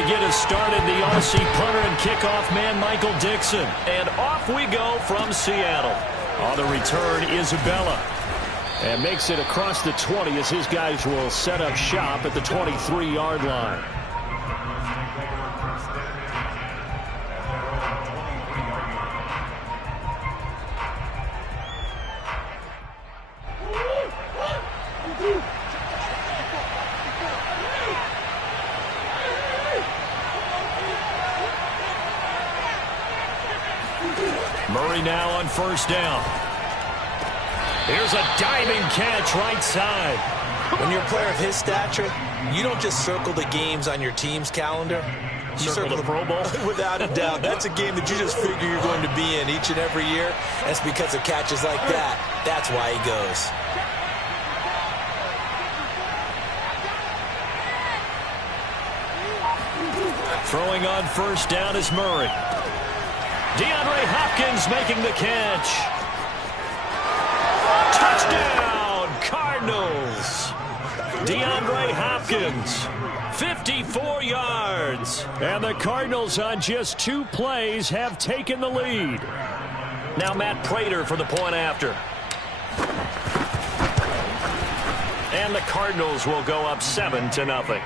to get us started, the RC punter and kickoff man, Michael Dixon. And off we go from Seattle. On the return, Isabella. And makes it across the 20 as his guys will set up shop at the 23-yard line. Murray now on first down. Here's a diving catch right side. When you're a player of his stature, you don't just circle the games on your team's calendar. You circle the Pro Bowl? Without a doubt. That's a game that you just figure you're going to be in each and every year. That's because of catches like that. That's why he goes. Throwing on first down is Murray. DeAndre Hopkins making the catch. Touchdown, Cardinals. DeAndre Hopkins, 54 yards. And the Cardinals on just 2 plays have taken the lead. Now Matt Prater for the point after. And the Cardinals will go up 7-0.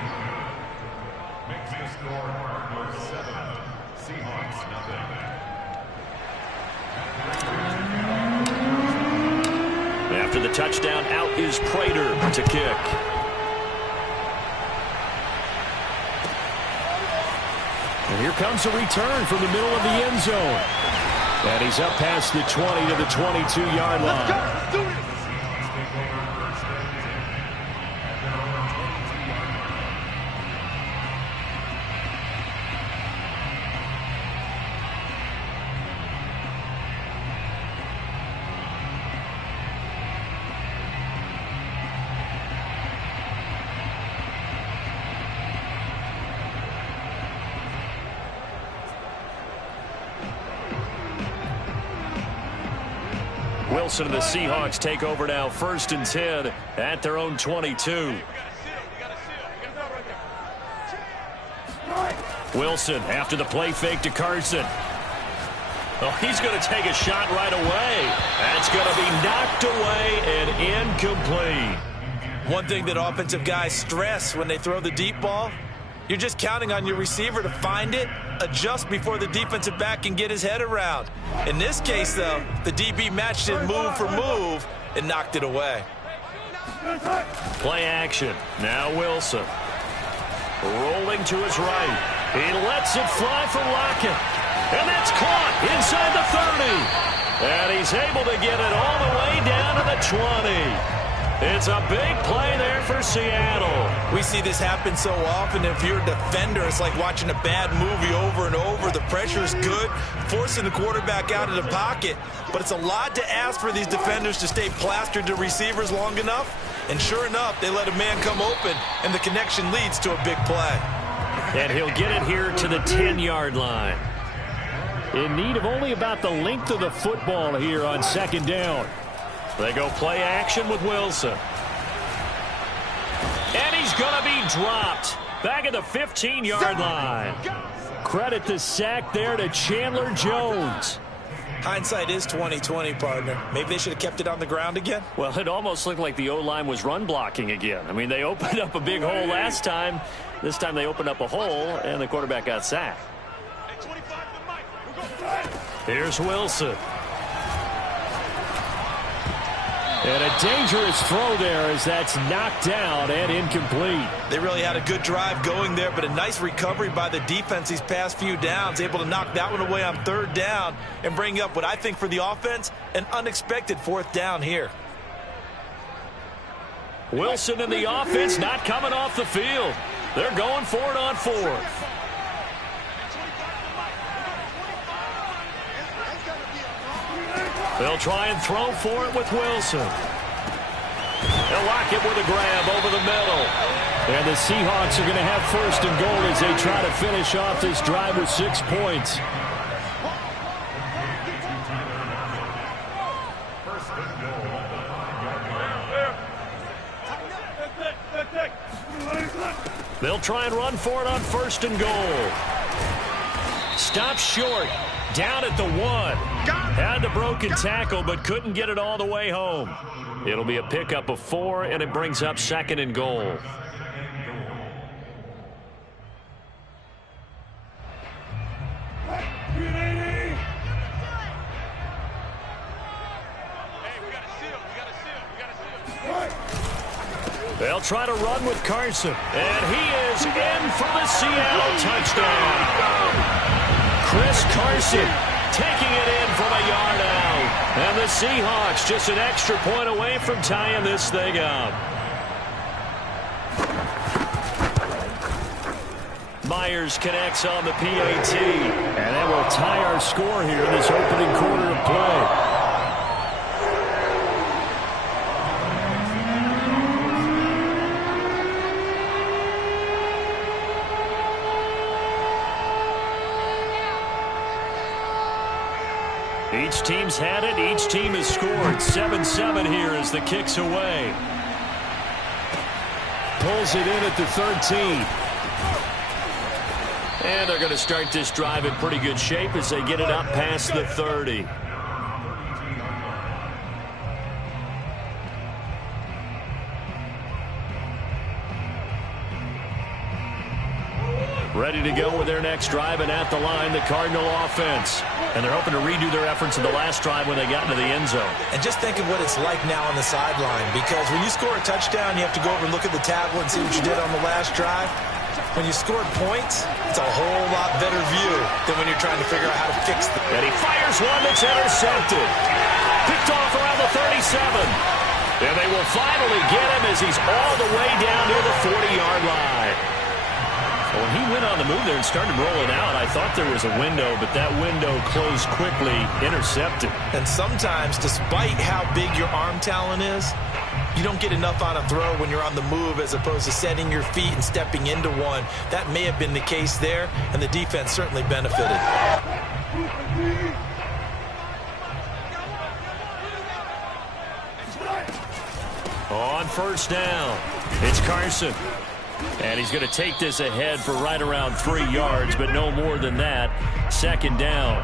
After the touchdown, out is Prater to kick. And here comes a return from the middle of the end zone. And he's up past the 20 to the 22-yard line. Let's do it. Wilson and the Seahawks take over now, 1st and 10 at their own 22. Wilson after the play fake to Carson. Oh, he's going to take a shot right away. That's going to be knocked away and incomplete. One thing that offensive guys stress when they throw the deep ball, you're just counting on your receiver to find it, adjust before the defensive back can get his head around. In this case, though, the DB matched it move for move and knocked it away. Play action. Now Wilson. Rolling to his right. He lets it fly for Lockett. And that's caught inside the 30. And he's able to get it all the way down to the 20. It's a big play there for Seattle. We see this happen so often. If you're a defender, it's like watching a bad movie over and over. The pressure is good, forcing the quarterback out of the pocket. But it's a lot to ask for these defenders to stay plastered to receivers long enough. And sure enough, they let a man come open, and the connection leads to a big play. And he'll get it here to the 10-yard line. In need of only about the length of the football here on 2nd down. They go play action with Wilson. And he's going to be dropped back at the 15-yard line. Credit the sack there to Chandler Jones. Hindsight is 20/20, partner. Maybe they should have kept it on the ground again. Well, it almost looked like the O-line was run blocking again. I mean, they opened up a big hole last time. This time they opened up a hole, and the quarterback got sacked. Here's Wilson. And a dangerous throw there as that's knocked down and incomplete. They really had a good drive going there, but a nice recovery by the defense these past few downs, able to knock that one away on 3rd down and bring up what I think for the offense, an unexpected 4th down here. Wilson and the offense not coming off the field. They're going for it on 4th. They'll try and throw for it with Wilson. They'll lock it with a grab over the middle. And the Seahawks are going to have 1st and goal as they try to finish off this drive with 6 points. They'll try and run for it on 1st and goal. Stopped short. Down at the 1. Had the broken tackle, but couldn't get it all the way home. It'll be a pickup of 4, and it brings up 2nd and goal. They'll try to run with Carson. And he is in for the Seattle touchdown. Chris Carson taking it in from a yard out. And the Seahawks just an extra point away from tying this thing up. Myers connects on the PAT. And that will tie our score here in this opening quarter of play. Each team's had it. Each team has scored. 7-7 here as the kick's away. Pulls it in at the 13. And they're going to start this drive in pretty good shape as they get it up past the 30. Ready to go with their next drive, and at the line, the Cardinal offense. And they're hoping to redo their efforts in the last drive when they got into the end zone. And just think of what it's like now on the sideline, because when you score a touchdown, you have to go over and look at the tablet and see what you did on the last drive. When you scored points, it's a whole lot better view than when you're trying to figure out how to fix them. And he fires one that's intercepted. Picked off around the 37. And they will finally get him as he's all the way down near the 40-yard line. When he went on the move there and started rolling out, I thought there was a window, but that window closed quickly, intercepted. And sometimes, despite how big your arm talent is, you don't get enough on a throw when you're on the move as opposed to setting your feet and stepping into one. That may have been the case there, and the defense certainly benefited. On 1st down, it's Carson. And he's going to take this ahead for right around 3 yards, but no more than that. 2nd down.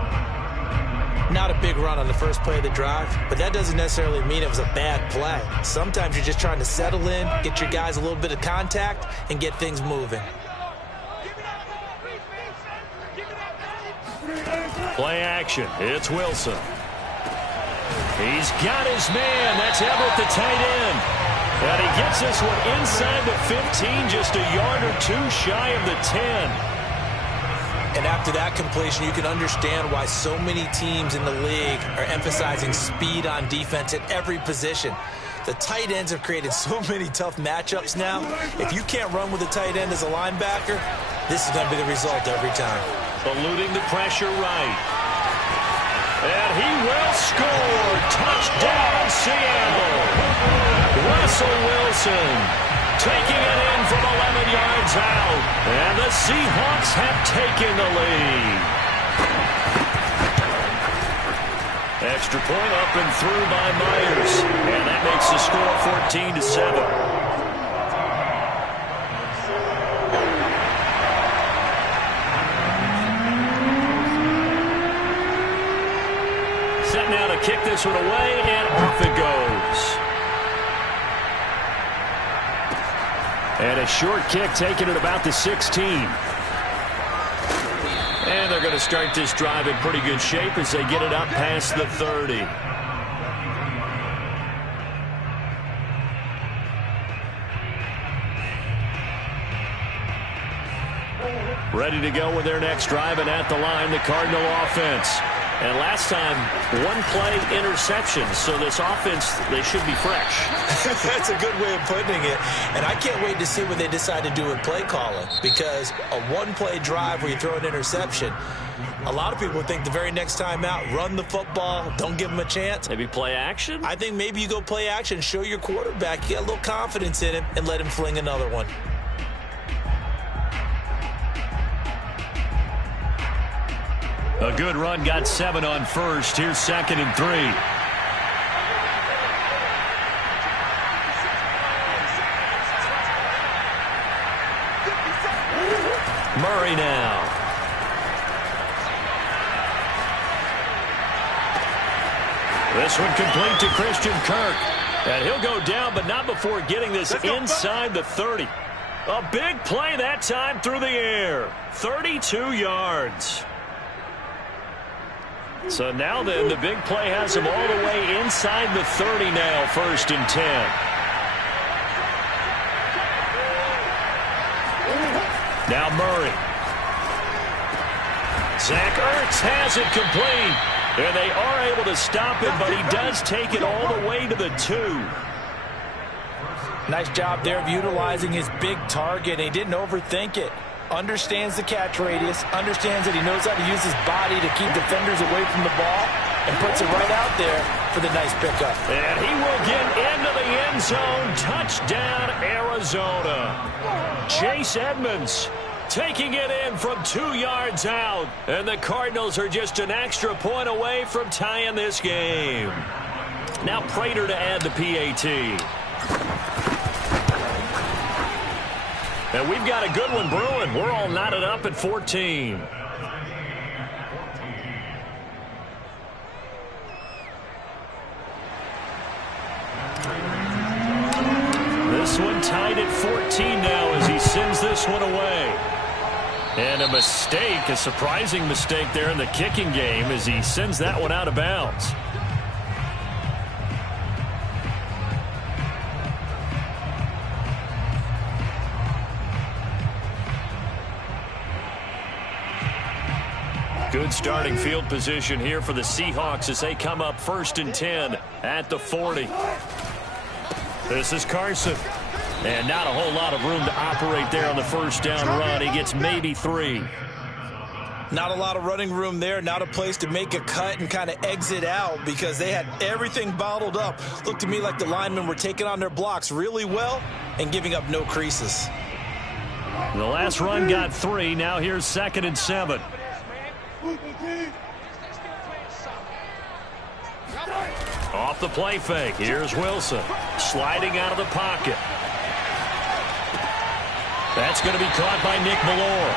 Not a big run on the first play of the drive, but that doesn't necessarily mean it was a bad play. Sometimes you're just trying to settle in, get your guys a little bit of contact, and get things moving. Play action. It's Wilson. He's got his man. That's Everett, the tight end. And he gets this one inside the 15, just a yard or 2 shy of the 10. And after that completion, you can understand why so many teams in the league are emphasizing speed on defense at every position. The tight ends have created so many tough matchups now. If you can't run with a tight end as a linebacker, this is going to be the result every time. Eluding the pressure right. And he will score. Touchdown, Seattle. Russell Wilson taking it in from 11 yards out. And the Seahawks have taken the lead. Extra point up and through by Myers. And that makes the score 14-7. Set now to kick this one away, and off it goes. And a short kick taken at about the 16. And they're going to start this drive in pretty good shape as they get it up past the 30. Ready to go with their next drive, and at the line, the Cardinal offense. And last time, 1 play interception. So this offense, they should be fresh. That's a good way of putting it. And I can't wait to see what they decide to do with play calling. Because a 1-play drive where you throw an interception, a lot of people think the very next time out, run the football, don't give them a chance. Maybe play action? I think maybe you go play action, show your quarterback, you got a little confidence in him, and let him fling another one. A good run, got 7 on 1st. Here's 2nd and 3. Murray now. This one complete to Christian Kirk. And he'll go down, but not before getting this inside the 30. A big play that time through the air. 32 yards. So now then, the big play has him all the way inside the 30 now, 1st and 10. Now Murray. Zach Ertz has it complete. And they are able to stop him, but he does take it all the way to the 2. Nice job there of utilizing his big target. He didn't overthink it. Understands the catch radius, understands that he knows how to use his body to keep defenders away from the ball, and puts it right out there for the nice pickup. And he will get into the end zone. Touchdown, Arizona. Chase Edmonds taking it in from 2 yards out. And the Cardinals are just an extra point away from tying this game. Now Prater to add the PAT. And we've got a good one brewing. We're all knotted up at 14. This one tied at 14 now as he sends this one away. And a mistake, a surprising mistake there in the kicking game as he sends that one out of bounds. Good starting field position here for the Seahawks as they come up 1st and 10 at the 40. This is Carson. And not a whole lot of room to operate there on the 1st down run. He gets maybe 3. Not a lot of running room there. Not a place to make a cut and kind of exit out because they had everything bottled up. Looked to me like the linemen were taking on their blocks really well and giving up no creases. The last run got 3. Now here's 2nd and 7. Off the play fake. Here's Wilson. Sliding out of the pocket. That's going to be caught by Nick Ballore.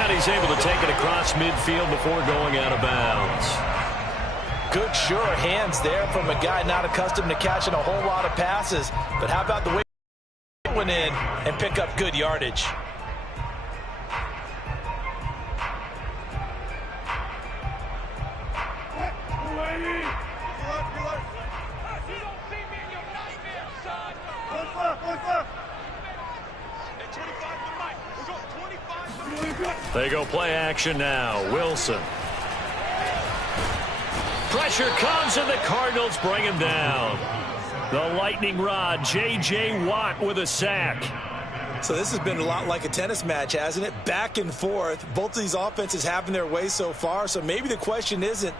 And he's able to take it across midfield before going out of bounds. Good, sure hands there from a guy not accustomed to catching a whole lot of passes. But how about the way he went in and pick up good yardage? They go play action now. Wilson. Pressure comes and the Cardinals bring him down. The lightning rod, J.J. Watt with a sack. So this has been a lot like a tennis match, hasn't it? Back and forth. Both of these offenses having their way so far. So maybe the question isn't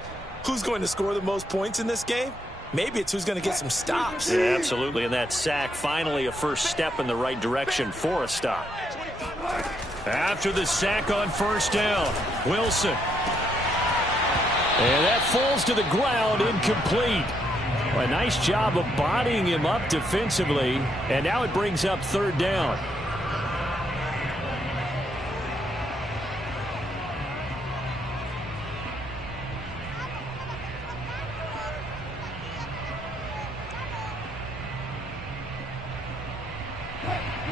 who's going to score the most points in this game. Maybe it's who's going to get some stops. Yeah, absolutely. And that sack, finally a first step in the right direction for a stop. After the sack on 1st down, Wilson. And that falls to the ground, incomplete. A nice job of bodying him up defensively. And now it brings up 3rd down.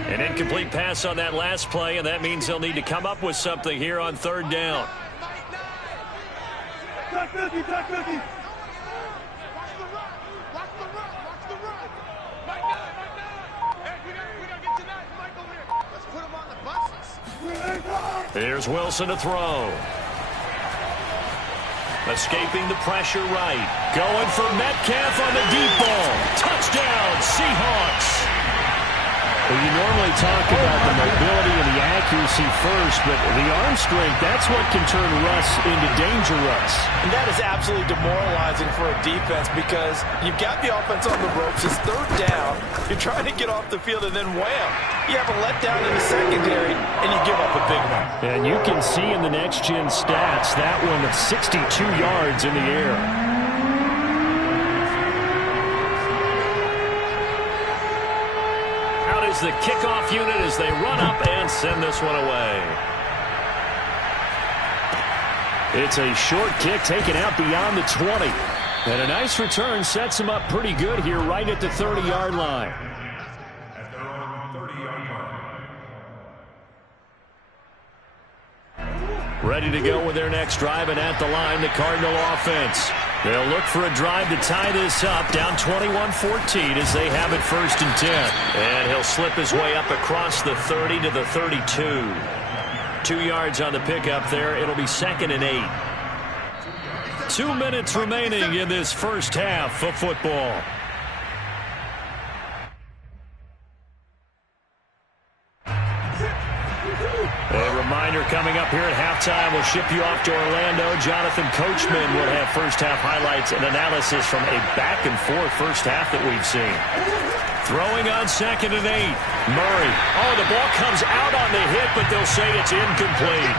An incomplete pass on that last play, and that means they'll need to come up with something here on 3rd down. Here's Wilson to throw. Escaping the pressure right. Going for Metcalf on the deep ball. Touchdown, Seahawks. Well, you normally talk about the mobility and the accuracy first, but the arm strength, that's what can turn Russ into danger Russ. And that is absolutely demoralizing for a defense because you've got the offense on the ropes. It's 3rd down. You're trying to get off the field, and then wham, you have a letdown in the secondary, and you give up a big one. And you can see in the next-gen stats that one of 62 yards in the air. The kickoff unit as they run up and send this one away. It's a short kick taken out beyond the 20. And a nice return sets him up pretty good here right at the 30-yard line. Ready to go with their next drive, and at the line, the Cardinal offense. They'll look for a drive to tie this up, down 21-14 as they have it 1st and 10. And he'll slip his way up across the 30 to the 32. 2 yards on the pickup there. It'll be 2nd and 8. 2 minutes remaining in this first half of football. A reminder coming up here at halftime. We'll ship you off to Orlando. Jonathan Coachman will have first-half highlights and analysis from a back-and-forth first half that we've seen. Throwing on 2nd and 8. Murray. Oh, the ball comes out on the hit, but they'll say it's incomplete.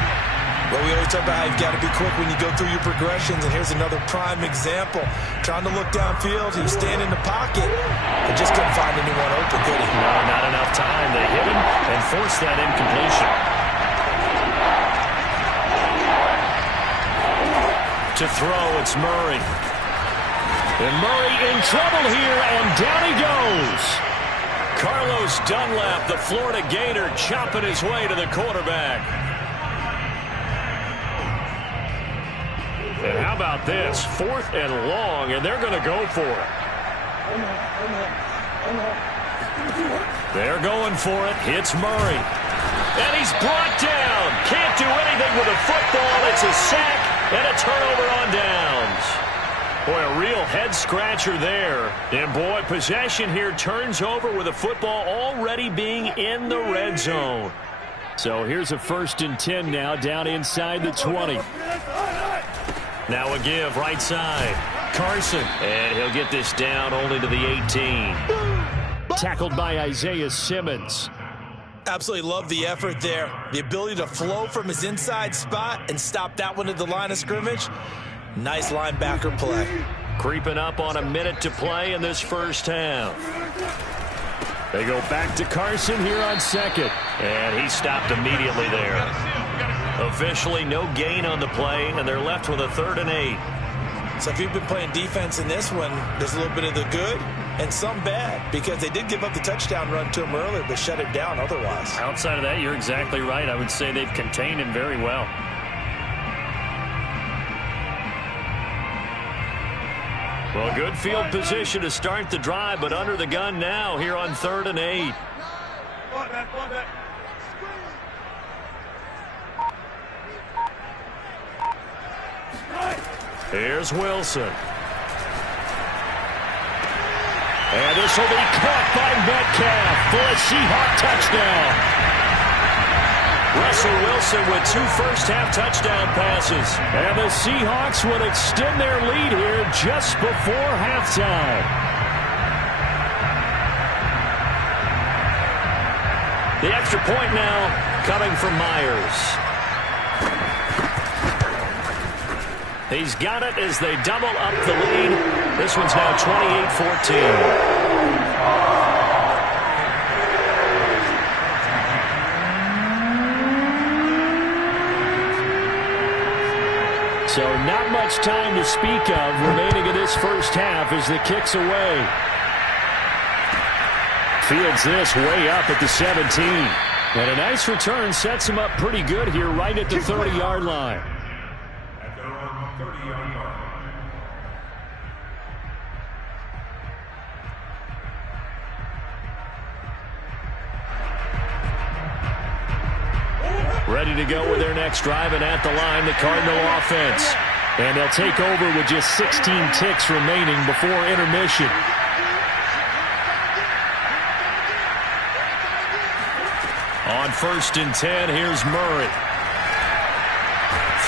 Well, we always talk about how you've got to be quick when you go through your progressions, and here's another prime example. Trying to look downfield, he was standing in the pocket, but just couldn't find anyone open, could he? No, not enough time. They hit him and forced that incompletion. To throw, it's Murray. And Murray in trouble here, and down he goes. Carlos Dunlap, the Florida Gator, chopping his way to the quarterback. And how about this? 4th and long, and they're going to go for it. They're going for it. Hits Murray. And he's brought down. Can't do anything with a football. It's a sack and a turnover on downs. Boy, a real head-scratcher there. And, boy, possession here turns over with a football already being in the red zone. So here's a 1st and 10 now, down inside the 20. Now a give, right side. Carson. And he'll get this down only to the 18. Tackled by Isaiah Simmons. Absolutely love the effort there. The ability to flow from his inside spot and stop that one at the line of scrimmage. Nice linebacker play. Creeping up on a minute to play in this first half. They go back to Carson here on 2nd. And he stopped immediately there. Officially no gain on the play, and they're left with a 3rd and 8. So if you've been playing defense in this one, there's a little bit of the good and some bad, because they did give up the touchdown run to him earlier, but shut it down otherwise. Outside of that, you're exactly right. I would say they've contained him very well. Well, good field position to start the drive, but under the gun now here on 3rd and 8. Here's Wilson. And this will be caught by Metcalf for a Seahawk touchdown. Russell Wilson with 2 first-half touchdown passes. And the Seahawks would extend their lead here just before halftime. The extra point now coming from Myers. He's got it as they double up the lead. This one's now 28-14. So not much time to speak of remaining in this first half as the kick's away. Fields this way up at the 17. And a nice return sets him up pretty good here right at the 30-yard line. Ready to go with their next drive, and at the line, the Cardinal offense. And they'll take over with just 16 ticks remaining before intermission. On 1st and 10, here's Murray.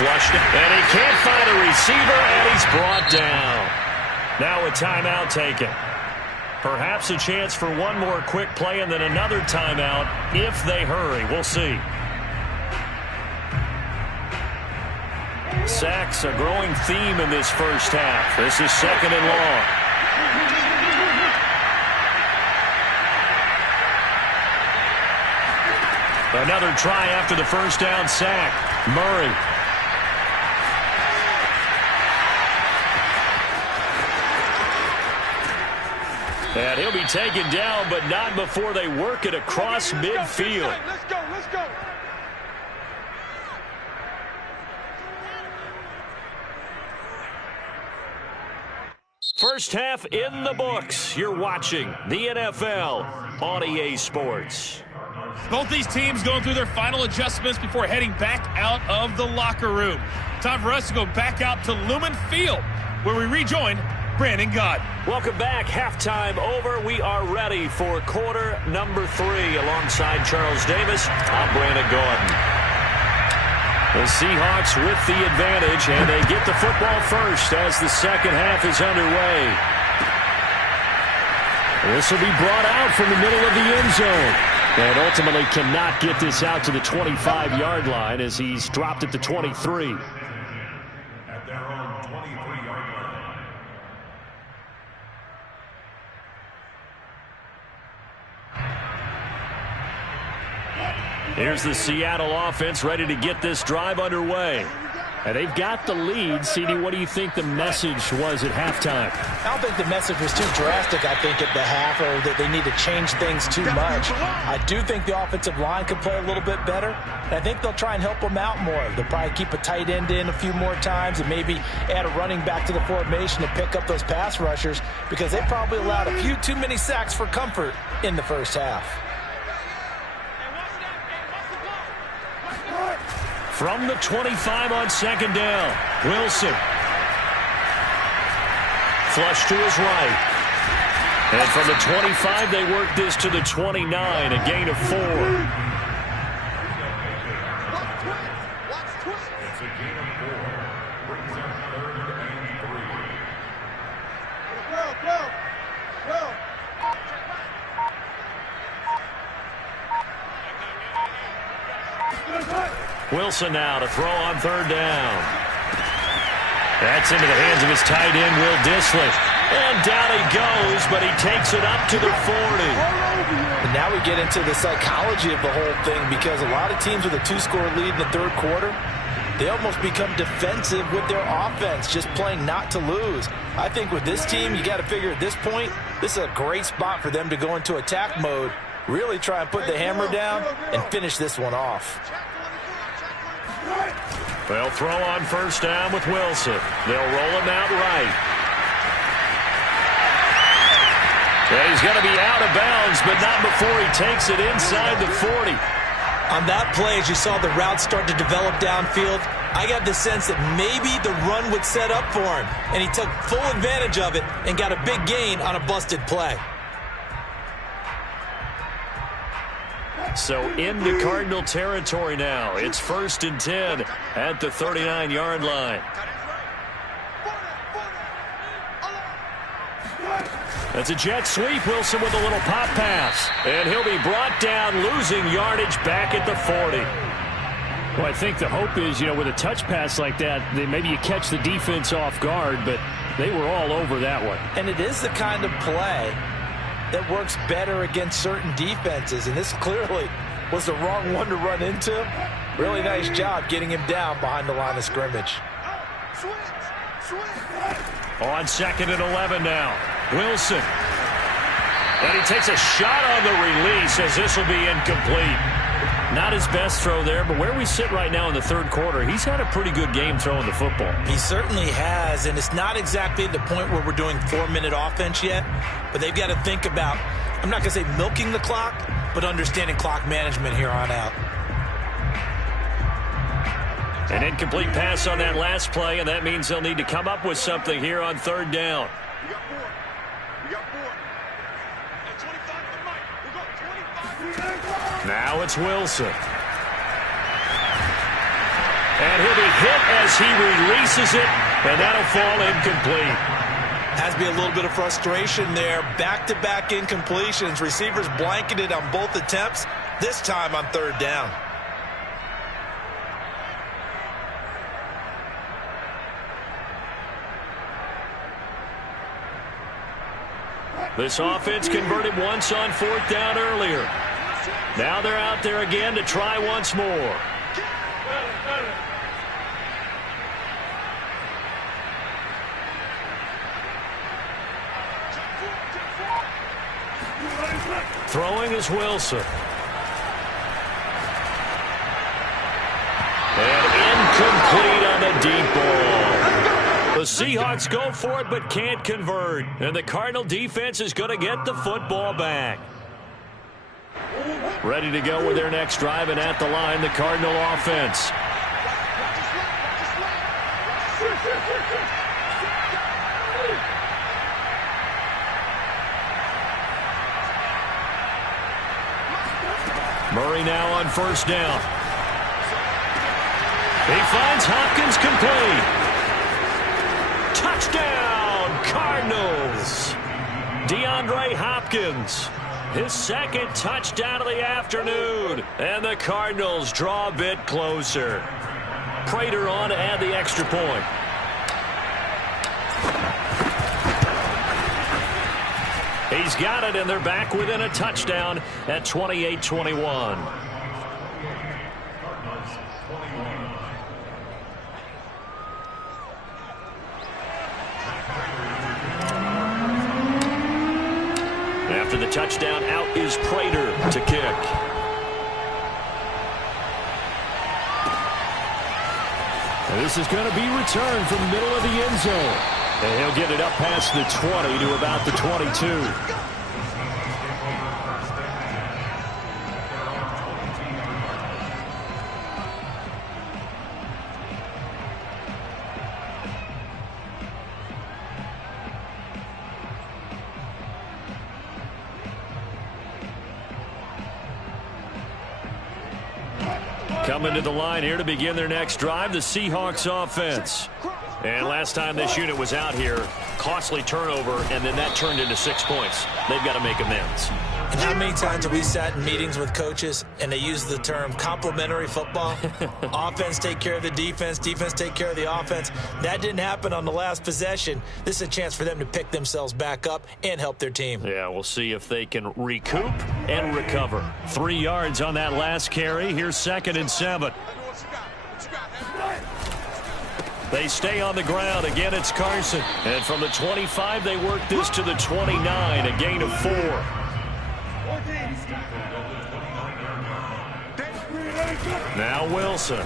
Flushed it, and he can't find a receiver, and he's brought down. Now a timeout taken. Perhaps a chance for one more quick play and then another timeout if they hurry. We'll see. Sacks a growing theme in this first half. This is 2nd and long. Another try after the first down sack. Murray. And he'll be taken down, but not before they work it across midfield. Let's go, let's go. First half in the books. You're watching the NFL on EA Sports. Both these teams going through their final adjustments before heading back out of the locker room. Time for us to go back out to Lumen Field, where we rejoin Brandon Gott. Welcome back. Halftime over. We are ready for quarter number 3. Alongside Charles Davis, I'm Brandon Gordon. The Seahawks with the advantage, and they get the football first as the second half is underway. This will be brought out from the middle of the end zone. And ultimately cannot get this out to the 25-yard line as he's dropped at the 23. At their own 23-yard line. Here's the Seattle offense ready to get this drive underway. And they've got the lead. CD, what do you think the message was at halftime? I don't think the message was too drastic, I think, at the half, or that they need to change things too much. I do think the offensive line could play a little bit better. And I think they'll try and help them out more. They'll probably keep a tight end in a few more times and maybe add a running back to the formation to pick up those pass rushers, because they probably allowed a few too many sacks for comfort in the first half. From the 25 on second down, Wilson. Flush to his right. And from the 25, they work this to the 29, a gain of 4. It's a gain of 4. Brings up 3rd and 3. Go. Wilson now to throw on third down. That's into the hands of his tight end, Will Dissly. And down he goes, but he takes it up to the 40. And now we get into the psychology of the whole thing, because a lot of teams with a 2-score lead in the third quarter, they almost become defensive with their offense, just playing not to lose. I think with this team, you got to figure at this point, this is a great spot for them to go into attack mode, really try and put the hammer down and finish this one off. They'll throw on first down with Wilson. They'll roll him out right. Yeah, he's going to be out of bounds, but not before he takes it inside the 40. On that play, as you saw the route start to develop downfield, I got the sense that maybe the run would set up for him, and he took full advantage of it and got a big gain on a busted play. So into Cardinal territory now. It's 1st and 10 at the 39-yard line. That's a jet sweep. Wilson with a little pop pass. And he'll be brought down, losing yardage back at the 40. Well, I think the hope is, with a touch pass like that, maybe you catch the defense off guard, but they were all over that one. And it is the kind of play that works better against certain defenses, and this clearly was the wrong one to run into. Really nice job getting him down behind the line of scrimmage. On 2nd and 11 now, Wilson. And he takes a shot on the release as this will be incomplete. Not his best throw there, but where we sit right now in the third quarter, he's had a pretty good game throwing the football. He certainly has, and it's not exactly the point where we're doing 4-minute offense yet, but they've got to think about, I'm not going to say milking the clock, but understanding clock management here on out. An incomplete pass on that last play, and that means they'll need to come up with something here on third down. We got 4. And 25 to the right. We'll go 25. Now it's Wilson. And he'll be hit as he releases it, and that'll fall incomplete. Has to be a little bit of frustration there. Back-to-back incompletions. Receivers blanketed on both attempts, this time on third down. This offense converted once on 4th down earlier. Now they're out there again to try once more. Throwing is Wilson. And incomplete on the deep ball. The Seahawks go for it but can't convert. And the Cardinal defense is going to get the football back. Ready to go with their next drive, and at the line, the Cardinal offense. Murray now on first down. He finds Hopkins complete. Touchdown, Cardinals. DeAndre Hopkins, his second touchdown of the afternoon. And the Cardinals draw a bit closer. Prater on to add the extra point. He's got it, and they're back within a touchdown at 28-21. After the touchdown, out is Prater to kick. And this is going to be returned from the middle of the end zone. And he'll get it up past the 20 to about the 22. Coming to the line here to begin their next drive, the Seahawks offense. And last time this unit was out here, costly turnover, and then that turned into 6 points. They've got to make amends. And how many times have we sat in meetings with coaches and they use the term complementary football? Offense take care of the defense, defense take care of the offense. That didn't happen on the last possession. This is a chance for them to pick themselves back up and help their team. Yeah, we'll see if they can recoup and recover. 3 yards on that last carry. Here's 2nd and 7. They stay on the ground. Again, it's Carson. And from the 25, they work this to the 29, a gain of 4. Now Wilson.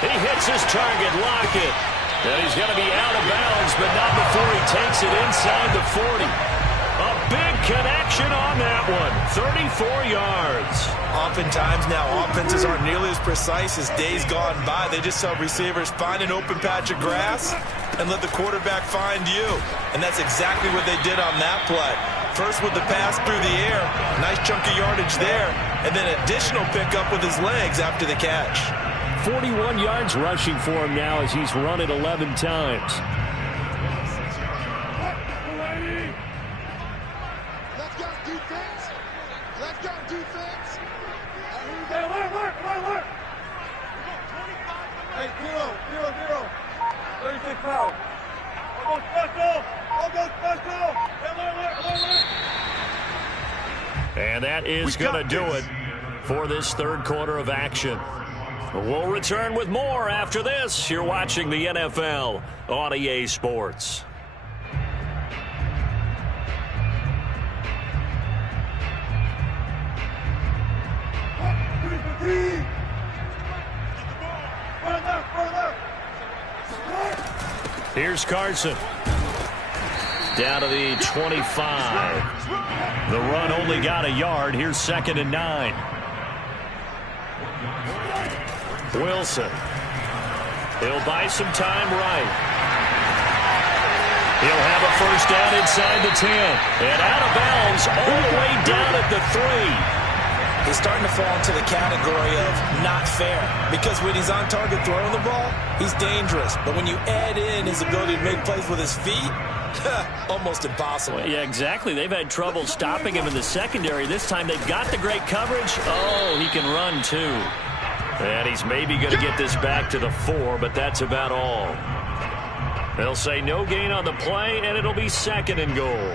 He hits his target, Lockett. And he's going to be out of bounds, but not before he takes it inside the 40. A big connection on that one. 34 yards. Oftentimes now, offenses aren't nearly as precise as days gone by. They just help receivers find an open patch of grass and let the quarterback find you. And that's exactly what they did on that play. First with the pass through the air, nice chunk of yardage there, and then additional pickup with his legs after the catch. 41 yards rushing for him now as he's run it 11 times. Let's go defense. Let's go defense. Hey, 0-0-0. 36 foul. Almost special. Almost special. And that is going to do it for this third quarter of action. We'll return with more after this. You're watching the NFL on EA Sports. Here's Carson. Down to the 25. The run only got a yard. Here's 2nd and 9. Wilson. He'll buy some time right. He'll have a first down inside the 10. And out of bounds all the way down at the 3. He's starting to fall into the category of not fair, because when he's on target throwing the ball, he's dangerous. But when you add in his ability to make plays with his feet, almost impossible. Well, yeah, exactly. They've had trouble stopping him in the secondary. This time they've got the great coverage. Oh, he can run too. And he's maybe going to get this back to the 4, but that's about all. They'll say no gain on the play, and it'll be 2nd and goal.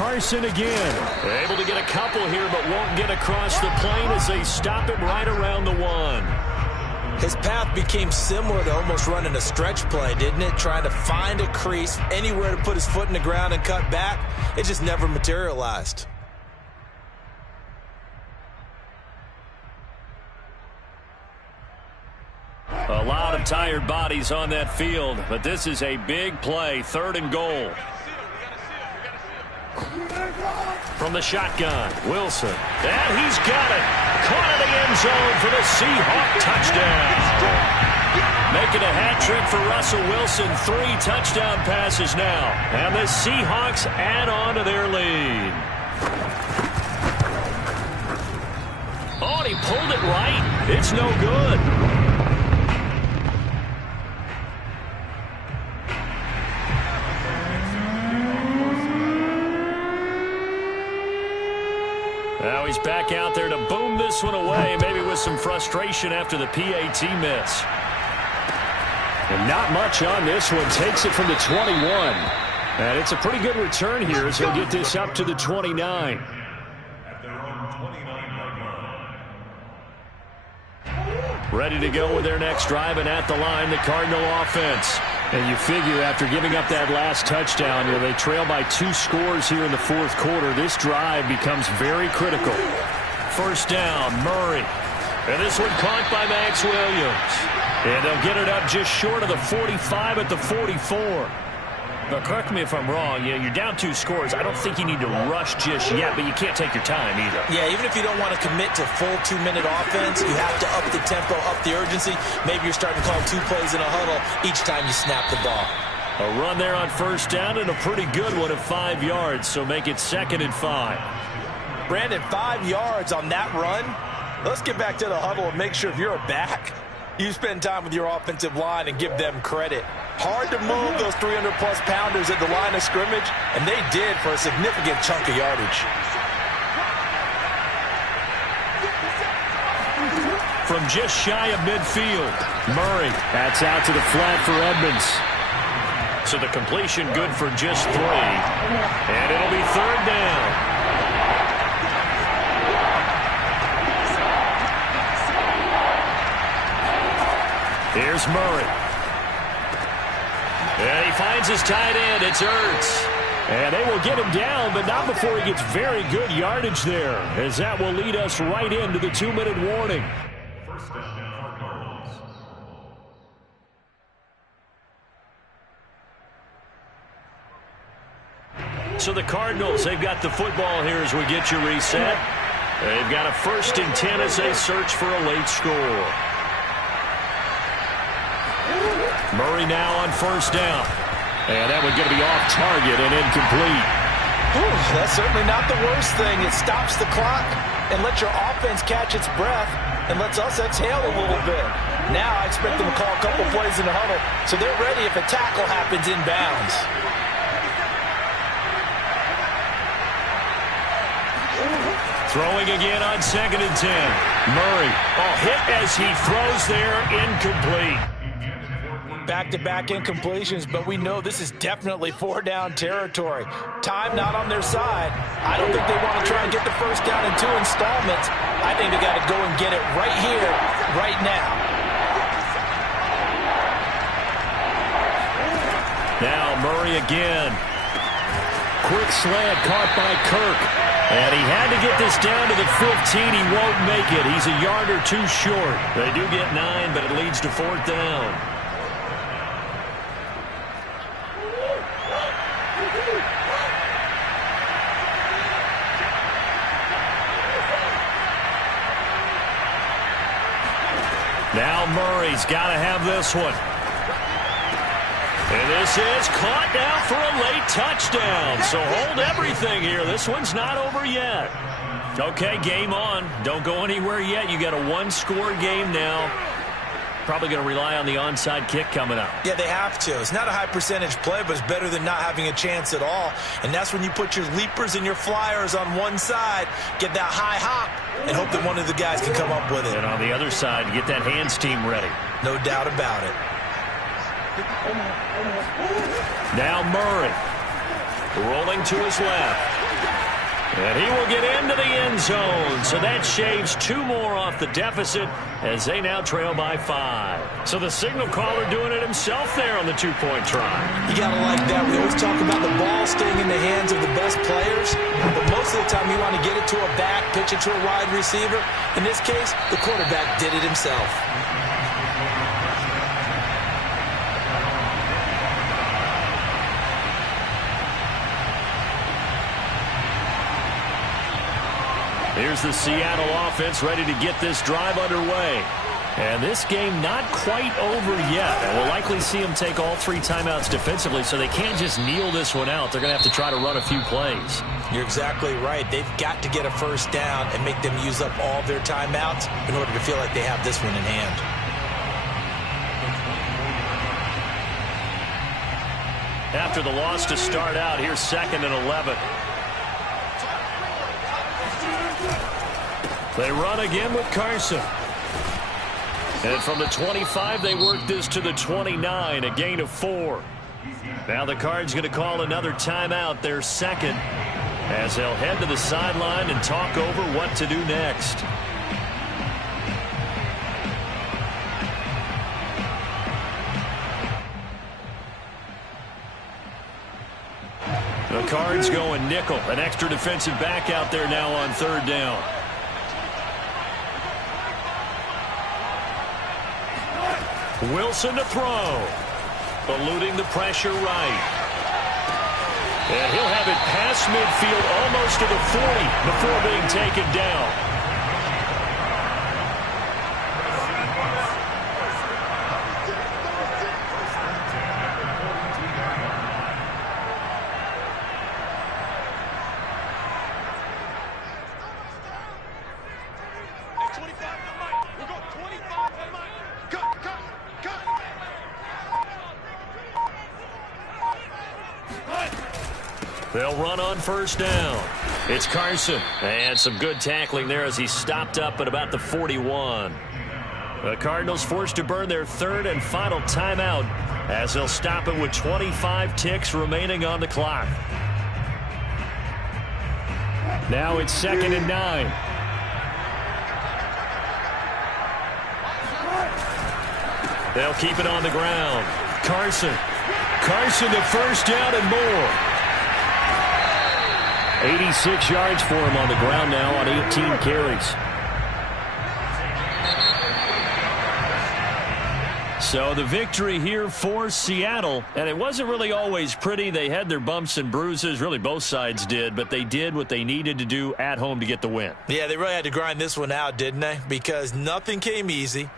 Carson again. Able to get a couple here, but won't get across the plane as they stop him right around the 1. His path became similar to almost running a stretch play, didn't it? Trying to find a crease, anywhere to put his foot in the ground and cut back. It just never materialized. A lot of tired bodies on that field, but this is a big play, 3rd and goal. From the shotgun, Wilson. And he's got it. Caught in the end zone for the Seahawk touchdown. Making a hat trick for Russell Wilson. 3 touchdown passes now. And the Seahawks add on to their lead. Oh, and he pulled it right. It's no good. Now he's back out there to boom this one away, maybe with some frustration after the PAT miss. And not much on this one. Takes it from the 21. And it's a pretty good return here as he'll get this up to the 29. At their own 29-yard line. Ready to go with their next drive, and at the line, the Cardinal offense. And you figure after giving up that last touchdown, they trail by 2 scores here in the 4th quarter. This drive becomes very critical. First down, Murray. And this one caught by Max Williams. And they'll get it up just short of the 45 at the 44. But correct me if I'm wrong, you're down 2 scores. I don't think you need to rush just yet, but you can't take your time either. Yeah, even if you don't want to commit to full 2-minute offense, you have to up the tempo, up the urgency. Maybe you're starting to call 2 plays in a huddle each time you snap the ball. A run there on first down and a pretty good one at 5 yards, so make it 2nd and 5. Brandon, 5 yards on that run. Let's get back to the huddle and make sure if you're a back, you spend time with your offensive line and give them credit. Hard to move those 300-plus pounders at the line of scrimmage, and they did for a significant chunk of yardage. From just shy of midfield, Murray. That's out to the flat for Edmonds. So the completion good for just 3. And it'll be 3rd down. Here's Murray. And he finds his tight end. It's Ertz. And they will get him down, but not before he gets very good yardage there, as that will lead us right into the 2-minute warning. First down, Cardinals. So the Cardinals, they've got the football here as we get you reset. They've got a 1st and 10 as they search for a late score. Murray now on first down. And that one's going to be off target and incomplete. Ooh, that's certainly not the worst thing. It stops the clock and lets your offense catch its breath and lets us exhale a little bit. Now I expect them to call a couple plays in the huddle so they're ready if a tackle happens inbounds. Throwing again on 2nd and 10. Murray, hit as he throws there, incomplete. Back-to-back incompletions, but we know this is definitely 4-down territory. Time not on their side. I don't think they want to try and get the first down in 2 installments. I think they got to go and get it right here, right now. Now Murray again. Quick slant caught by Kirk. And he had to get this down to the 15. He won't make it. He's a yard or 2 short. They do get 9, but it leads to 4th down. Now Murray's got to have this one. And this is caught now for a late touchdown. So hold everything here. This one's not over yet. Okay, game on. Don't go anywhere yet. You got a 1-score game now. Probably going to rely on the onside kick coming up. Yeah, they have to. It's not a high percentage play, but it's better than not having a chance at all. And that's when you put your leapers and your flyers on one side, get that high hop, and hope that one of the guys can come up with it. And on the other side, get that hands team ready. No doubt about it. Now Murray rolling to his left. And he will get into the end zone. So that shaves 2 more off the deficit as they now trail by 5. So the signal caller doing it himself there on the 2-point try. You got to like that. We always talk about the ball staying in the hands of the best players, but most of the time you want to get it to a back, pitch it to a wide receiver. In this case, the quarterback did it himself. Here's the Seattle offense ready to get this drive underway. And this game not quite over yet. And we'll likely see them take all 3 timeouts defensively, so they can't just kneel this one out. They're going to have to try to run a few plays. You're exactly right. They've got to get a first down and make them use up all their timeouts in order to feel like they have this one in hand. After the loss to start out, here's 2nd and 11. They run again with Carson. And from the 25, they work this to the 29, a gain of 4. Now the Cards going to call another timeout, their 2nd, as they'll head to the sideline and talk over what to do next. The Cards going nickel, an extra defensive back out there now on 3rd down. Wilson to throw. Eluding the pressure right. And he'll have it past midfield almost to the 40 before being taken down. They'll run on 1st down. It's Carson. And some good tackling there as he stopped up at about the 41. The Cardinals forced to burn their 3rd and final timeout as they'll stop it with 25 ticks remaining on the clock. Now it's 2nd and 9. They'll keep it on the ground. Carson to 1st down and more. 86 yards for him on the ground now on 18 carries. So the victory here for Seattle, and it wasn't really always pretty. They had their bumps and bruises, really both sides did, but they did what they needed to do at home to get the win. Yeah, they really had to grind this one out, didn't they? Because nothing came easy.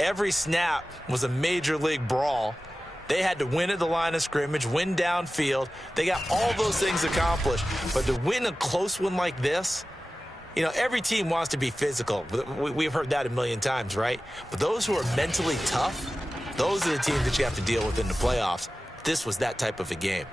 Every snap was a major league brawl. They had to win at the line of scrimmage, win downfield. They got all those things accomplished. But to win a close one like this, you know, every team wants to be physical. We've heard that a million times, right? But those who are mentally tough, those are the teams that you have to deal with in the playoffs. This was that type of a game.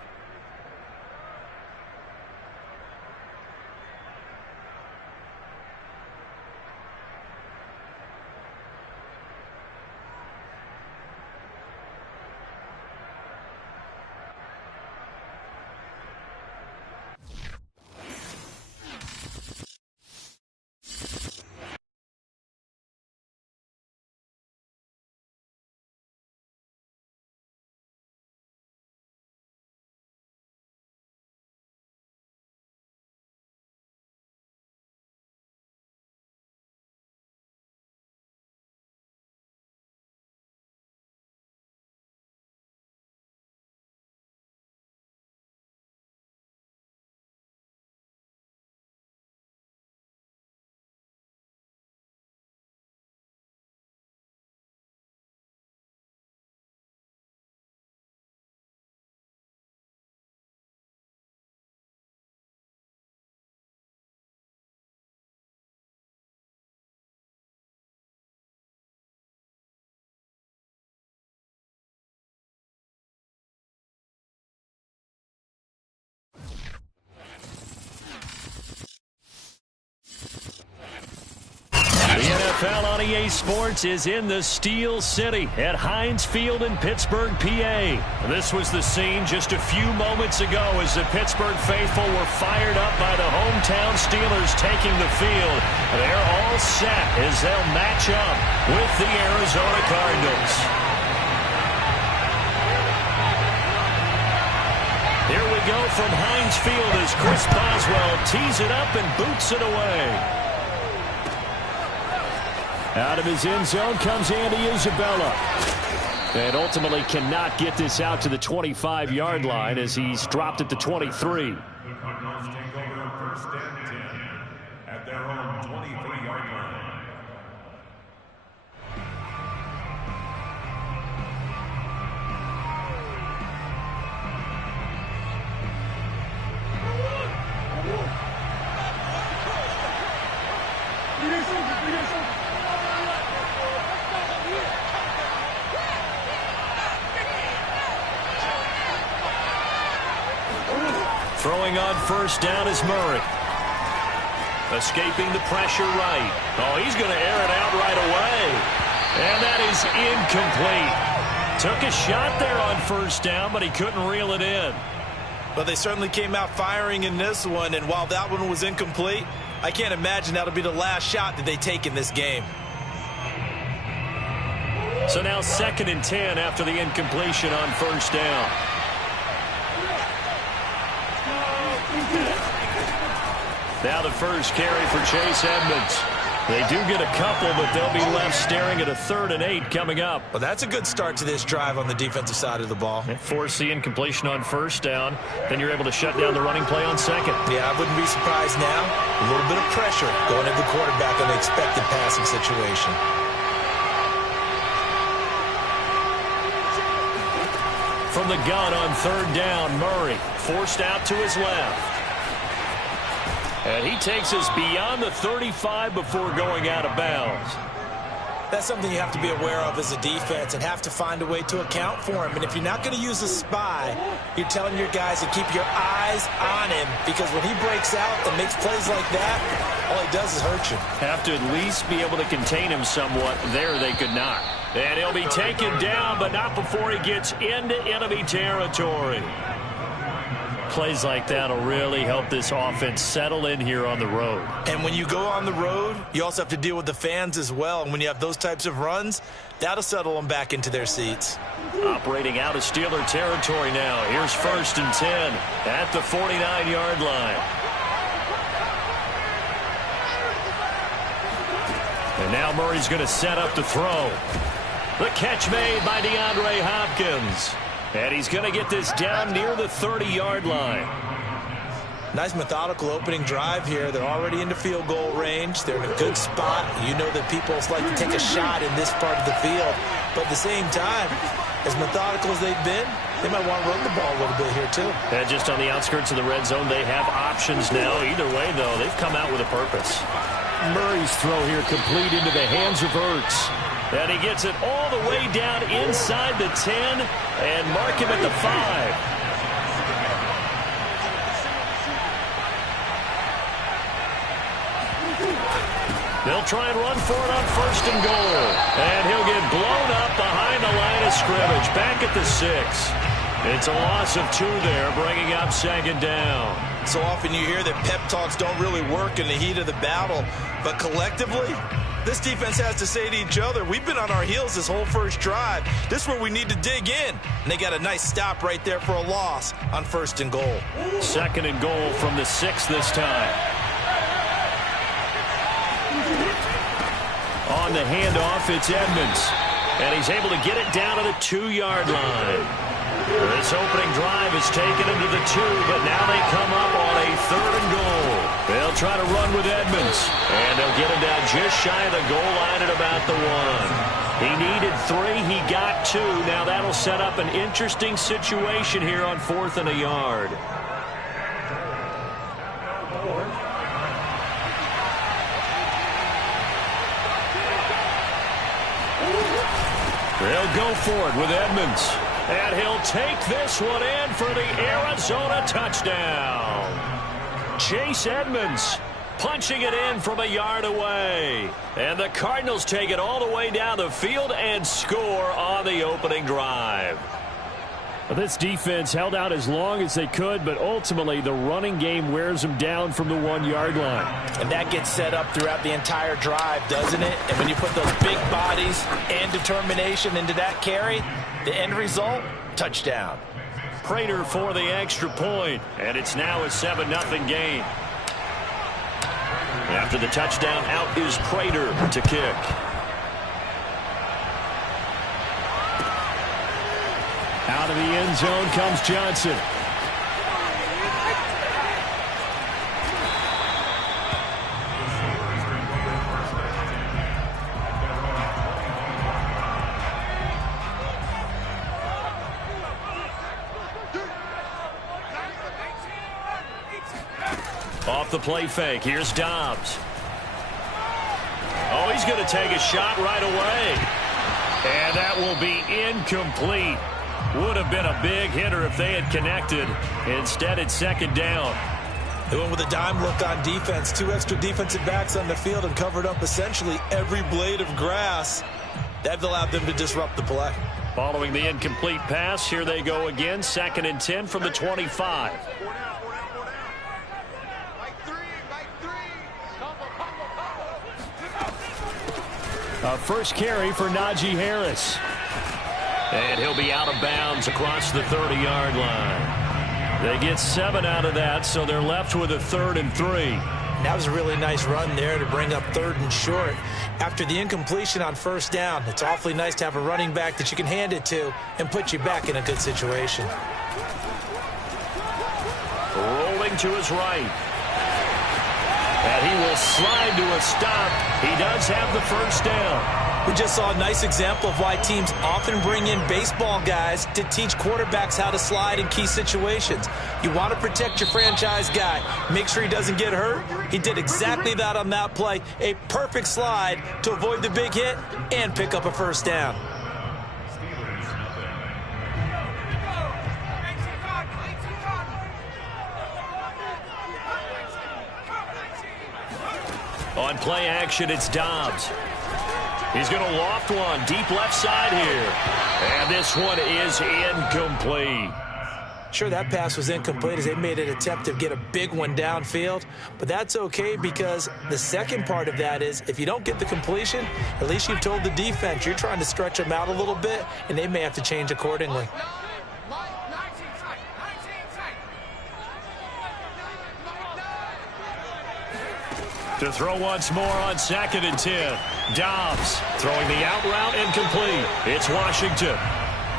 NFL on EA Sports is in the Steel City at Heinz Field in Pittsburgh, PA. This was the scene just a few moments ago as the Pittsburgh faithful were fired up by the hometown Steelers taking the field. They're all set as they'll match up with the Arizona Cardinals. Here we go from Heinz Field as Chris Boswell tees it up and boots it away. Out of his end zone comes Andy Isabella. And ultimately cannot get this out to the 25-yard line as he's dropped at the 23. The Cardinals take over first and 10 at their own 23-yard line. Throwing on first down is Murray. Escaping the pressure right. Oh, he's going to air it out right away. And that is incomplete. Took a shot there on first down, but he couldn't reel it in. But they certainly came out firing in this one, and while that one was incomplete, I can't imagine that'll be the last shot that they take in this game. So now 2nd and 10 after the incompletion on first down. Now the first carry for Chase Edmonds. They do get a couple, but they'll be left staring at a 3rd and 8 coming up. Well, that's a good start to this drive on the defensive side of the ball. Force the incompletion on first down. Then you're able to shut down the running play on 2nd. Yeah, I wouldn't be surprised now. A little bit of pressure going into the quarterback on the expected passing situation. From the gun on 3rd down, Murray forced out to his left. And he takes us beyond the 35 before going out of bounds. That's something you have to be aware of as a defense and have to find a way to account for him. And if you're not going to use a spy, you're telling your guys to keep your eyes on him, because when he breaks out and makes plays like that, all he does is hurt you. Have to at least be able to contain him somewhat. There they could not. And he'll be taken down, but not before he gets into enemy territory. Plays like that will really help this offense settle in here on the road. And when you go on the road, you also have to deal with the fans as well. And when you have those types of runs, that'll settle them back into their seats. Operating out of Steeler territory now. Here's 1st and 10 at the 49-yard line. And now Murray's going to set up to throw. The catch made by DeAndre Hopkins. And he's going to get this down near the 30-yard line. Nice methodical opening drive here. They're already into field goal range. They're in a good spot. You know that people like to take a shot in this part of the field. But at the same time, as methodical as they've been, they might want to run the ball a little bit here too. And just on the outskirts of the red zone, they have options now. Either way, though, they've come out with a purpose. Murray's throw here complete into the hands of Ertz. And he gets it all the way down inside the 10 and mark him at the 5. They'll try and run for it on 1st and goal. And he'll get blown up behind the line of scrimmage. Back at the 6. It's a loss of 2 there, bringing up 2nd down. So often you hear that pep talks don't really work in the heat of the battle. But collectively, this defense has to say to each other, we've been on our heels this whole first drive. This is where we need to dig in. And they got a nice stop right there for a loss on 1st and goal. 2nd and goal from the 6 this time. On the handoff, it's Edmonds. And he's able to get it down to the 2-yard line. This opening drive is taken into the 2, but now they come up on a 3rd and goal. They'll try to run with Edmonds, and they'll get him down just shy of the goal line at about the 1. He needed 3, he got 2. Now that'll set up an interesting situation here on 4th and a yard. They'll go for it with Edmonds. And he'll take this one in for the Arizona touchdown. Chase Edmonds punching it in from a yard away. And the Cardinals take it all the way down the field and score on the opening drive. This defense held out as long as they could, but ultimately the running game wears them down from the 1-yard line. And that gets set up throughout the entire drive, doesn't it? And when you put those big bodies and determination into that carry, the end result, touchdown. Prater for the extra point, and it's now a 7-0 game. After the touchdown, out is Prater to kick. Out of the end zone comes Johnson. Off the play fake, here's Dobbs. Oh, he's going to take a shot right away. And that will be incomplete. Would have been a big hitter if they had connected. Instead, it's second down. They went with a dime look on defense. 2 extra defensive backs on the field and covered up essentially every blade of grass. That allowed them to disrupt the play. Following the incomplete pass, here they go again. 2nd and 10 from the 25. First carry for Najee Harris. And he'll be out of bounds across the 30-yard line. They get 7 out of that, so they're left with a 3rd and 3. That was a really nice run there to bring up 3rd and short. After the incompletion on 1st down, it's awfully nice to have a running back that you can hand it to and put you back in a good situation. Rolling to his right. And he will slide to a stop. He does have the first down. We just saw a nice example of why teams often bring in baseball guys to teach quarterbacks how to slide in key situations. You want to protect your franchise guy. Make sure he doesn't get hurt. He did exactly that on that play. A perfect slide to avoid the big hit and pick up a first down. On play action, it's Dobbs. He's going to loft one deep left side here. And this one is incomplete. Sure, that pass was incomplete as they made an attempt to get a big one downfield. But that's okay because the second part of that is if you don't get the completion, at least you've told the defense you're trying to stretch them out a little bit, and they may have to change accordingly. To throw once more on 2nd and 10. Dobbs throwing the out route incomplete. It's Washington.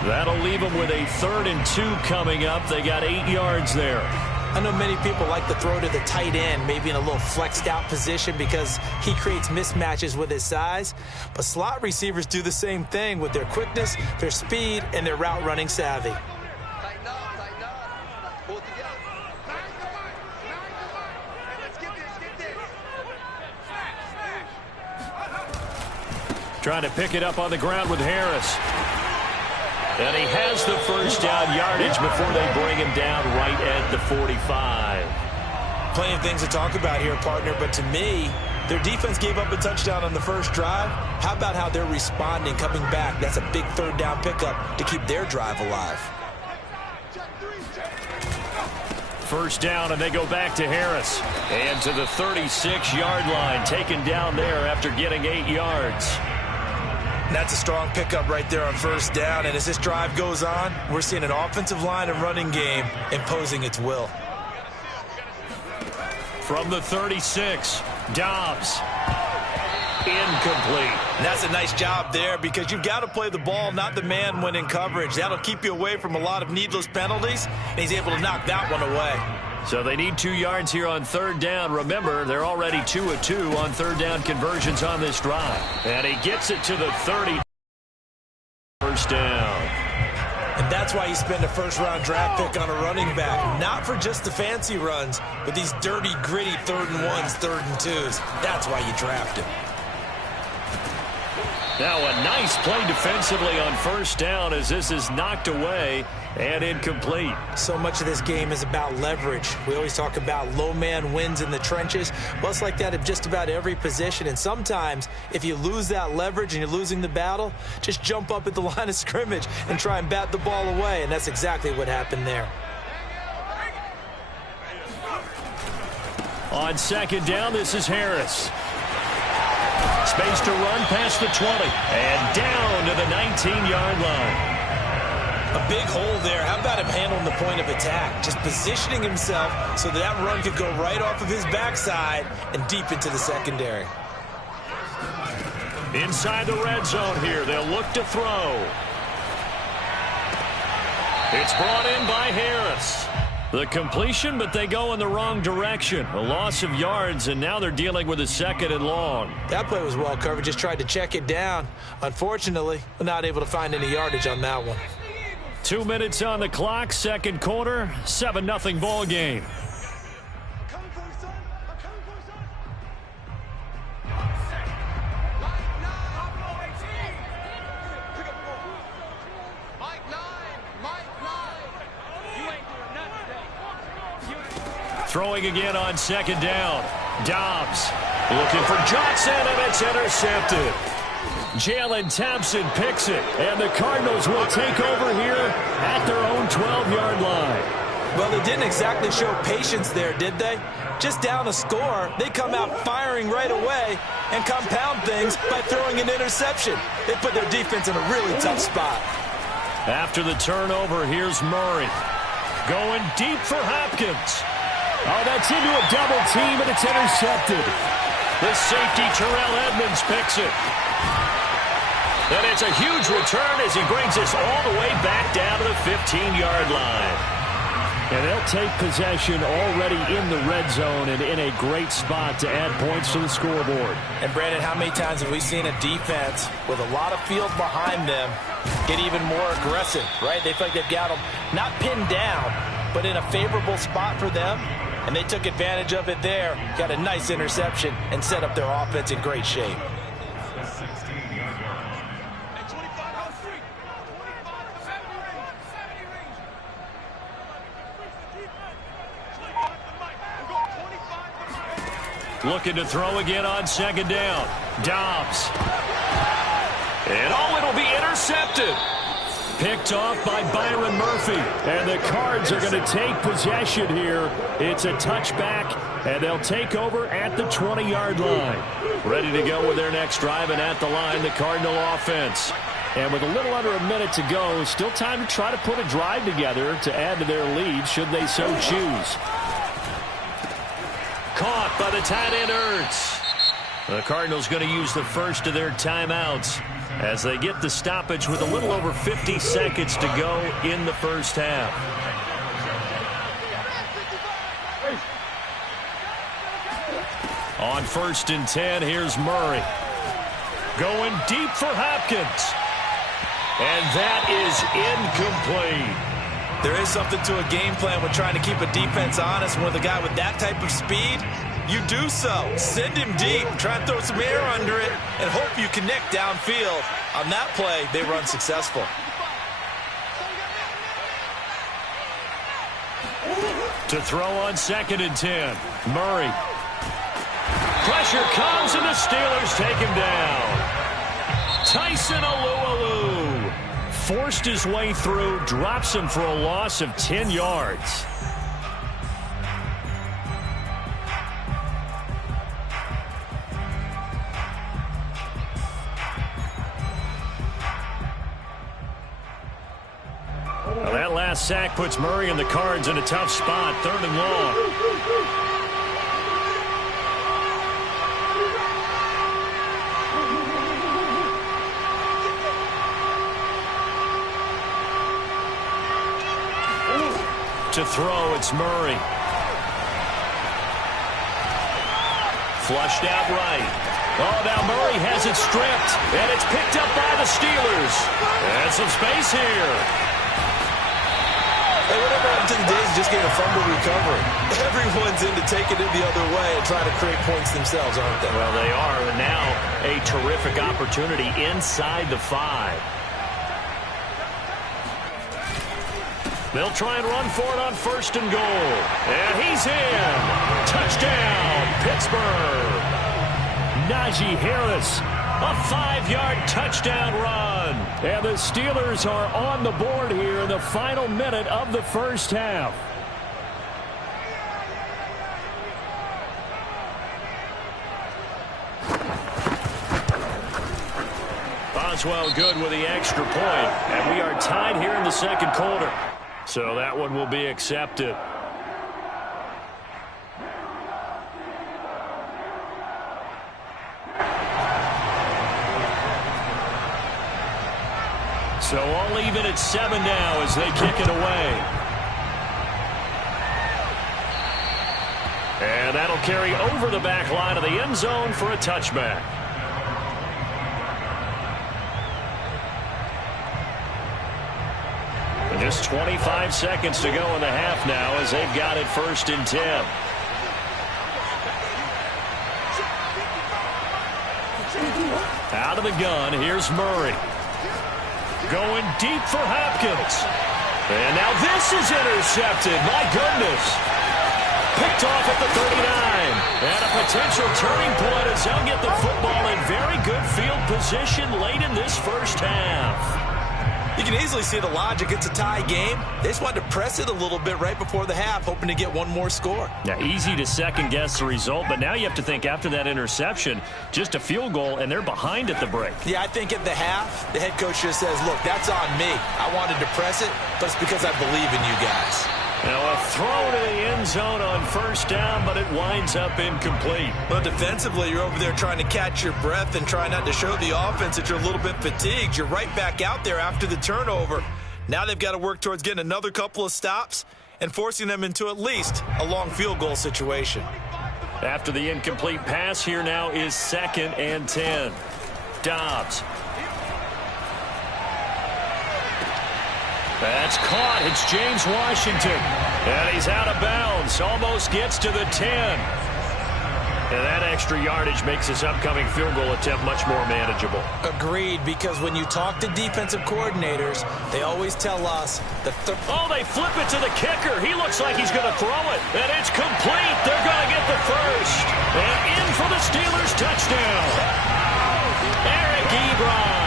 That'll leave them with a 3rd and 2 coming up. They got 8 yards there. I know many people like to throw to the tight end, maybe in a little flexed out position because he creates mismatches with his size. But slot receivers do the same thing with their quickness, their speed, and their route running savvy. Trying to pick it up on the ground with Harris. And he has the first down yardage before they bring him down right at the 45. Plenty of things to talk about here, partner, but to me, their defense gave up a touchdown on the first drive. How about how they're responding, coming back? That's a big 3rd down pickup to keep their drive alive. First down, and they go back to Harris. And to the 36-yard line, taken down there after getting 8 yards. That's a strong pickup right there on 1st down. And as this drive goes on, we're seeing an offensive line and running game imposing its will. From the 36, Dobbs. Incomplete. And that's a nice job there because you've got to play the ball, not the man when in coverage. That'll keep you away from a lot of needless penalties, and he's able to knock that one away. So they need 2 yards here on 3rd down. Remember, they're already 2 of 2 on 3rd down conversions on this drive. And he gets it to the 30. First down. And that's why you spend a 1st-round draft pick on a running back. Not for just the fancy runs, but these dirty, gritty 3rd and 1s, 3rd and 2s. That's why you draft him. Now a nice play defensively on first down as this is knocked away and incomplete. So much of this game is about leverage. We always talk about low man wins in the trenches. Well, it's like that at just about every position. And sometimes if you lose that leverage and you're losing the battle, just jump up at the line of scrimmage and try and bat the ball away. And that's exactly what happened there. On second down, this is Harris. Space to run past the 20 and down to the 19-yard line. A big hole there. How about him handling the point of attack? Just positioning himself so that run could go right off of his backside and deep into the secondary. Inside the red zone here, they'll look to throw. It's brought in by Harris. The completion, but they go in the wrong direction. A loss of yards, and now they're dealing with a second and long. That play was well covered. Just tried to check it down. Unfortunately, we're not able to find any yardage on that one. 2 minutes on the clock, second quarter, 7-0 ball game. Throwing again on second down. Dobbs looking for Johnson, and it's intercepted. Jalen Thompson picks it, and the Cardinals will take over here at their own 12-yard line. Well, they didn't exactly show patience there, did they? Just down a score, they come out firing right away and compound things by throwing an interception. They put their defense in a really tough spot. After the turnover, here's Murray. Going deep for Hopkins. Oh, that's into a double team, and it's intercepted. The safety, Terrell Edmonds, picks it. And it's a huge return as he brings us all the way back down to the 15-yard line. And they'll take possession already in the red zone and in a great spot to add points to the scoreboard. And, Brandon, how many times have we seen a defense with a lot of field behind them get even more aggressive, right? They feel like they've got them not pinned down, but in a favorable spot for them. And they took advantage of it there, got a nice interception, and set up their offense in great shape. Looking to throw again on second down. Dobbs. And it'll be intercepted. Picked off by Byron Murphy. And the Cards are going to take possession here. It's a touchback, and they'll take over at the 20-yard line. Ready to go with their next drive, and at the line, the Cardinal offense. And with a little under a minute to go, still time to try to put a drive together to add to their lead, should they so choose. Caught by the tight end, Ertz. The Cardinals going to use the first of their timeouts as they get the stoppage with a little over 50 seconds to go in the first half. On 1st and 10, here's Murray. Going deep for Hopkins. And that is incomplete. There is something to a game plan with trying to keep a defense honest. With a guy with that type of speed, you do so. Send him deep, try and throw some air under it, and hope you connect downfield. On that play, they run successful. To throw on 2nd and 10, Murray. Pressure comes, and the Steelers take him down. Tyson Alualu forced his way through, drops him for a loss of 10 yards. Well, that last sack puts Murray and the Cards in a tough spot, 3rd and long. To throw, it's Murray. Flushed out right. Oh, now Murray has it stripped, and it's picked up by the Steelers. And some space here. Hey, whatever happened to the days of just getting a fumble recovery? Everyone's into taking it the other way and trying to create points themselves, aren't they? Well, they are. And now a terrific opportunity inside the 5. They'll try and run for it on 1st and goal. And he's in. Touchdown, Pittsburgh. Najee Harris, a 5-yard touchdown run. And the Steelers are on the board here in the final minute of the first half. Boswell good with the extra point. And we are tied here in the second quarter. So that one will be accepted. So all even at 7 now as they kick it away. And that'll carry over the back line of the end zone for a touchback. And just 25 seconds to go in the half now as they've got it 1st and 10. Out of the gun, here's Murray. Going deep for Hopkins. And now this is intercepted. My goodness. Picked off at the 39. And a potential turning point as they'll get the football in very good field position late in this first half. You can easily see the logic. It's a tie game. They just wanted to press it a little bit right before the half, hoping to get one more score. Yeah, easy to second-guess the result, but now you have to think after that interception, just a field goal, and they're behind at the break. Yeah, I think at the half, the head coach just says, look, that's on me. I wanted to press it, but it's because I believe in you guys. Now a throw to the end zone on 1st down, but it winds up incomplete. But defensively, you're over there trying to catch your breath and try not to show the offense that you're a little bit fatigued. You're right back out there after the turnover. Now they've got to work towards getting another couple of stops and forcing them into at least a long field goal situation. After the incomplete pass, here now is 2nd and 10. Dobbs. That's caught. It's James Washington. And he's out of bounds. Almost gets to the 10. And that extra yardage makes this upcoming field goal attempt much more manageable. Agreed, because when you talk to defensive coordinators, they always tell us that oh, they flip it to the kicker. He looks like he's going to throw it. And it's complete. They're going to get the first. And in for the Steelers touchdown. Eric Ebron.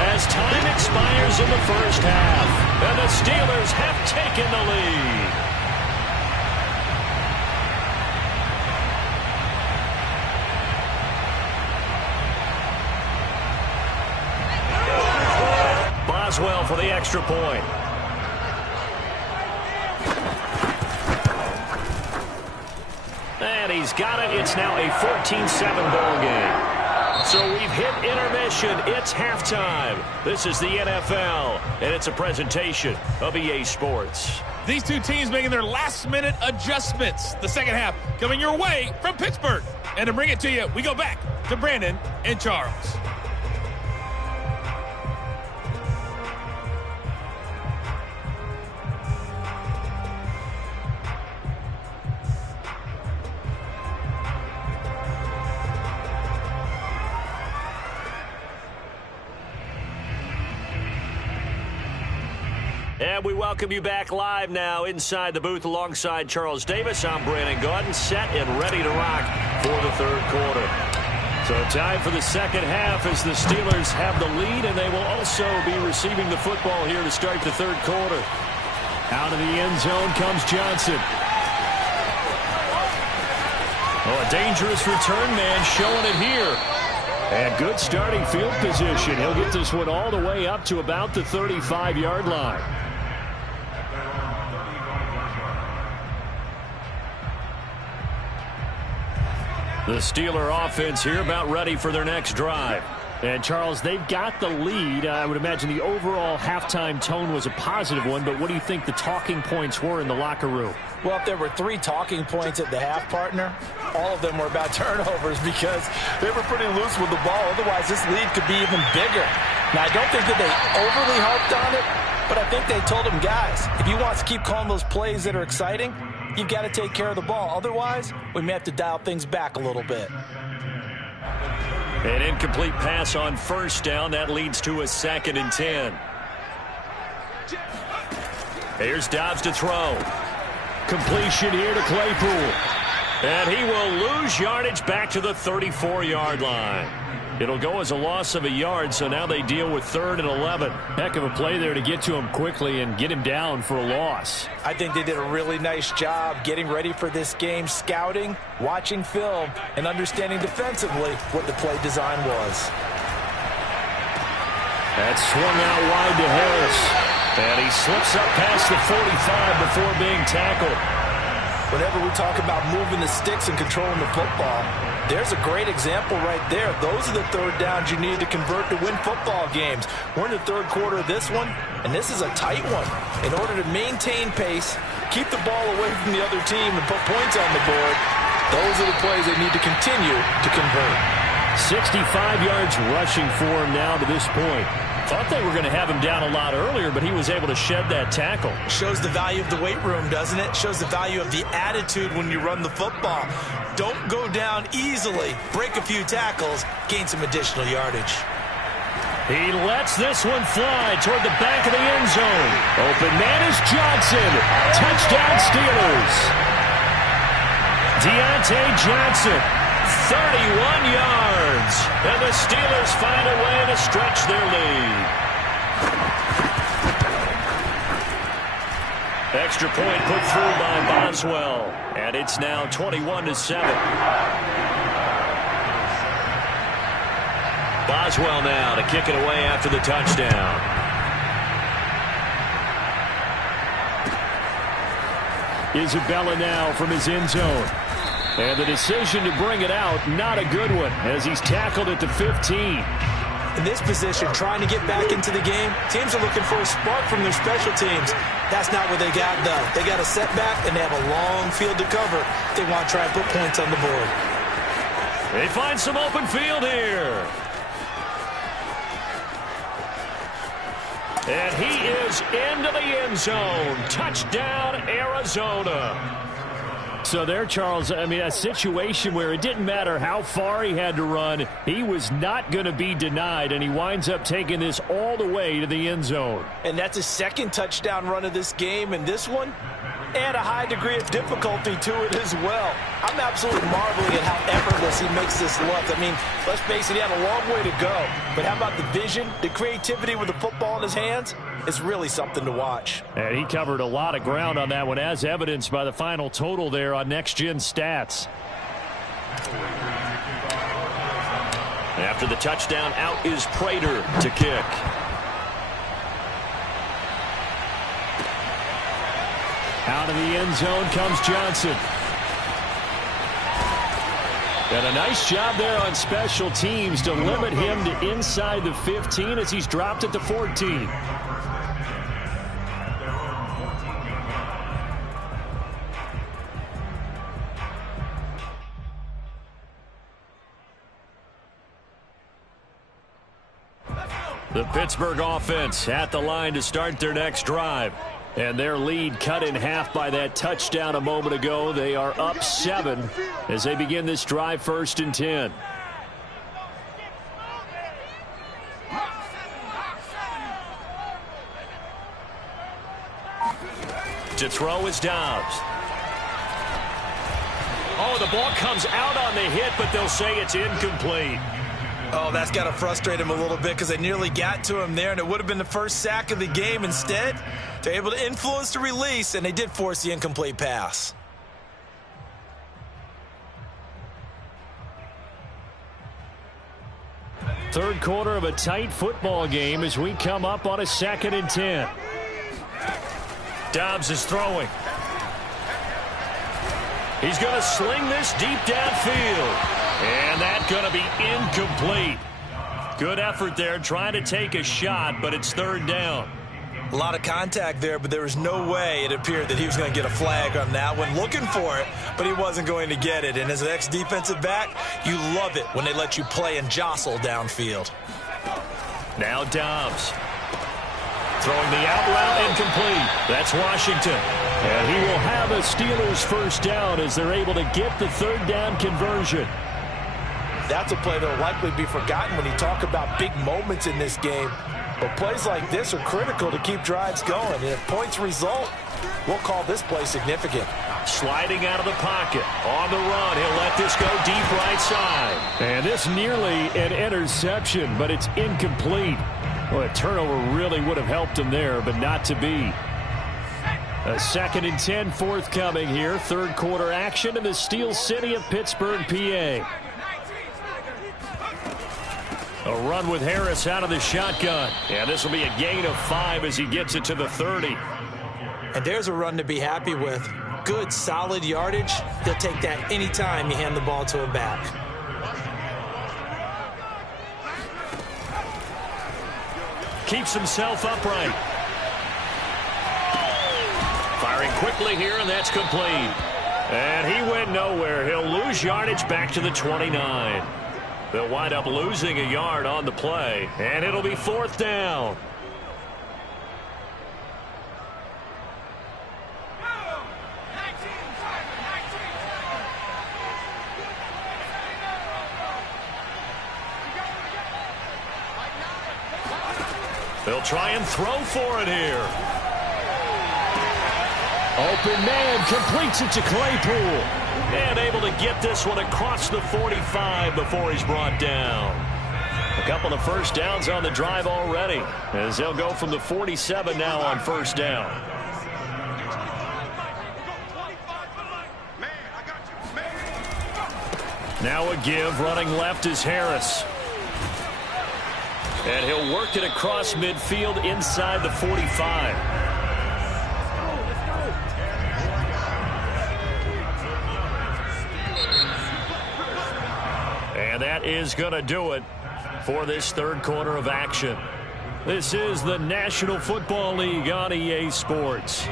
As time expires in the first half, and the Steelers have taken the lead. Boswell for the extra point. And he's got it. It's now a 14-7 ball game. So we've hit intermission. It's halftime. This is the NFL, and it's a presentation of EA Sports. These two teams making their last-minute adjustments. The second half coming your way from Pittsburgh. And to bring it to you, we go back to Brandon and Charles. And we welcome you back live now inside the booth alongside Charles Davis. I'm Brandon Gaudin, set and ready to rock for the third quarter. So time for the second half as the Steelers have the lead, and they will also be receiving the football here to start the third quarter. Out of the end zone comes Johnson. Oh, a dangerous return man showing it here. And good starting field position. He'll get this one all the way up to about the 35-yard line. The Steeler offense here about ready for their next drive. And, Charles, they've got the lead. I would imagine the overall halftime tone was a positive one, but what do you think the talking points were in the locker room? Well, if there were 3 talking points at the half, partner, all of them were about turnovers because they were pretty loose with the ball. Otherwise, this lead could be even bigger. Now, I don't think that they overly harped on it, But I think they told him, guys, if you want to keep calling those plays that are exciting, you've got to take care of the ball. Otherwise, we may have to dial things back a little bit. An incomplete pass on first down. That leads to a 2nd and 10. Here's Dobbs to throw. Completion here to Claypool. And he will lose yardage back to the 34-yard line. It'll go as a loss of a yard, so now they deal with 3rd and 11. Heck of a play there to get to him quickly and get him down for a loss. I think they did a really nice job getting ready for this game, scouting, watching film, and understanding defensively what the play design was. That's swung out wide to Harris. And he slips up past the 45 before being tackled. Whenever we talk about moving the sticks and controlling the football, there's a great example right there. Those are the 3rd downs you need to convert to win football games. We're in the 3rd quarter of this one, and this is a tight one. In order to maintain pace, keep the ball away from the other team, and put points on the board, those are the plays they need to continue to convert. 65 yards rushing for him now to this point. Thought they were going to have him down a lot earlier, but he was able to shed that tackle. Shows the value of the weight room, doesn't it? Shows the value of the attitude when you run the football. Don't go down easily. Break a few tackles. Gain some additional yardage. He lets this one fly toward the back of the end zone. Open man is Johnson. Touchdown Steelers. Deontay Johnson, 31 yards. And the Steelers find a way to stretch their lead. Extra point put through by Boswell. And it's now 21-7. Boswell now to kick it away after the touchdown. Isabella now from his end zone. And the decision to bring it out, not a good one, as he's tackled at the 15. In this position, trying to get back into the game, teams are looking for a spark from their special teams. That's not what they got done. They got a setback, and they have a long field to cover. They want to try and put points on the board. They find some open field here. And he is into the end zone. Touchdown, Arizona. So there, Charles, I mean, a situation where it didn't matter how far he had to run, he was not going to be denied, and he winds up taking this all the way to the end zone. And that's his 2nd touchdown run of this game, and this one, add a high degree of difficulty to it as well. I'm absolutely marveling at how effortless he makes this look. I mean, let's face it, he had a long way to go. But how about the vision, the creativity with the football in his hands? It's really something to watch. And he covered a lot of ground on that one, as evidenced by the final total there on Next Gen Stats. After the touchdown, out is Prater to kick. Out of the end zone comes Johnson. And a nice job there on special teams to limit him to inside the 15 as he's dropped at the 14. The Pittsburgh offense at the line to start their next drive. And their lead cut in half by that touchdown a moment ago. They are up 7 as they begin this drive, 1st and 10. To throw is Dobbs. Oh, the ball comes out on the hit, but they'll say it's incomplete. Oh, that's got to frustrate him a little bit because they nearly got to him there, and it would have been the first sack of the game. Instead, they're able to influence the release, and they did force the incomplete pass. Third quarter of a tight football game as we come up on a 2nd and 10. Dobbs is throwing. He's going to sling this deep downfield. And that's going to be incomplete. Good effort there trying to take a shot, but it's 3rd down. A lot of contact there, but there was no way it appeared that he was going to get a flag on that one. Looking for it, but he wasn't going to get it. And as an ex-defensive back, you love it when they let you play and jostle downfield. Now Dobbs. Throwing the out route incomplete. That's Washington. And he will have a Steelers first down as they're able to get the third down conversion. That's a play that will likely be forgotten when you talk about big moments in this game. But plays like this are critical to keep drives going. And if points result, we'll call this play significant. Sliding out of the pocket. On the run, he'll let this go deep right side. And this nearly an interception, but it's incomplete. Well, a turnover really would have helped him there, but not to be. A 2nd and 10 forthcoming here. Third quarter action in the Steel City of Pittsburgh, PA. A run with Harris out of the shotgun. Yeah, this will be a gain of 5 as he gets it to the 30. And there's a run to be happy with. Good, solid yardage. He'll take that anytime you hand the ball to him back. Keeps himself upright. Firing quickly here, and that's complete. And he went nowhere. He'll lose yardage back to the 29. They'll wind up losing a yard on the play, and it'll be 4th down. They'll try and throw for it here. Open man completes it to Claypool. And able to get this one across the 45 before he's brought down. A couple of first downs on the drive already, as they'll go from the 47 now on first down. Now a give, running left is Harris. And he'll work it across midfield inside the 45. And that is going to do it for this third quarter of action. This is the National Football League on EA Sports.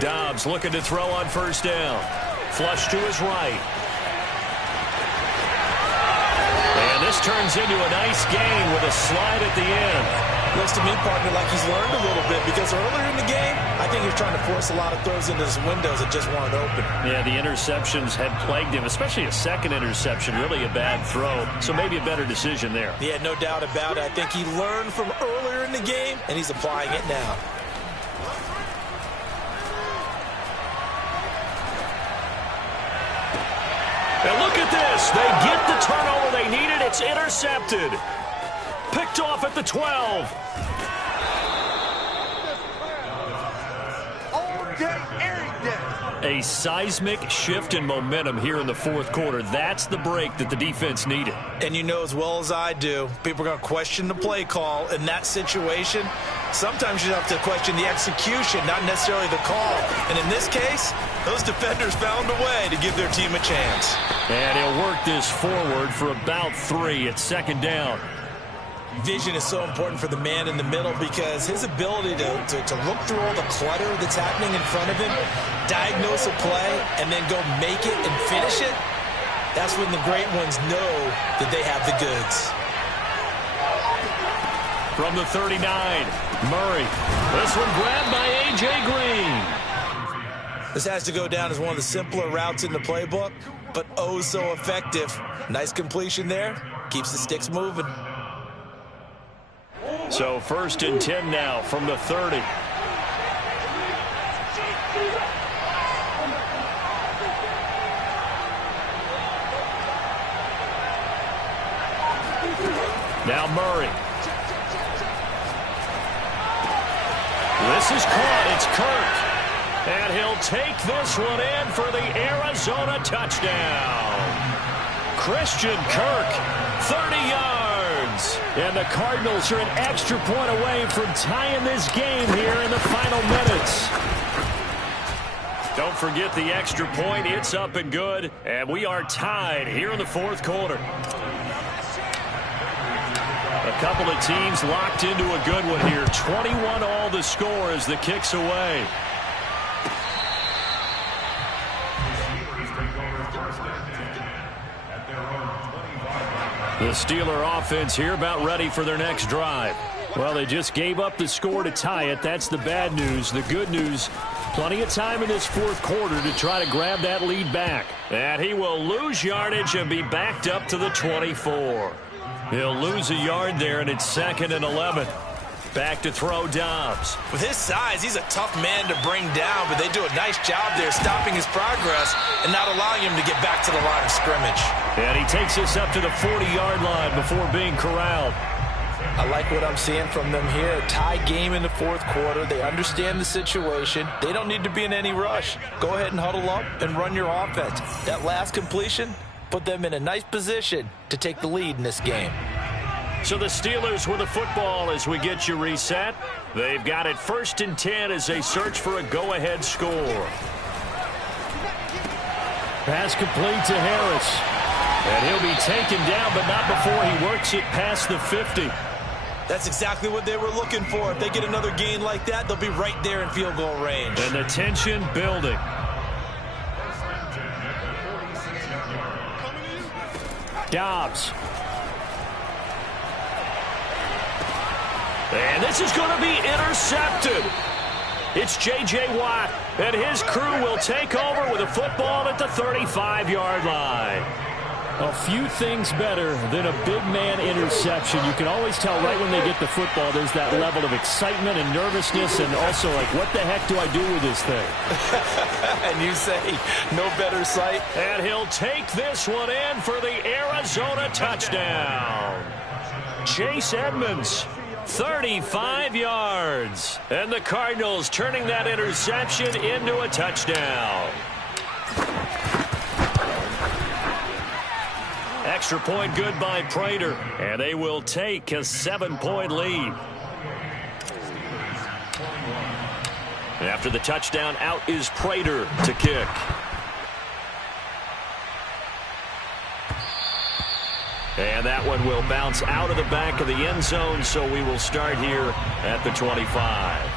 Dobbs looking to throw on first down. Flush to his right. And this turns into a nice gain with a slide at the end. Looks to me, partner, like he's learned a little bit, because earlier in the game, I think he was trying to force a lot of throws into his windows that just weren't open. Yeah, the interceptions had plagued him, especially a second interception, really a bad throw. So maybe a better decision there. Yeah, no doubt about it. I think he learned from earlier in the game, and he's applying it now. And look at this. They get the turnover they needed. It's intercepted. Picked off at the 12. A seismic shift in momentum here in the fourth quarter. That's the break that the defense needed. And you know as well as I do, people are going to question the play call in that situation. Sometimes you have to question the execution, not necessarily the call. And in this case, those defenders found a way to give their team a chance. And he'll work this forward for about 3 at second down. Vision is so important for the man in the middle because his ability to look through all the clutter that's happening in front of him, diagnose a play, and then go make it and finish it, that's when the great ones know that they have the goods. From the 39, Murray. This one grabbed by A.J. Green. This has to go down as one of the simpler routes in the playbook, but oh so effective. Nice completion there. Keeps the sticks moving. So 1st and 10 now from the 30. Now Murray. This is caught. It's Kirk. And he'll take this one in for the Arizona touchdown. Christian Kirk, 30 yards. And the Cardinals are an extra point away from tying this game here in the final minutes. Don't forget the extra point. It's up and good. And we are tied here in the fourth quarter. A couple of teams locked into a good one here. 21 all the score as the kick's away. The Steeler offense here about ready for their next drive. Well, they just gave up the score to tie it. That's the bad news. The good news, plenty of time in this fourth quarter to try to grab that lead back. And he will lose yardage and be backed up to the 24. He'll lose a yard there, and it's 2nd and 11. Back to throw Dobbs. With his size, he's a tough man to bring down, but they do a nice job there stopping his progress and not allowing him to get back to the line of scrimmage. And he takes us up to the 40-yard line before being corralled. I like what I'm seeing from them here. Tie game in the fourth quarter. They understand the situation. They don't need to be in any rush. Go ahead and huddle up and run your offense. That last completion put them in a nice position to take the lead in this game. So the Steelers with the football as we get you reset. They've got it 1st and 10 as they search for a go-ahead score. Pass complete to Harris. And he'll be taken down, but not before he works it past the 50. That's exactly what they were looking for. If they get another gain like that, they'll be right there in field goal range. And the tension building. Dobbs. And this is going to be intercepted. It's J.J. Watt, and his crew will take over with a football at the 35-yard line. A few things better than a big man interception. You can always tell right when they get the football, there's that level of excitement and nervousness, and also like, what the heck do I do with this thing? And you say, no better sight. And he'll take this one in for the Arizona touchdown. Chase Edmonds. 35 yards. And the Cardinals turning that interception into a touchdown. Extra point good by Prater. And they will take a 7-point lead. After the touchdown, out is Prater to kick. And that one will bounce out of the back of the end zone, so we will start here at the 25.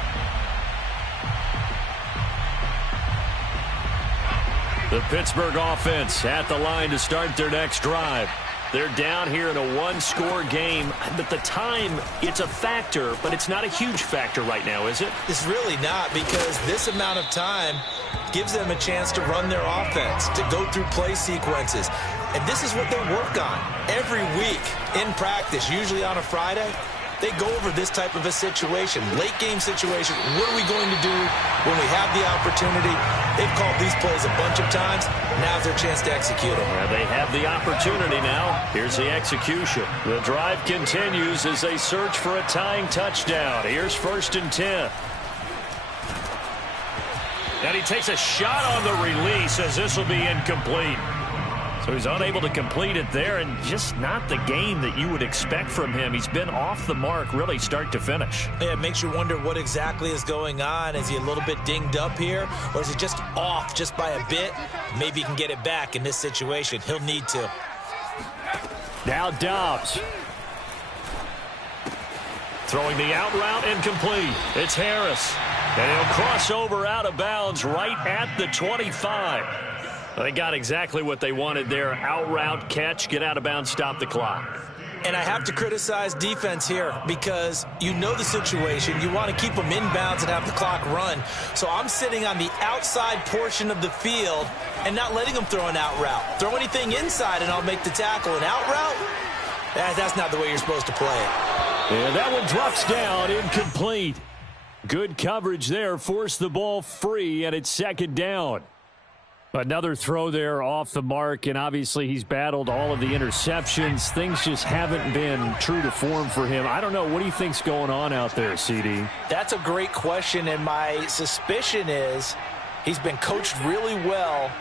The Pittsburgh offense at the line to start their next drive. They're down here in a one-score game, but the time, it's a factor, but it's not a huge factor right now, is it? It's really not, because this amount of time gives them a chance to run their offense, to go through play sequences. And this is what they work on every week in practice, usually on a Friday. They go over this type of a situation, late game situation. What are we going to do when we have the opportunity? They've called these plays a bunch of times. Now's their chance to execute them. Yeah, they have the opportunity now. Here's the execution. The drive continues as they search for a tying touchdown. Here's 1st and 10. And he takes a shot on the release as this will be incomplete. So he's unable to complete it there, and just not the game that you would expect from him. He's been off the mark really start to finish. Yeah, it makes you wonder what exactly is going on. Is he a little bit dinged up here, or is he just off just by a bit? Maybe he can get it back in this situation. He'll need to. Now Dobbs. Throwing the out route incomplete. It's Harris. And he'll cross over out of bounds right at the 25. They got exactly what they wanted there. Out route, catch, get out of bounds, stop the clock. And I have to criticize defense here because you know the situation. You want to keep them inbounds and have the clock run. So I'm sitting on the outside portion of the field and not letting them throw an out route. Throw anything inside and I'll make the tackle. An out route? That's not the way you're supposed to play it. And that one drops down, incomplete. Good coverage there, forced the ball free, and it's 2nd down. Another throw there off the mark, and obviously he's battled all of the interceptions. Things just haven't been true to form for him. I don't know. What do you think's going on out there, CD? That's a great question, and my suspicion is he's been coached really well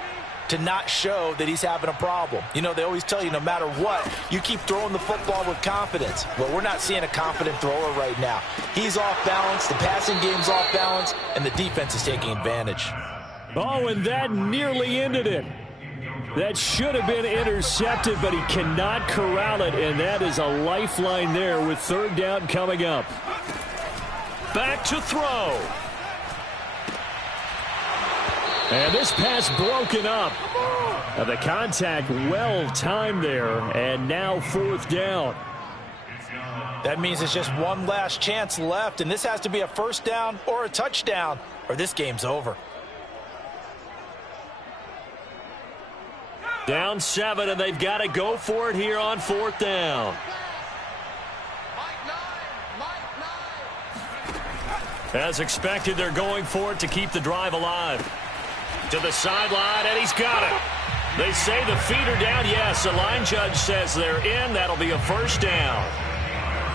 to not show that he's having a problem. You know, they always tell you no matter what, you keep throwing the football with confidence. Well, we're not seeing a confident thrower right now. He's off balance, the passing game's off balance, and the defense is taking advantage. Oh, and that nearly ended it. That should have been intercepted, but he cannot corral it, and that is a lifeline there with 3rd down coming up. Back to throw. And this pass broken up. The contact well timed there, and now 4th down. That means it's just one last chance left, and this has to be a 1st down or a touchdown, or this game's over. Down 7, and they've got to go for it here on 4th down. As expected, they're going for it to keep the drive alive. To the sideline, and he's got it. They say the feet are down. Yes, the line judge says they're in. That'll be a 1st down.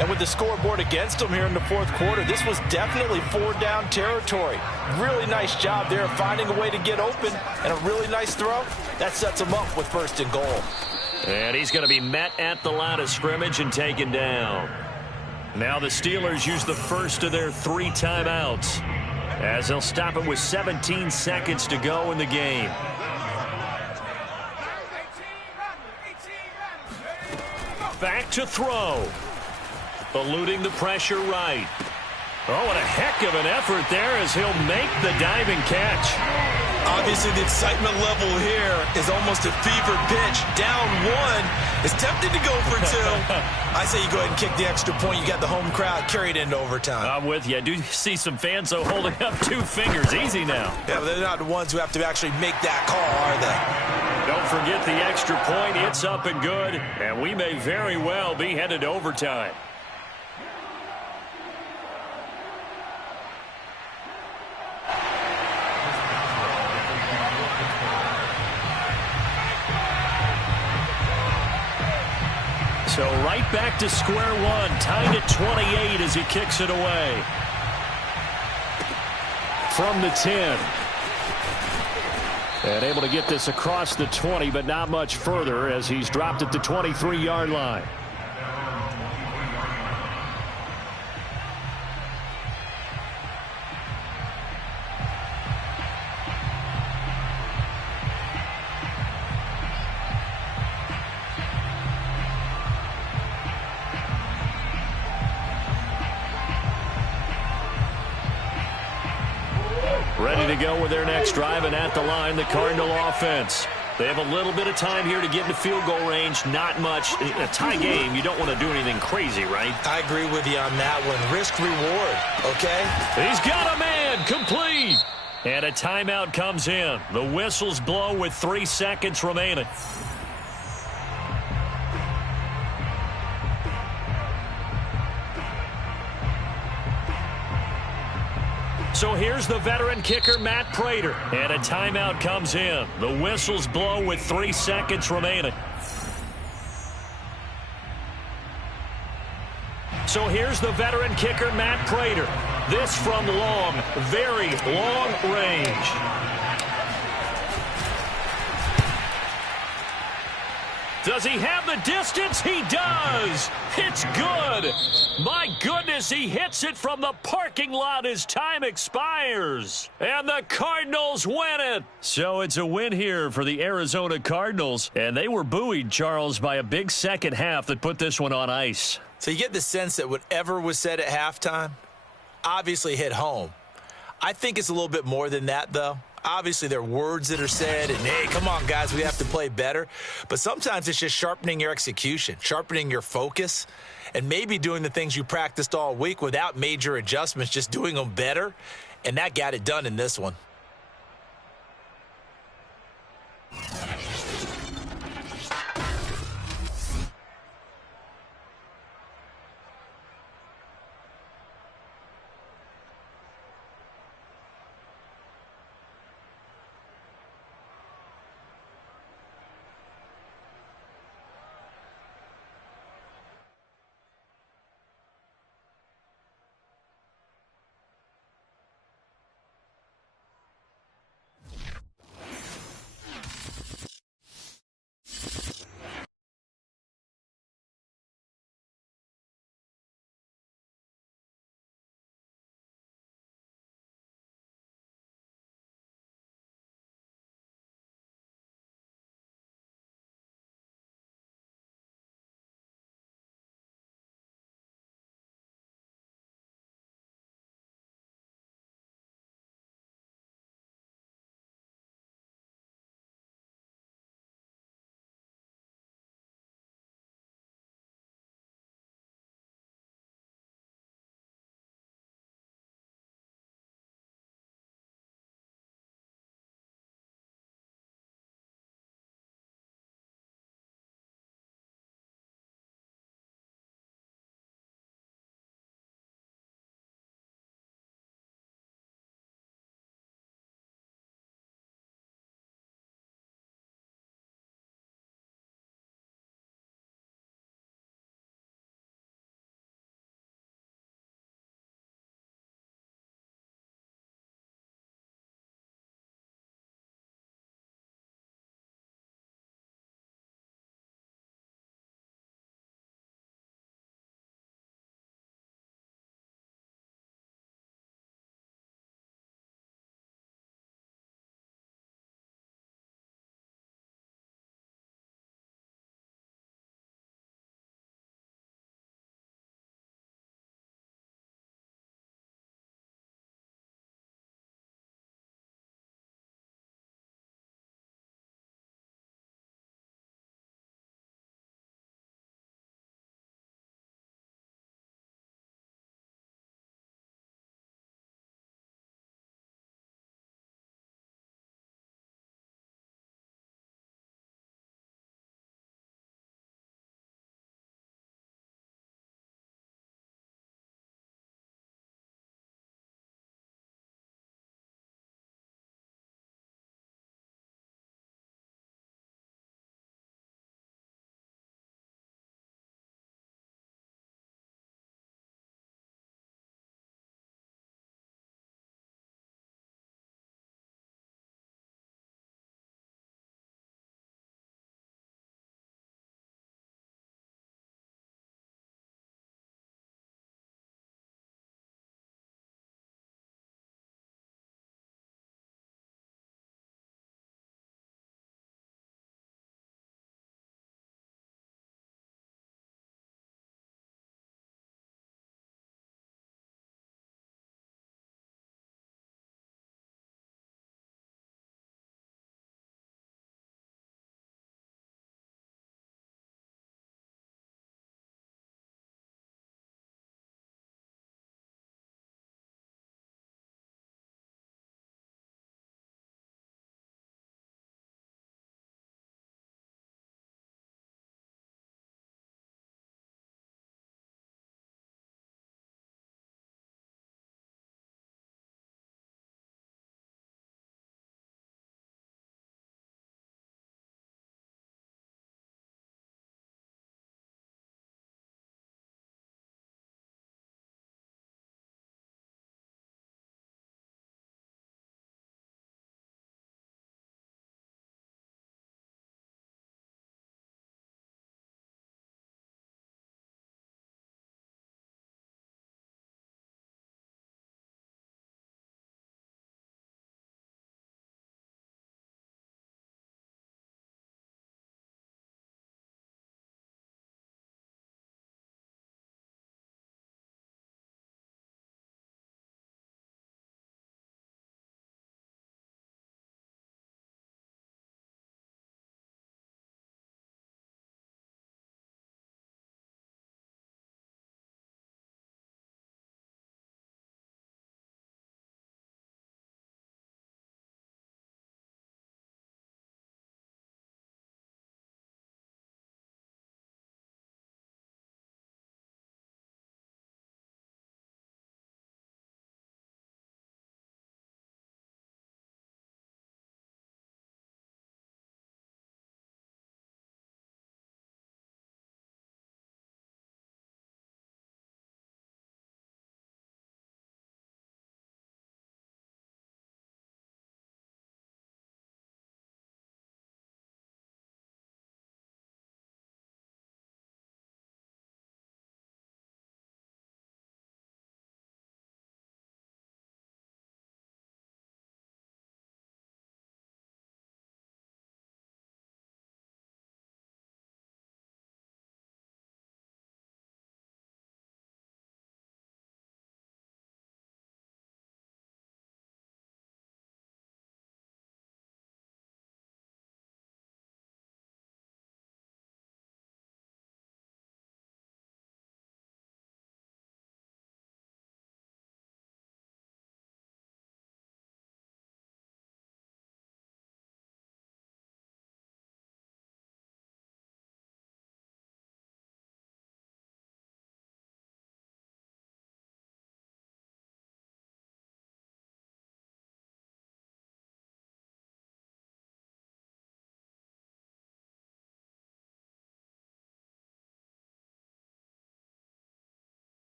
And with the scoreboard against them here in the 4th quarter, this was definitely 4-down territory. Really nice job there finding a way to get open, and a really nice throw. That sets them up with 1st and goal. And he's going to be met at the line of scrimmage and taken down. Now the Steelers use the first of their 3 timeouts, as they'll stop it with 17 seconds to go in the game. Back to throw. Eluding the pressure right. Oh, what a heck of an effort there as he'll make the diving catch. Obviously, the excitement level here is almost a fever pitch. Down 1. It's tempting to go for 2. I say you go ahead and kick the extra point. You got the home crowd carried into overtime. I'm with you. I do see some fans, though, holding up 2 fingers. Easy now. Yeah, but they're not the ones who have to actually make that call, are they? Don't forget the extra point. It's up and good, and we may very well be headed to overtime. So right back to square one, tied at 28 as he kicks it away. From the 10. And able to get this across the 20, but not much further as he's dropped at the 23-yard line. Ready to go with their next drive, and at the line, the Cardinal offense. They have a little bit of time here to get into field goal range. Not much. In a tie game, you don't want to do anything crazy, right? I agree with you on that one. Risk-reward, okay? He's got a man. Complete. And a timeout comes in. The whistles blow with 3 seconds remaining. So here's the veteran kicker, Matt Prater. And a timeout comes in. The whistles blow with 3 seconds remaining. So here's the veteran kicker, Matt Prater. This from long, very long range. Does he have the distance? He does. It's good. My goodness, he hits it from the parking lot as time expires. And the Cardinals win it. So it's a win here for the Arizona Cardinals. And they were buoyed, Charles, by a big second half that put this one on ice. So you get the sense that whatever was said at halftime obviously hit home. I think it's a little bit more than that, though. Obviously, there are words that are said, and, hey, come on, guys, we have to play better. But sometimes it's just sharpening your execution, sharpening your focus, and maybe doing the things you practiced all week without major adjustments, just doing them better. And that got it done in this one.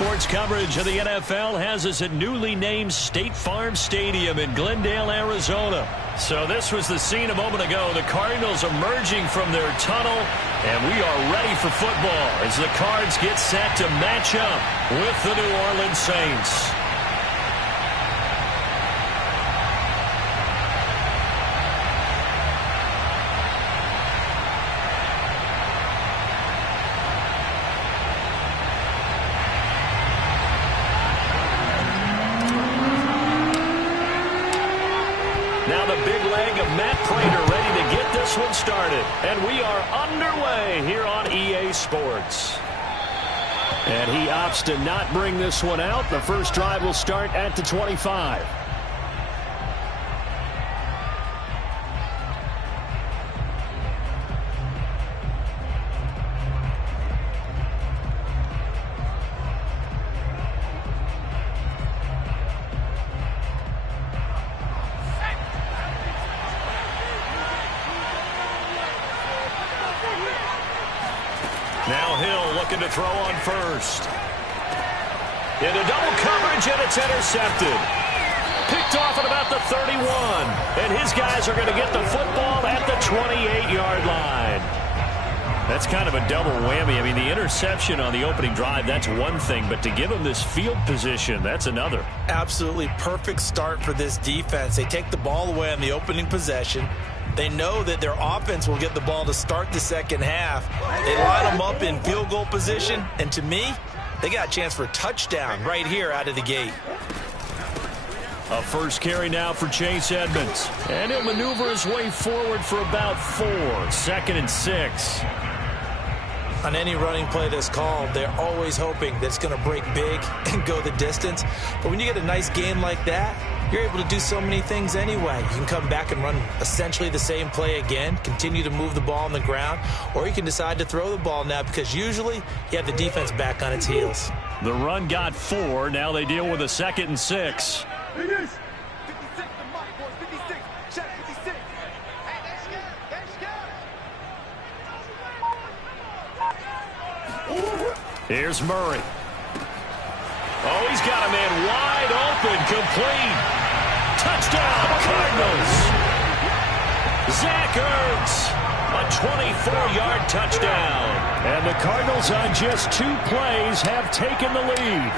Sports coverage of the NFL has us at newly named State Farm Stadium in Glendale, Arizona. So this was the scene a moment ago. The Cardinals emerging from their tunnel, and we are ready for football as the Cards get set to match up with the New Orleans Saints. Now the big leg of Matt Prater ready to get this one started. And we are underway here on EA Sports. And he opts to not bring this one out. The first drive will start at the 25. Now Hill looking to throw on first. Into double coverage, and it's intercepted. Picked off at about the 31. And his guys are going to get the football at the 28-yard line. That's kind of a double whammy. I mean, the interception on the opening drive, that's one thing. But to give him this field position, that's another. Absolutely perfect start for this defense. They take the ball away on the opening possession. They know that their offense will get the ball to start the second half. They line them up in field goal position, and to me, they got a chance for a touchdown right here out of the gate. A first carry now for Chase Edmonds. And he'll maneuver his way forward for about 4. 2nd and 6. On any running play that's called, they're always hoping that it's going to break big and go the distance. But when you get a nice game like that, you're able to do so many things anyway. You can come back and run essentially the same play again, continue to move the ball on the ground, or you can decide to throw the ball now because usually you have the defense back on its heels. The run got 4. Now they deal with a 2nd and 6. Here's Murray. Oh, he's got a man wide open, complete. Touchdown, Cardinals. Zach Ertz, a 24-yard touchdown. And the Cardinals on just 2 plays have taken the lead.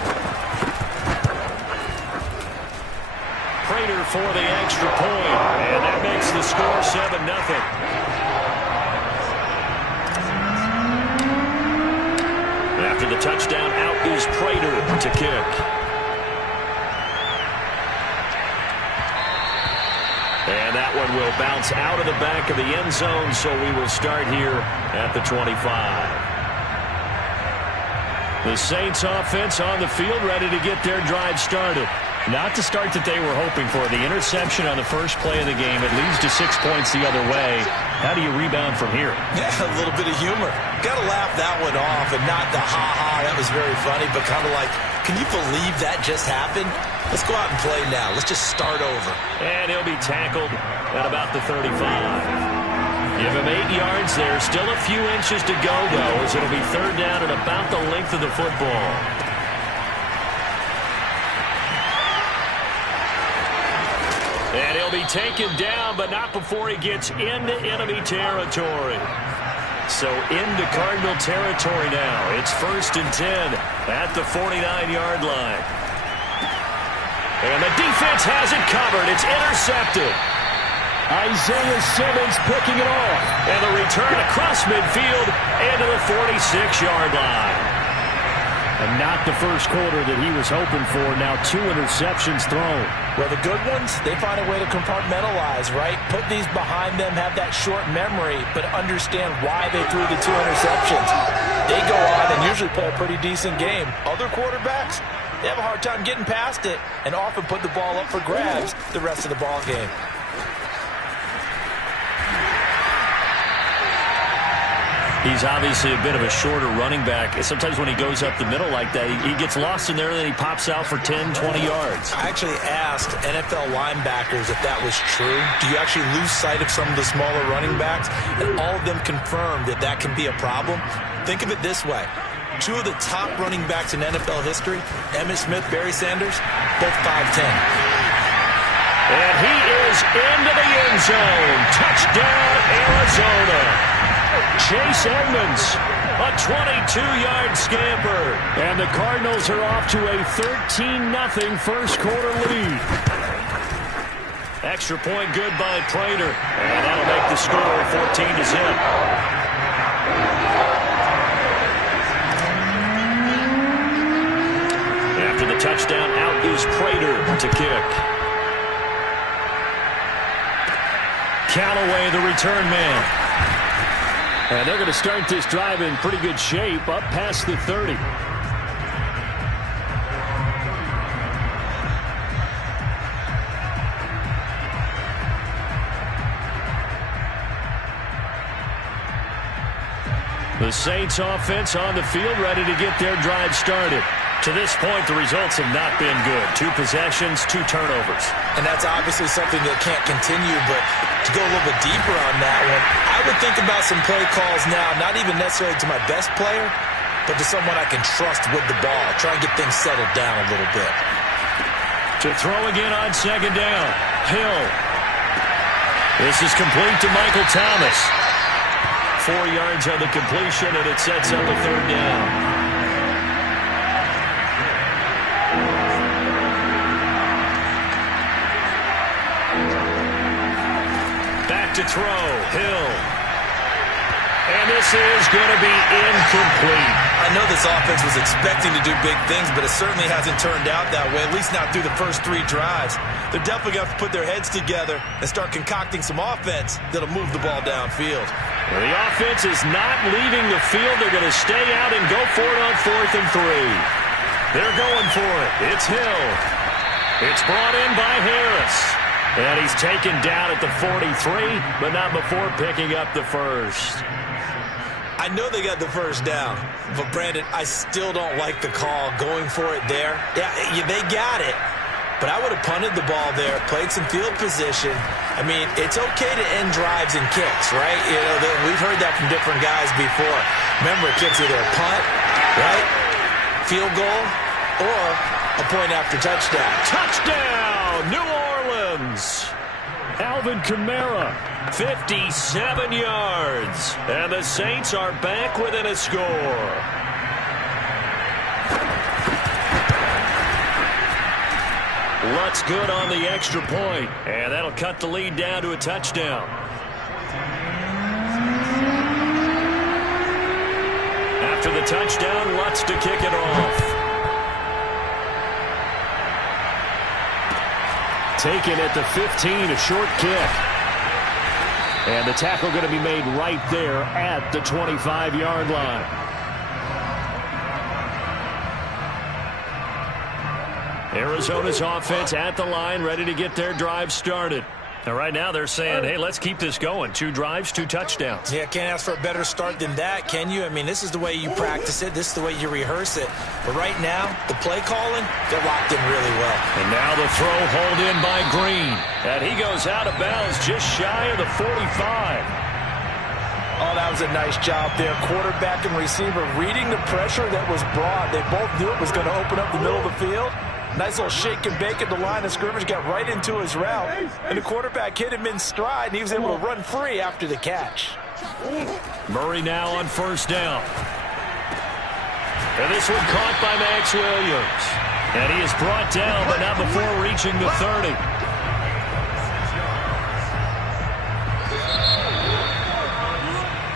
Prater for the extra point, and that makes the score 7-0. After the touchdown, out is Prater to kick. And that one will bounce out of the back of the end zone, so we will start here at the 25. The Saints offense on the field ready to get their drive started. Not the start that they were hoping for. The interception on the first play of the game. It leads to 6 points the other way. How do you rebound from here? Yeah, a little bit of humor. Got to laugh that one off and not the ha-ha. That was very funny, but kind of like, can you believe that just happened? Let's go out and play now. Let's just start over. And he'll be tackled at about the 35. Give him 8 yards there. Still a few inches to go, though, as it'll be 3rd down at about the length of the football. And he'll be taken down, but not before he gets into enemy territory. So into Cardinal territory now. It's 1st and 10 at the 49-yard line. And the defense has it covered. It's intercepted. Isaiah Simmons picking it off. And the return across midfield into the 46-yard line. And not the first quarter that he was hoping for. Now 2 interceptions thrown. Well, the good ones, they find a way to compartmentalize, right? Put these behind them, have that short memory, but understand why they threw the 2 interceptions. They go on and usually play a pretty decent game. Other quarterbacks, they have a hard time getting past it and often put the ball up for grabs the rest of the ball game. He's obviously a bit of a shorter running back. Sometimes when he goes up the middle like that, he gets lost in there, and then he pops out for 10, 20 yards. I actually asked NFL linebackers if that was true. Do you actually lose sight of some of the smaller running backs? And all of them confirmed that that can be a problem. Think of it this way. Two of the top running backs in NFL history, Emmitt Smith, Barry Sanders, both 5'10". And he is into the end zone. Touchdown, Arizona. Chase Edmonds, a 22-yard scamper. And the Cardinals are off to a 13-0 first quarter lead. Extra point good by Prater. And that'll make the score 14-0. After the touchdown, out is Prater to kick. Callaway, the return man. And they're going to start this drive in pretty good shape, up past the 30. The Saints offense on the field, ready to get their drive started. To this point, the results have not been good. 2 possessions, 2 turnovers. And that's obviously something that can't continue, but to go a little bit deeper on that one, I would think about some play calls now, not even necessarily to my best player, but to someone I can trust with the ball. Try and get things settled down a little bit. To throw again on second down. Hill. This is complete to Michael Thomas. 4 yards on the completion, and it sets up a third down. To throw, Hill. And this is going to be incomplete. I know this offense was expecting to do big things, but it certainly hasn't turned out that way, at least not through the first 3 drives. They're definitely going to have to put their heads together and start concocting some offense that'll move the ball downfield. Well, the offense is not leaving the field. They're going to stay out and go for it on 4th and 3. They're going for it. It's Hill. It's brought in by Harris. And he's taken down at the 43, but not before picking up the first. I know they got the first down, but Brandon, I still don't like the call going for it there. Yeah, they got it, but I would have punted the ball there, played some field position. I mean, it's okay to end drives and kicks, right? You know, we've heard that from different guys before. Remember, a kick's either a punt, right, field goal, or a point after touchdown. Touchdown, New Orleans. Alvin Kamara, 57 yards. And the Saints are back within a score. Lutz good on the extra point. And that'll cut the lead down to a touchdown. After the touchdown, Lutz to kick it off. Taken at the 15, a short kick. And the tackle going to be made right there at the 25-yard line. Arizona's offense at the line, ready to get their drive started. Now, right now, they're saying, hey, let's keep this going. 2 drives, 2 touchdowns. Yeah, can't ask for a better start than that, can you? I mean, this is the way you practice it. This is the way you rehearse it. But right now, the play calling, they're locked in really well. And now the throw hauled in by Green. And he goes out of bounds just shy of the 45. Oh, that was a nice job there. Quarterback and receiver reading the pressure that was brought. They both knew it was going to open up the middle of the field. Nice little shake and bake at the line of scrimmage, got right into his route, and the quarterback hit him in stride, and he was able to run free after the catch. Murray now on first down. And this one caught by Max Williams. And he is brought down, but not before reaching the 30.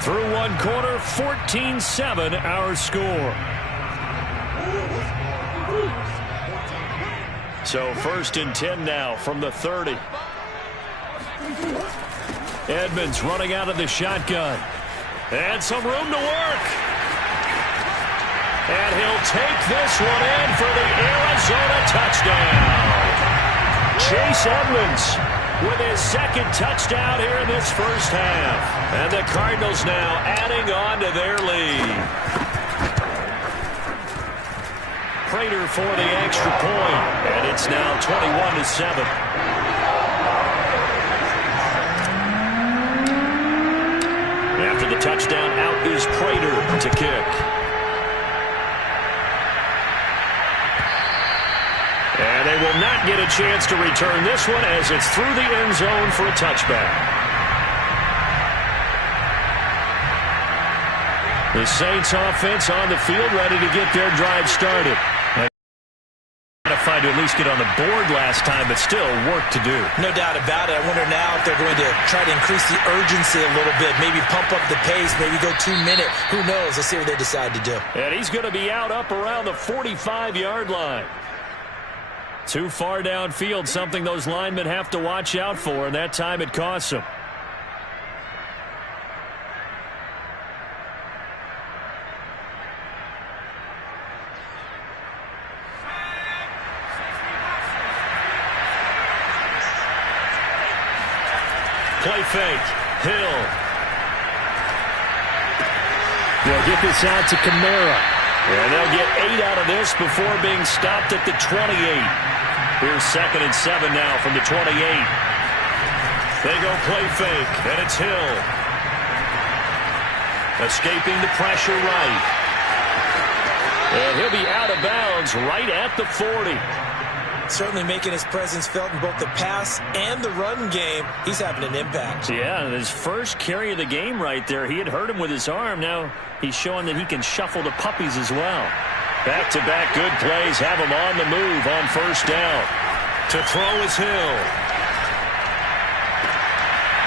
Through 1 quarter, 14-7 our score. So 1st and 10 now from the 30. Edmonds running out of the shotgun. And some room to work. And he'll take this one in for the Arizona touchdown. Chase Edmonds with his 2nd touchdown here in this first half. And the Cardinals now adding on to their lead. Prater for the extra point, and it's now 21-7. After the touchdown, out is Prater to kick. will not get a chance to return this one as it's through the end zone for a touchback. The Saints offense on the field ready to get their drive started. To at least get on the board last time, but still work to do. No doubt about it. I wonder now if they're going to try to increase the urgency a little bit, maybe pump up the pace, maybe go 2 minute. Who knows? Let's see what they decide to do. And he's going to be out up around the 45-yard line. Too far downfield, something those linemen have to watch out for, and that time it costs them. Play fake. Hill. They'll get this out to Kamara. And they'll get 8 out of this before being stopped at the 28. Here's 2nd and 7 now from the 28. They go play fake, and it's Hill. Escaping the pressure right. And he'll be out of bounds right at the 40. Certainly making his presence felt in both the pass and the run game. He's having an impact. Yeah, his first carry of the game right there. He had hurt him with his arm. Now he's showing that he can shuffle the puppies as well. Back-to-back good plays have him on the move on first down. To throw is Hill.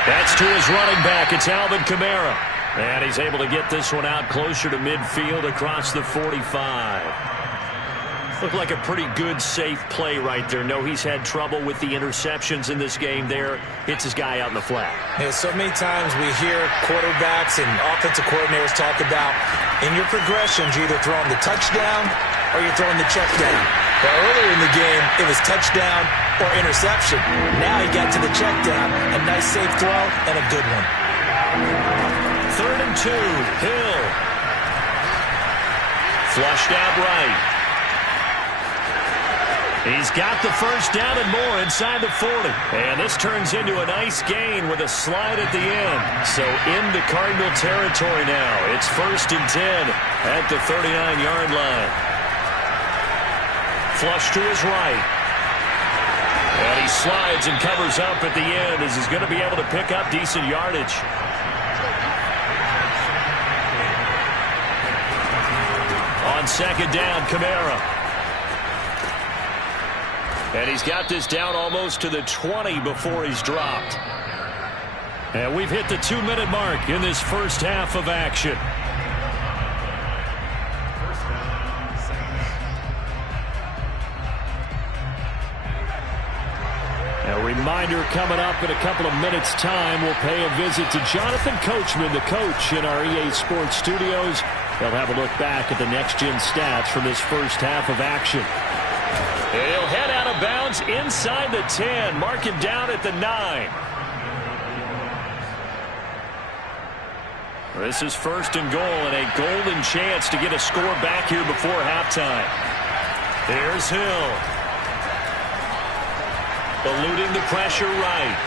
That's to his running back. It's Alvin Kamara. And he's able to get this one out closer to midfield across the 45. Looked like a pretty good, safe play right there. No, he's had trouble with the interceptions in this game there. Hits his guy out in the flat. Yeah, so many times we hear quarterbacks and offensive coordinators talk about in your progressions, you're either throwing the touchdown or you're throwing the check down. But earlier in the game, it was touchdown or interception. Now he got to the check down. A nice, safe throw and a good one. 3rd and 2. Hill. Flushed out right. He's got the first down and more inside the 40. And this turns into a nice gain with a slide at the end. So into Cardinal territory now. It's 1st and 10 at the 39-yard line. Flush to his right. And he slides and covers up at the end as he's going to be able to pick up decent yardage. On 2nd down, Kamara. And he's got this down almost to the 20 before he's dropped. And we've hit the 2-minute mark in this first half of action. A reminder coming up in a couple of minutes' time. We'll pay a visit to Jonathan Coachman, the coach in our EA Sports studios. They'll have a look back at the next-gen stats from this first half of action. He'll head out of bounds inside the 10. Mark him down at the 9. This is 1st and goal and a golden chance to get a score back here before halftime. Here's Hill. Eluding the pressure right.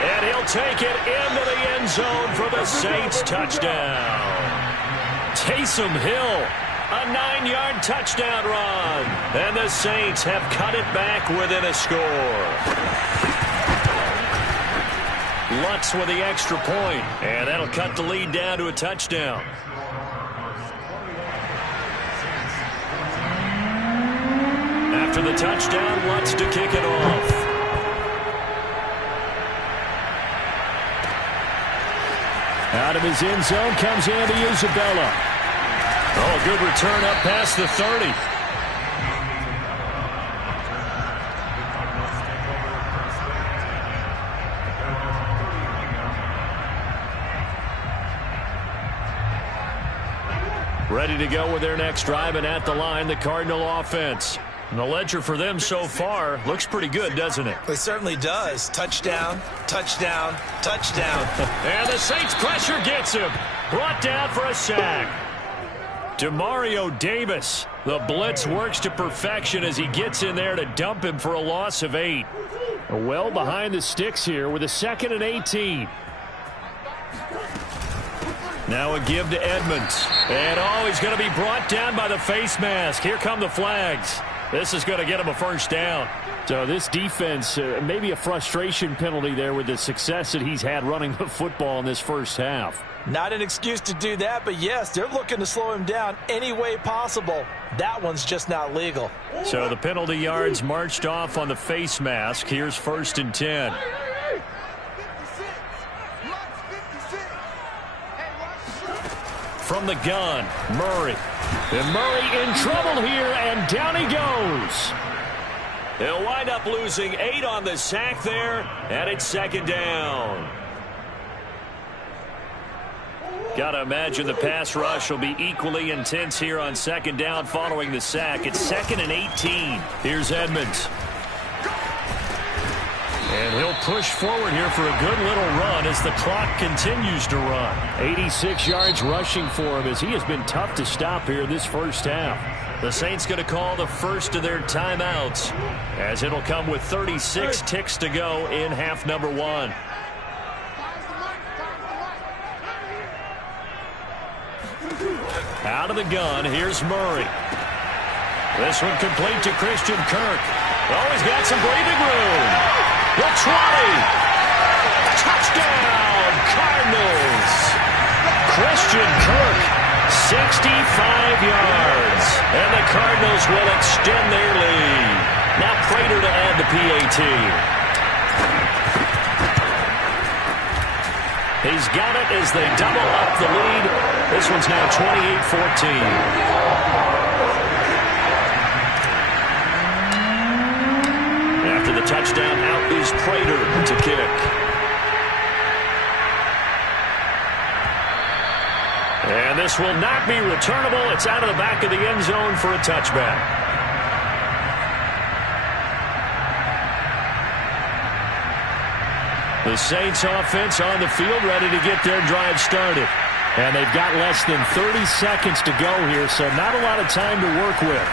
And he'll take it into the end zone for the Saints touchdown. Taysom Hill. A 9-yard touchdown run. And the Saints have cut it back within a score. Lutz with the extra point. And that'll cut the lead down to a touchdown. After the touchdown, Lutz to kick it off. Out of his end zone comes Andy Isabella. Oh, good return up past the 30. Ready to go with their next drive, and at the line, the Cardinal offense. And the ledger for them so far looks pretty good, doesn't it? It certainly does. Touchdown, touchdown, touchdown. And the Saints pressure gets him. Brought down for a sack. Demario Davis. The blitz works to perfection as he gets in there to dump him for a loss of 8. Well behind the sticks here with a 2nd and 18. Now a give to Edmonds. And oh, he's going to be brought down by the face mask. Here come the flags. This is going to get him a first down. So this defense, maybe a frustration penalty there with the success that he's had running the football in this first half. Not an excuse to do that, but yes, they're looking to slow him down any way possible. That one's just not legal. So the penalty yards marched off on the face mask. Here's 1st and 10. From the gun, Murray. And Murray in trouble here, and down he goes. He'll wind up losing 8 on the sack there, and it's 2nd down. Got to imagine the pass rush will be equally intense here on 2nd down following the sack. It's 2nd and 18. Here's Edmonds. And he'll push forward here for a good little run as the clock continues to run. 86 yards rushing for him as he has been tough to stop here this first half. The Saints going to call the first of their timeouts as it'll come with 36 ticks to go in half number 1. Out of the gun, here's Murray. This one complete to Christian Kirk. Oh, he's got some breathing room. The 20. Touchdown, Cardinals. Christian Kirk, 65 yards. And the Cardinals will extend their lead. Now Prater to add the PAT. He's got it as they double up the lead. This one's now 28-14. After the touchdown, out is Prater to kick. And this will not be returnable. It's out of the back of the end zone for a touchback. The Saints offense on the field ready to get their drive started. And they've got less than 30 seconds to go here, so not a lot of time to work with.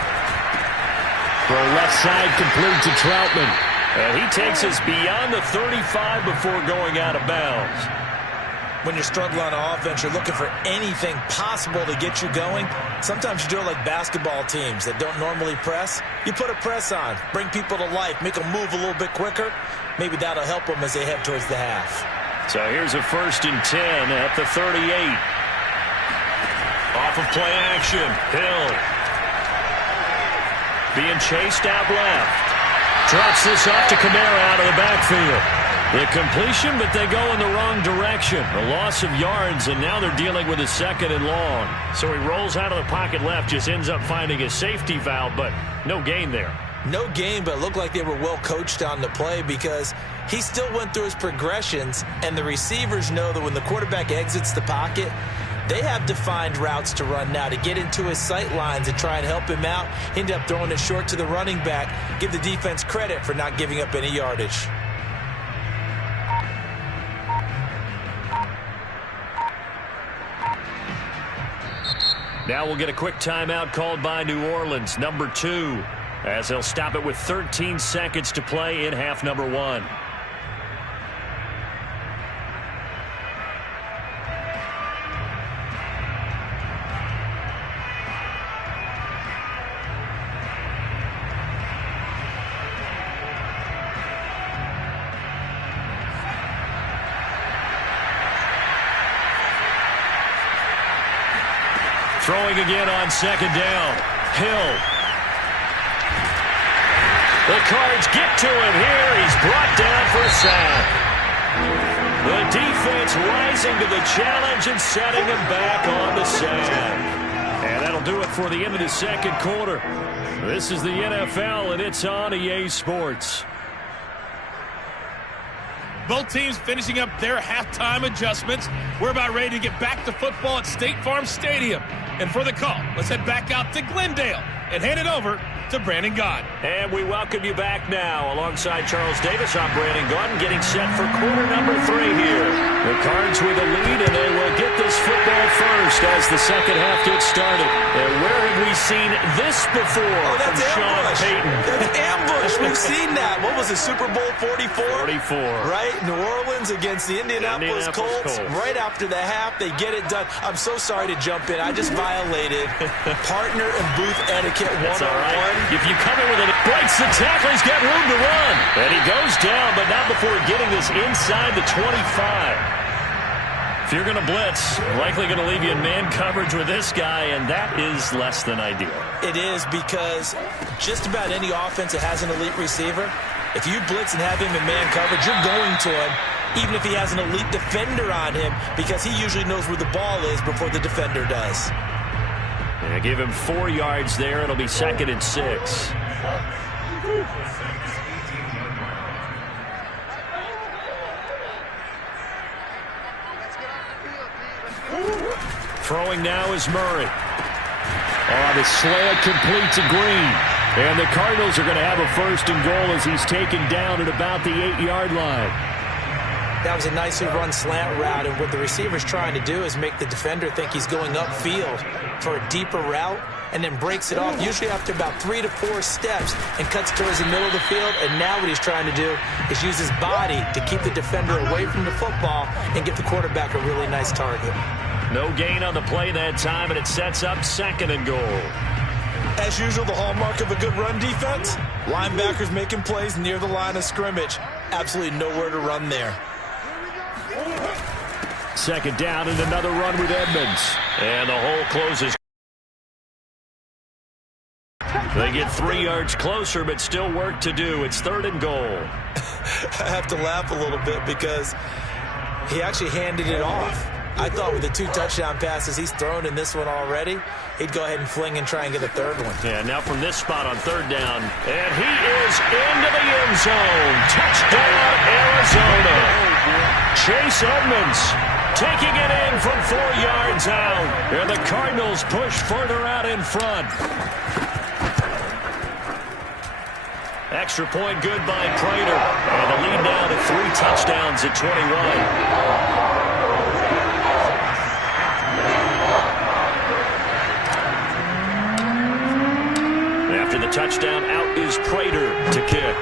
Throw left side complete to Troutman. And he takes us beyond the 35 before going out of bounds. When you're struggling on offense, you're looking for anything possible to get you going. Sometimes you do it like basketball teams that don't normally press. You put a press on, bring people to life, make them move a little bit quicker. Maybe that'll help them as they head towards the half. So here's a 1st and 10 at the 38. Off of play action. Hill. Being chased out left. Drops this off to Kamara out of the backfield. The completion, but they go in the wrong direction. A loss of yards, and now they're dealing with a 2nd and long. So he rolls out of the pocket left, just ends up finding a safety valve, but no gain there. No gain, but it looked like they were well coached on the play because he still went through his progressions, and the receivers know that when the quarterback exits the pocket, they have defined routes to run now to get into his sight lines and try and help him out. He ended up throwing it short to the running back. Give the defense credit for not giving up any yardage. Now we'll get a quick timeout called by New Orleans, number 2, as they'll stop it with 13 seconds to play in half number 1. Throwing again on 2nd down. Hill. The Cards get to him here. He's brought down for a sack. The defense rising to the challenge and setting him back on the sack. And that'll do it for the end of the 2nd quarter. This is the NFL, and it's on EA Sports. Both teams finishing up their halftime adjustments. We're about ready to get back to football at State Farm Stadium. And for the call, let's head back out to Glendale and hand it over to Brandon Gaudin. And we welcome you back now. Alongside Charles Davis, I'm Brandon Gaudin, getting set for quarter number 3 here. The Cards with a lead, and they will get this football first as the second half gets started. And where have we seen this before from Sean Payton. That's ambush. We've seen that. What was it, Super Bowl 44? 44. Right? New Orleans against the Indianapolis Colts. Right after the half, they get it done. I'm so sorry to jump in. I just violated partner and booth etiquette 101. That's all right. If you come in with it, breaks the tackle, he's got room to run. And he goes down, but not before getting this inside the 25. If you're going to blitz, likely going to leave you in man coverage with this guy, and that is less than ideal. It is, because just about any offense that has an elite receiver, if you blitz and have him in man coverage, you're going to him, even if he has an elite defender on him, because he usually knows where the ball is before the defender does. Yeah, give him 4 yards there. It'll be 2nd and 6. Throwing now is Murray. The slant complete to Green. And the Cardinals are going to have a 1st and goal as he's taken down at about the 8-yard line. That was a nicely run slant route, and what the receiver's trying to do is make the defender think he's going upfield for a deeper route, and then breaks it off, usually after about 3 to 4 steps, and cuts towards the middle of the field. And now what he's trying to do is use his body to keep the defender away from the football and give the quarterback a really nice target. No gain on the play that time, and it sets up 2nd and goal. As usual, the hallmark of a good run defense, linebackers making plays near the line of scrimmage. Absolutely nowhere to run there. 2nd down and another run with Edmonds. And the hole closes. They get 3 yards closer, but still work to do. It's 3rd and goal. I have to laugh a little bit because he actually handed it off. I thought with the 2 touchdown passes he's thrown in this one already, he'd go ahead and fling and try and get a 3rd one. Yeah, now from this spot on 3rd down, and he is into the end zone. Touchdown, Arizona. Chase Edmonds taking it in from 4 yards out. And the Cardinals push further out in front. Extra point good by Prater. And the lead now to 3 touchdowns at 21. After the touchdown, out is Prater to kick.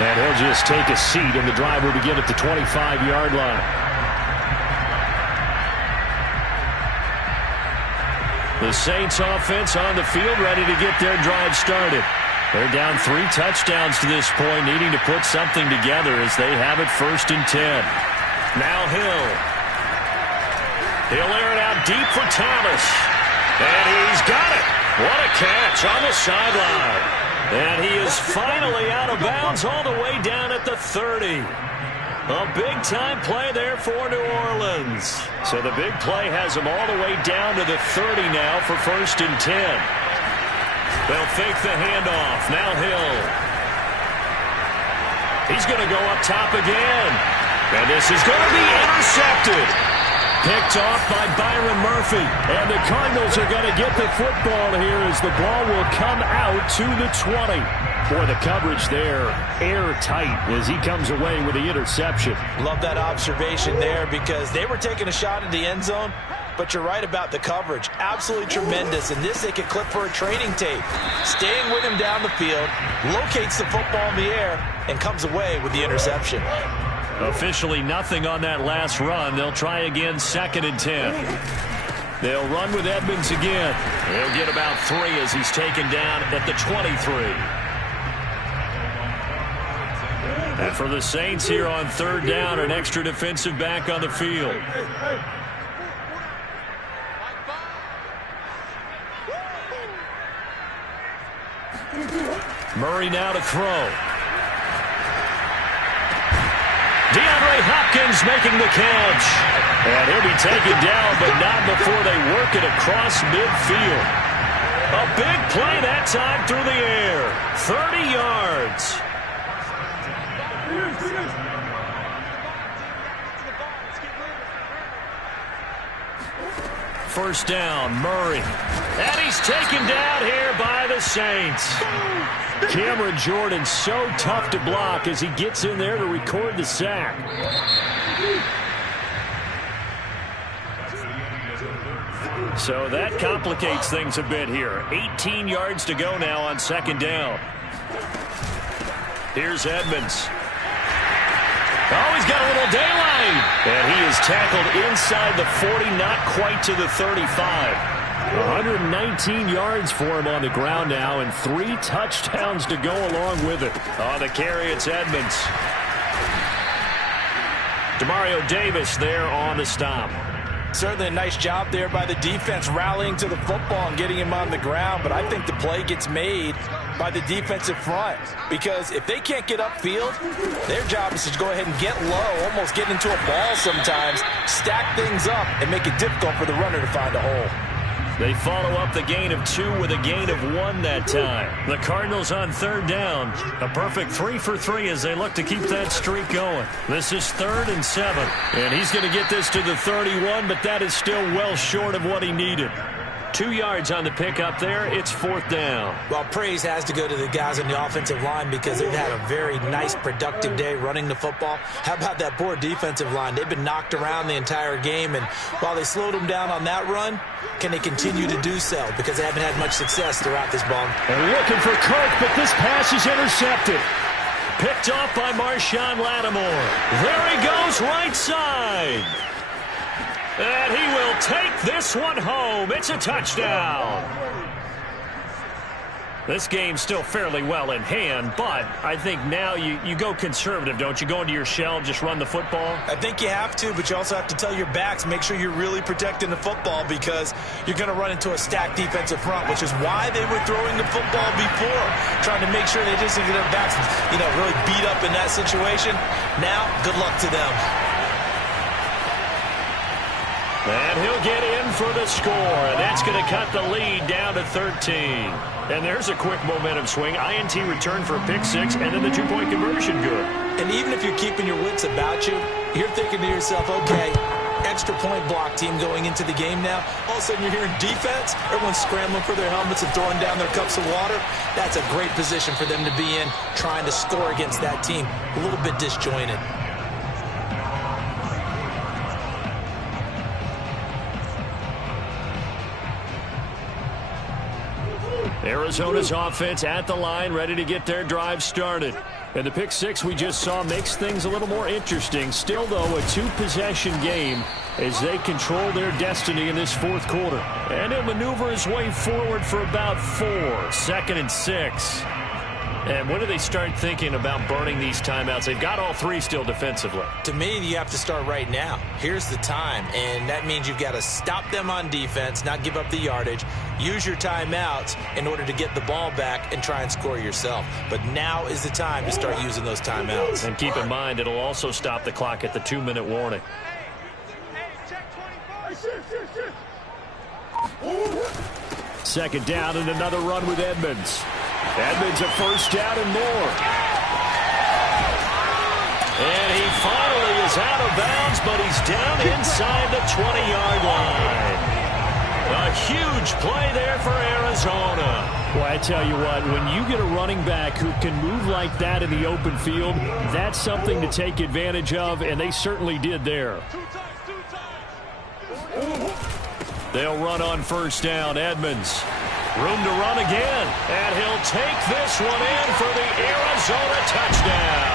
And he'll just take a seat, and the drive will begin at the 25-yard line. The Saints offense on the field, ready to get their drive started. They're down 3 touchdowns to this point, needing to put something together as they have it 1st and 10. Now Hill. He'll air it out deep for Thomas. And he's got it. What a catch on the sideline. And he is finally out of bounds all the way down at the 30. A big-time play there for New Orleans. So the big play has him all the way down to the 30 now for 1st and 10. They'll fake the handoff. Now Hill. He's going to go up top again. And this is going to be intercepted. Picked off by Byron Murphy. And the Cardinals are going to get the football here as the ball will come out to the 20. Boy, the coverage there, airtight as he comes away with the interception. Love that observation there because they were taking a shot at the end zone, but you're right about the coverage. Absolutely tremendous. And this they could clip for a training tape. Staying with him down the field, locates the football in the air, and comes away with the interception. Officially nothing on that last run. They'll try again 2nd and 10. They'll run with Edmonds again. He'll get about 3 as he's taken down at the 23. And for the Saints here on 3rd down, an extra defensive back on the field. Murray now to throw. DeAndre Hopkins making the catch. And he'll be taken down, but not before they work it across midfield. A big play that time through the air. 30 yards. First down, Murray. And he's taken down here by the Saints. Cameron Jordan so tough to block as he gets in there to record the sack. So that complicates things a bit here. 18 yards to go now on second down. Here's Edmonds. Oh, he's got a little daylight. And he is tackled inside the 40, not quite to the 35. 119 yards for him on the ground now, and 3 touchdowns to go along with it. On the carry, it's Edmonds. Demario Davis there on the stop. Certainly a nice job there by the defense rallying to the football and getting him on the ground, but I think the play gets made by the defensive front because if they can't get upfield, their job is to go ahead and get low, almost get into a ball sometimes, stack things up, and make it difficult for the runner to find a hole. They follow up the gain of 2 with a gain of 1 that time. The Cardinals on third down. A perfect 3 for 3 as they look to keep that streak going. This is 3rd and 7. And he's going to get this to the 31, but that is still well short of what he needed. 2 yards on the pickup there. It's 4th down. Well, praise has to go to the guys on the offensive line because they've had a very nice, productive day running the football. How about that poor defensive line? They've been knocked around the entire game, and while they slowed them down on that run, can they continue to do so? Because they haven't had much success throughout this ball. They're looking for Kirk, but this pass is intercepted. Picked off by Marshawn Lattimore. There he goes, right side. And he will take this one home. It's a touchdown. This game's still fairly well in hand, but I think now you go conservative, don't you? Go into your shell, just run the football? I think you have to, but you also have to tell your backs, make sure you're really protecting the football because you're going to run into a stacked defensive front, which is why they were throwing the football before, trying to make sure they just get their backs, really beat up in that situation. Now, good luck to them. And he'll get in for the score. And that's going to cut the lead down to 13. And there's a quick momentum swing. INT return for a pick 6, and then the 2-point conversion good. And even if you're keeping your wits about you, you're thinking to yourself, okay, extra point block team going into the game now. All of a sudden you're hearing defense. Everyone's scrambling for their helmets and throwing down their cups of water. That's a great position for them to be in, trying to score against that team. A little bit disjointed. Arizona's offense at the line, ready to get their drive started. And the pick 6 we just saw makes things a little more interesting. Still, though, a 2-possession game as they control their destiny in this 4th quarter. And he'll maneuver his way forward for about 4. 2nd and 6. And when do they start thinking about burning these timeouts? They've got all 3 still defensively. To me, you have to start right now. Here's the time, and that means you've got to stop them on defense, not give up the yardage, use your timeouts in order to get the ball back and try and score yourself. But now is the time to start using those timeouts. And keep in mind, it'll also stop the clock at the 2-minute warning. Second down and another run with Edmonds. Edmonds a first down and more. And he finally is out of bounds, but he's down inside the 20-yard line. A huge play there for Arizona. Well, I tell you what, when you get a running back who can move like that in the open field, that's something to take advantage of, and they certainly did there. They'll run on first down. Edmonds. Room to run again. And he'll take this one in for the Arizona touchdown.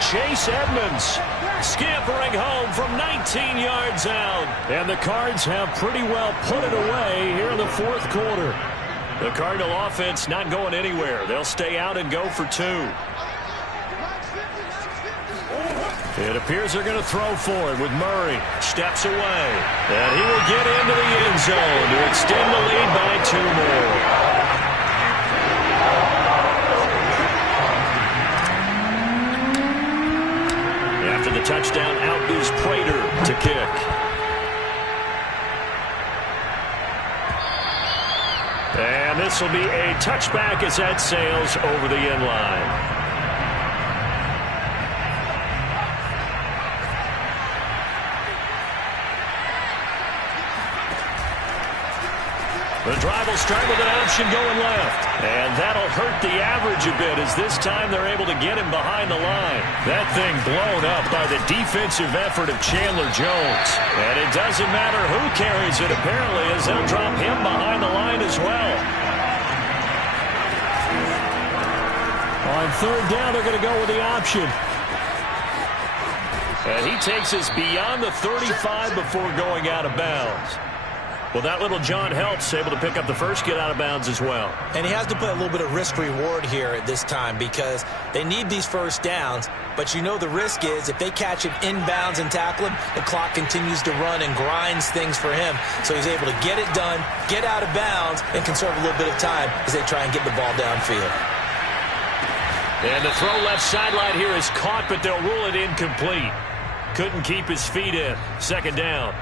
Chase Edmonds scampering home from 19 yards out. And the Cards have pretty well put it away here in the 4th quarter. The Cardinal offense not going anywhere. They'll stay out and go for 2. It appears they're going to throw for it with Murray. Steps away. And he will get into the end zone to extend the lead by 2 more. After the touchdown, out is Prater to kick. And this will be a touchback as that sails over the end line. The drive will start with an option going left. And that'll hurt the average a bit as this time they're able to get him behind the line. That thing blown up by the defensive effort of Chandler Jones. And it doesn't matter who carries it, apparently, as they'll drop him behind the line as well. On third down, they're going to go with the option. And he takes us beyond the 35 before going out of bounds. Well, that little John helps, able to pick up the first, get out of bounds as well. And he has to play a little bit of risk-reward here at this time because they need these first downs. But you know the risk is if they catch him inbounds and tackle him, the clock continues to run and grinds things for him. So he's able to get it done, get out of bounds, and conserve a little bit of time as they try and get the ball downfield. And the throw left sideline here is caught, but they'll rule it incomplete. Couldn't keep his feet in. Second down.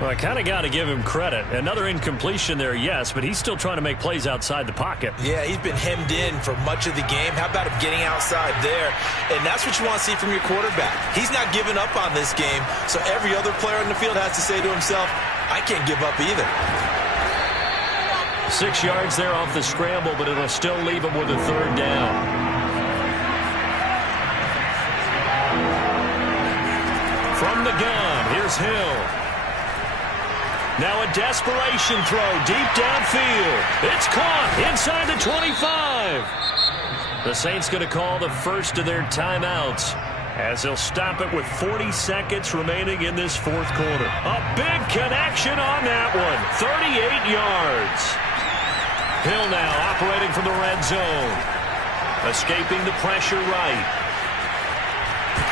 Well, I kind of got to give him credit. Another incompletion there, yes, but he's still trying to make plays outside the pocket. Yeah, he's been hemmed in for much of the game. How about him getting outside there? And that's what you want to see from your quarterback. He's not giving up on this game, so every other player on the field has to say to himself, I can't give up either. 6 yards there off the scramble, but it'll still leave him with a third down. From the gun, here's Hill. Now a desperation throw deep downfield. It's caught inside the 25. The Saints going to call the first of their timeouts as they'll stop it with 40 seconds remaining in this fourth quarter. A big connection on that one. 38 yards. Hill now operating from the red zone. Escaping the pressure right.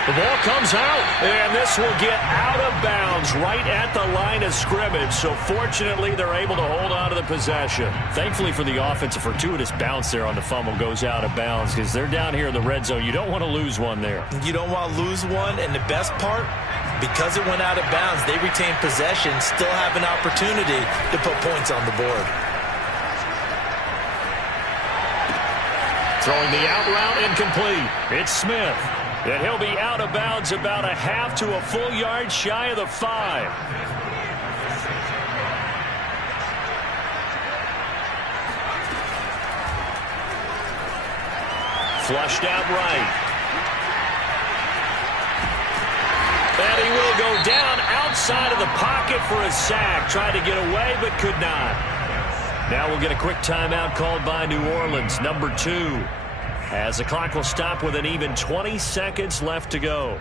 The ball comes out, and this will get out of bounds right at the line of scrimmage. So fortunately, they're able to hold on to the possession. Thankfully for the offense, a fortuitous bounce there on the fumble goes out of bounds because they're down here in the red zone. You don't want to lose one there. You don't want to lose one, and the best part, because it went out of bounds, they retain possession, still have an opportunity to put points on the board. Throwing the out route incomplete. It's Smith. And he'll be out of bounds about a half to a full yard shy of the 5. Flushed out right. And he will go down outside of the pocket for a sack. Tried to get away, but could not. Now we'll get a quick timeout called by New Orleans, number 2. As the clock will stop with an even 20 seconds left to go.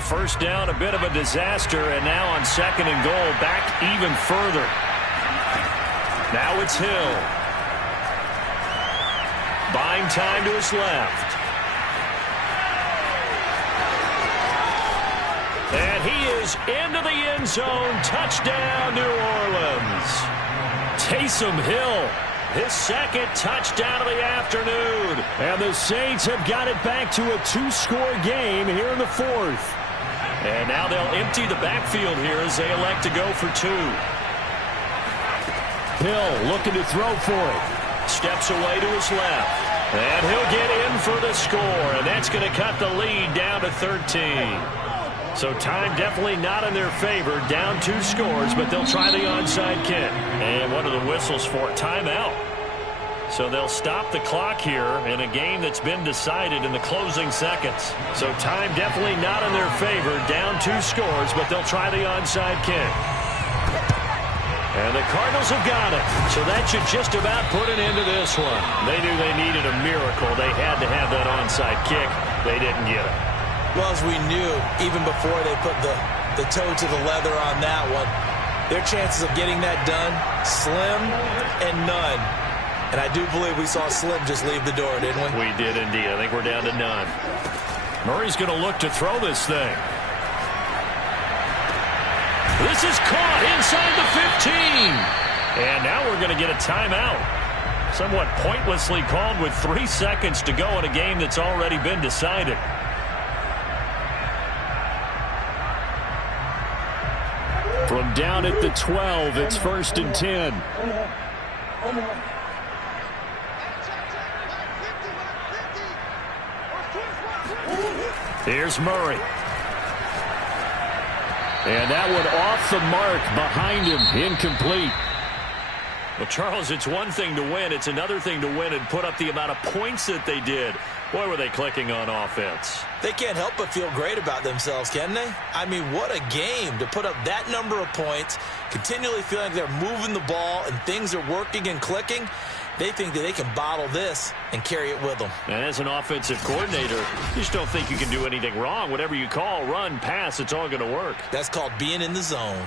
First down, a bit of a disaster, and now on second and goal, back even further. Now it's Hill. Buying time to his left. And he is into the end zone. Touchdown, New Orleans. Taysom Hill, his second touchdown of the afternoon. And the Saints have got it back to a 2-score game here in the fourth. And now they'll empty the backfield here as they elect to go for 2. Hill looking to throw for it. Steps away to his left. And he'll get in for the score. And that's going to cut the lead down to 13. So time definitely not in their favor. Down 2 scores, but they'll try the onside kick. And what are the whistles for? Timeout. So they'll stop the clock here in a game that's been decided in the closing seconds. So time definitely not in their favor. Down 2 scores, but they'll try the onside kick. And the Cardinals have got it. So that should just about put an end to this one. They knew they needed a miracle. They had to have that onside kick. They didn't get it. Well, as we knew, even before they put the toe to the leather on that one, their chances of getting that done, slim and none. And I do believe we saw Slim just leave the door, didn't we? We did indeed. I think we're down to none. Murray's going to look to throw this thing. This is caught inside the 15. And now we're going to get a timeout. Somewhat pointlessly called with 3 seconds to go in a game that's already been decided. From down at the 12, it's 1st and 10. Here's Murray. And that one off the mark behind him, incomplete. Well, Charles, it's one thing to win. It's another thing to win and put up the amount of points that they did. Boy, were they clicking on offense. They can't help but feel great about themselves, can they? I mean, what a game to put up that number of points, continually feeling like they're moving the ball and things are working and clicking. They think that they can bottle this and carry it with them. And as an offensive coordinator, you just don't think you can do anything wrong. Whatever you call, run, pass, it's all going to work. That's called being in the zone.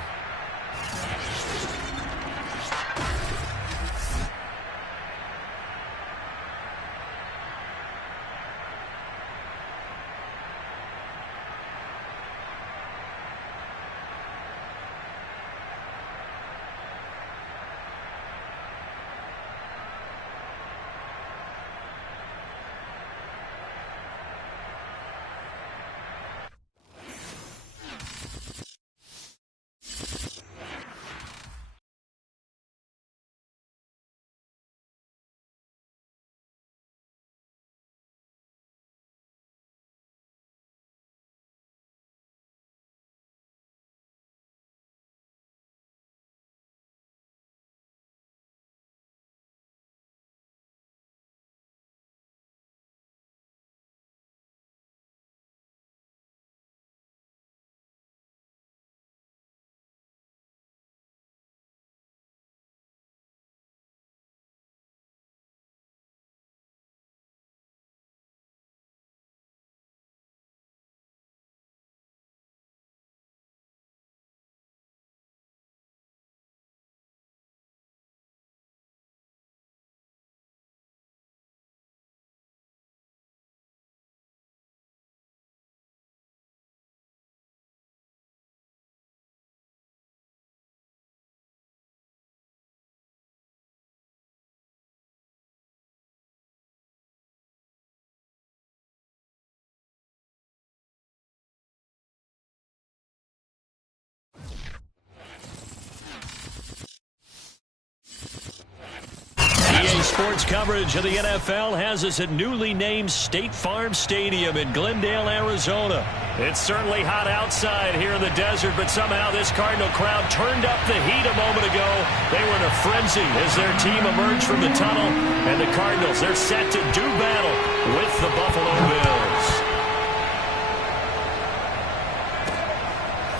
Sports coverage of the NFL has us at newly named State Farm Stadium in Glendale, Arizona. It's certainly hot outside here in the desert, but somehow this Cardinal crowd turned up the heat a moment ago. They were in a frenzy as their team emerged from the tunnel, and the Cardinals, they're set to do battle with the Buffalo Bills.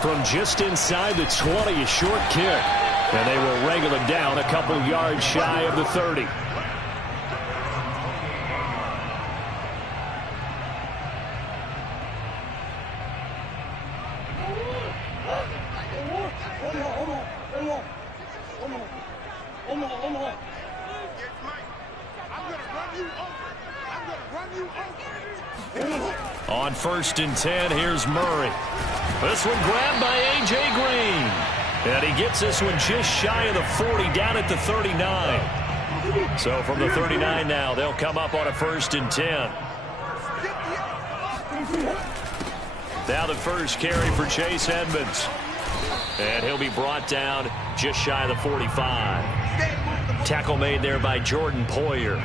From just inside the 20, a short kick, and they will wrangle him down a couple yards shy of the 30. On 1st and 10, here's Murray. This one grabbed by A.J. Green. And he gets this one just shy of the 40, down at the 39. So from the 39 now, they'll come up on a 1st and 10. Now the first carry for Chase Edmonds. And he'll be brought down just shy of the 45. Tackle made there by Jordan Poyer.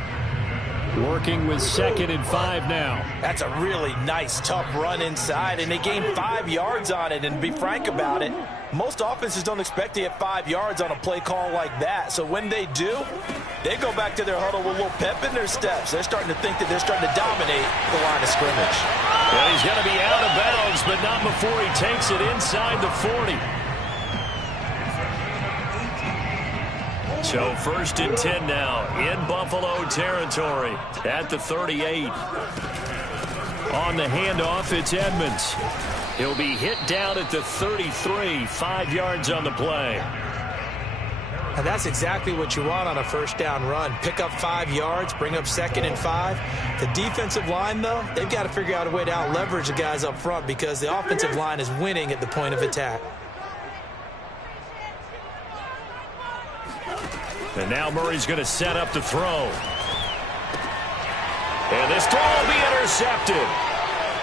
Working with 2nd and 5 now. That's a really nice, tough run inside, and they gained 5 yards on it. And to be frank about it, most offenses don't expect to get 5 yards on a play call like that. So when they do, they go back to their huddle with a little pep in their steps. They're starting to think that they're starting to dominate the line of scrimmage. Well, he's going to be out of bounds, but not before he takes it inside the 40. So 1st and 10 now in Buffalo territory at the 38. On the handoff, it's Edmonds. He'll be hit down at the 33, 5 yards on the play. And that's exactly what you want on a 1st down run. Pick up 5 yards, bring up 2nd and 5. The defensive line, though, they've got to figure out a way to out-leverage the guys up front because the offensive line is winning at the point of attack. And now Murray's going to set up to throw. And this throw will be intercepted.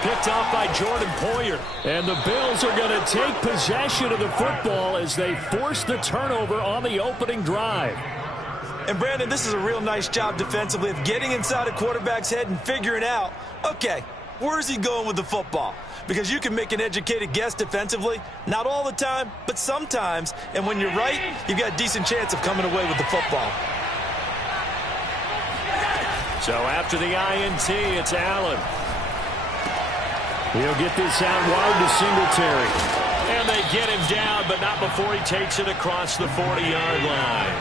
Picked off by Jordan Poyer. And the Bills are going to take possession of the football as they force the turnover on the opening drive. And, Brandon, this is a real nice job defensively of getting inside a quarterback's head and figuring out, okay, Where is he going with the football? Because you can make an educated guess defensively, not all the time, but sometimes. And when you're right, you've got a decent chance of coming away with the football. So after the INT, it's Allen. He'll get this out wide to Singletary. And they get him down, but not before he takes it across the 40-yard line.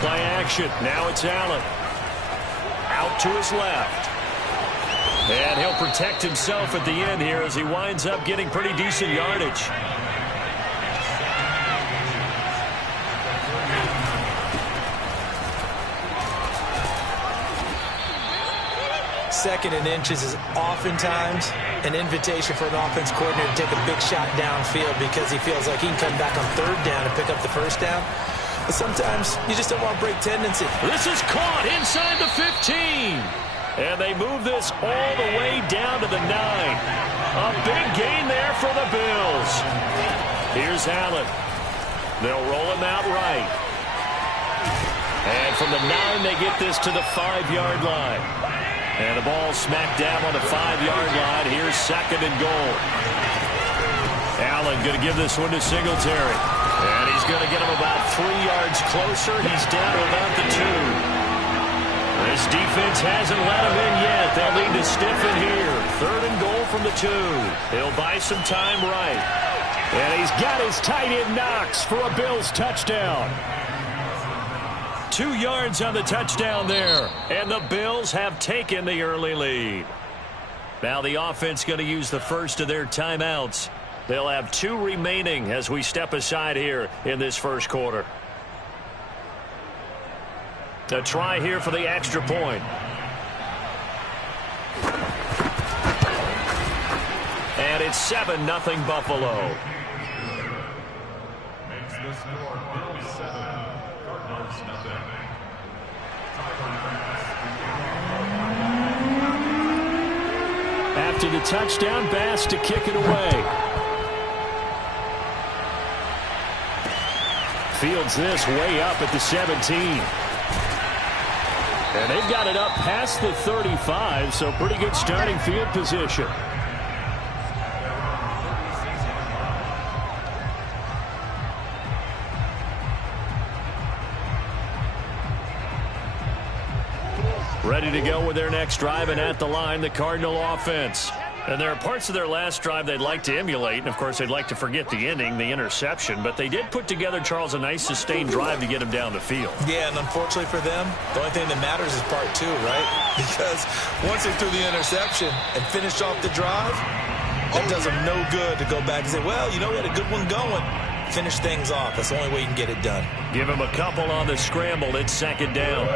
Play action. Now it's Allen. Out to his left. And he'll protect himself at the end here as he winds up getting pretty decent yardage. Second and inches is oftentimes an invitation for an offense coordinator to take a big shot downfield because he feels like he can come back on third down and pick up the first down. But sometimes you just don't want to break tendency. This is caught inside the 15. And they move this all the way down to the 9. A big gain there for the Bills. Here's Allen. They'll roll him out right. And from the 9, they get this to the 5-yard line. And the ball smacked down on the 5-yard line. Here's second and goal. Allen going to give this one to Singletary. And he's going to get him about 3 yards closer. He's down to about the 2. This defense hasn't let him in yet. They'll need to stiffen here. Third and goal from the 2. He'll buy some time right. And he's got his tight end Knox for a Bills touchdown. 2 yards on the touchdown there. And the Bills have taken the early lead. Now the offense going to use the first of their timeouts. They'll have 2 remaining as we step aside here in this first quarter. A try here for the extra point. And it's 7-0 Buffalo. Makes the score Bills 7, Cardinals nothing. After the touchdown, Bass to kick it away. Fields this way up at the 17. And they've got it up past the 35, so pretty good starting field position. Ready to go with their next drive, and at the line, the Cardinal offense. And there are parts of their last drive they'd like to emulate, and of course they'd like to forget the ending, the interception, but they did put together, Charles, a nice sustained drive to get him down the field. Yeah, and unfortunately for them, the only thing that matters is part 2, right? Because once they threw the interception and finished off the drive, that does them no good to go back and say, well, you know, we had a good one going. Finish things off. That's the only way you can get it done. Give him a couple on the scramble. It's second down.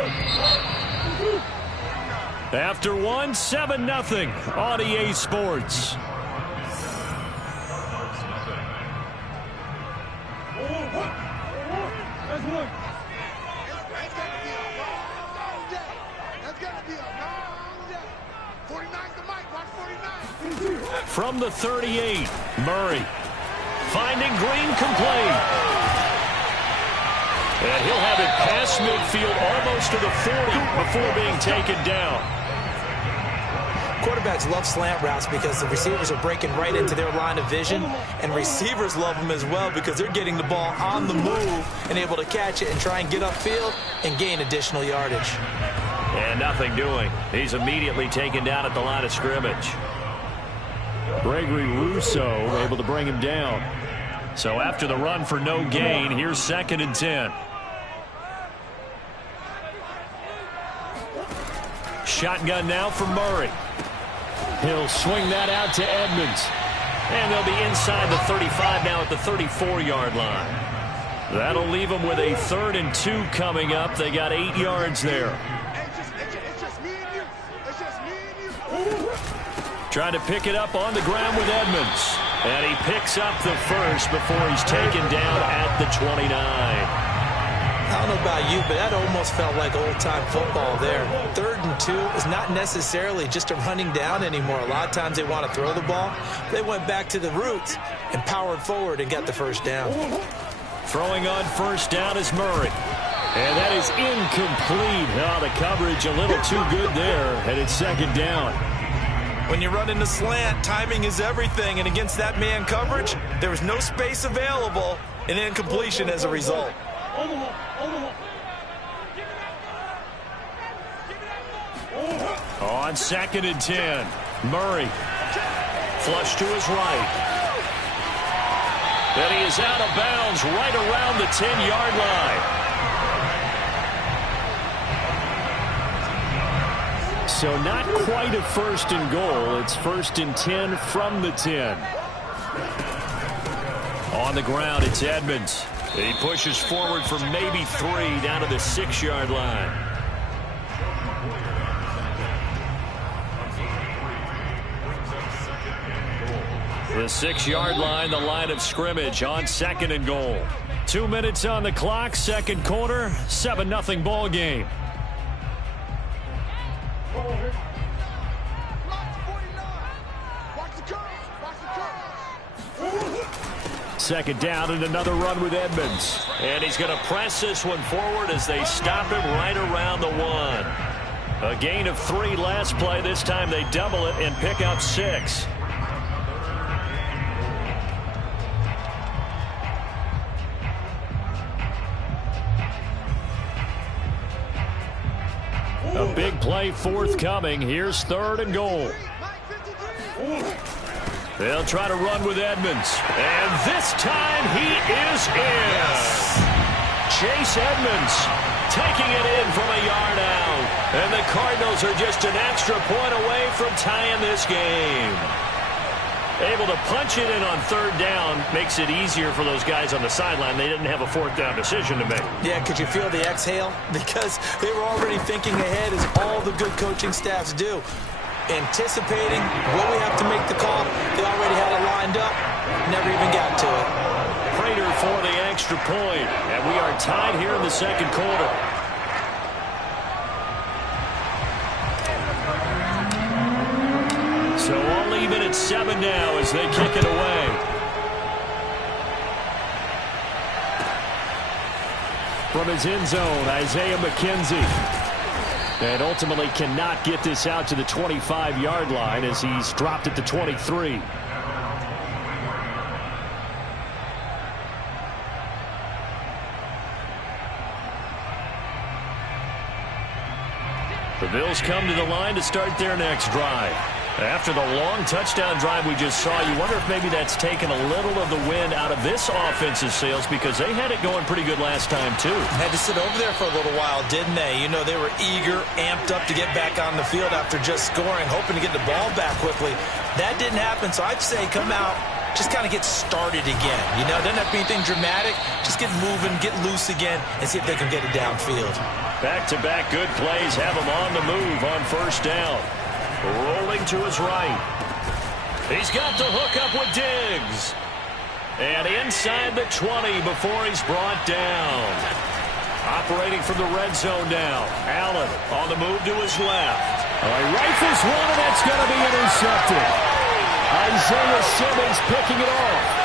After 1, 7-0 on EA Sports. From the 38, Murray finding Green complete. And he'll have it past midfield almost to the 40 before being taken down. Quarterbacks love slant routes because the receivers are breaking right into their line of vision, and receivers love them as well because they're getting the ball on the move and able to catch it and try and get upfield and gain additional yardage. And nothing doing. He's immediately taken down at the line of scrimmage. Gregory Rousseau able to bring him down. So after the run for no gain, here's second and 10. Shotgun now for Murray. He'll swing that out to Edmonds. And they'll be inside the 35 now at the 34-yard line. That'll leave them with a 3rd and 2 coming up. They got 8 yards there. Trying to pick it up on the ground with Edmonds. And he picks up the first before he's taken down at the 29. I don't know about you, but that almost felt like old-time football there. 3rd and 2 is not necessarily just a running down anymore. A lot of times they want to throw the ball. They went back to the roots and powered forward and got the first down. Throwing on first down is Murray. And that is incomplete. Oh, the coverage a little too good there, and it's second down. When you run in the slant, timing is everything, and against that man coverage, there was no space available, and incompletion as a result. On 2nd and 10, Murray. Flush to his right. Then he is out of bounds right around the 10-yard line. So not quite a 1st and goal. It's 1st and 10 from the 10. On the ground, it's Edmonds. He pushes forward for maybe 3 down to the 6-yard line. The 6-yard line, the line of scrimmage on 2nd and goal. 2 minutes on the clock, second quarter, 7-0 ball game. Second down and another run with Edmonds. And he's going to press this one forward as they stop him right around the 1. A gain of 3 last play. This time they double it and pick up 6. A big play forthcoming. Here's 3rd and goal. They'll try to run with Edmonds. And this time he is in. Chase Edmonds taking it in from a yard out. And the Cardinals are just an extra point away from tying this game. Able to punch it in on 3rd down makes it easier for those guys on the sideline. They didn't have a 4th down decision to make. Yeah, could you feel the exhale? Because they were already thinking ahead, as all the good coaching staffs do. Anticipating, will we have to make the call? They already had it lined up. Never even got to it. Prater for the extra point. And we are tied here in the second quarter. So all even at 7 now as they kick it away. From his end zone, Isaiah McKenzie. And ultimately cannot get this out to the 25-yard line as he's dropped at the 23. The Bills come to the line to start their next drive. After the long touchdown drive we just saw, you wonder if maybe that's taken a little of the wind out of this offense's sails, because they had it going pretty good last time, too. Had to sit over there for a little while, didn't they? You know, they were eager, amped up to get back on the field after just scoring, hoping to get the ball back quickly. That didn't happen, so I'd say come out, just kind of get started again. You know, doesn't have to be anything dramatic. Just get moving, get loose again, and see if they can get it downfield. Back-to-back good plays have them on the move on 1st down. Rolling to his right. He's got the hook up with Diggs. And inside the 20 before he's brought down. Operating from the red zone now. Allen on the move to his left. He rifles one, and that's going to be intercepted. Isaiah Simmons picking it off.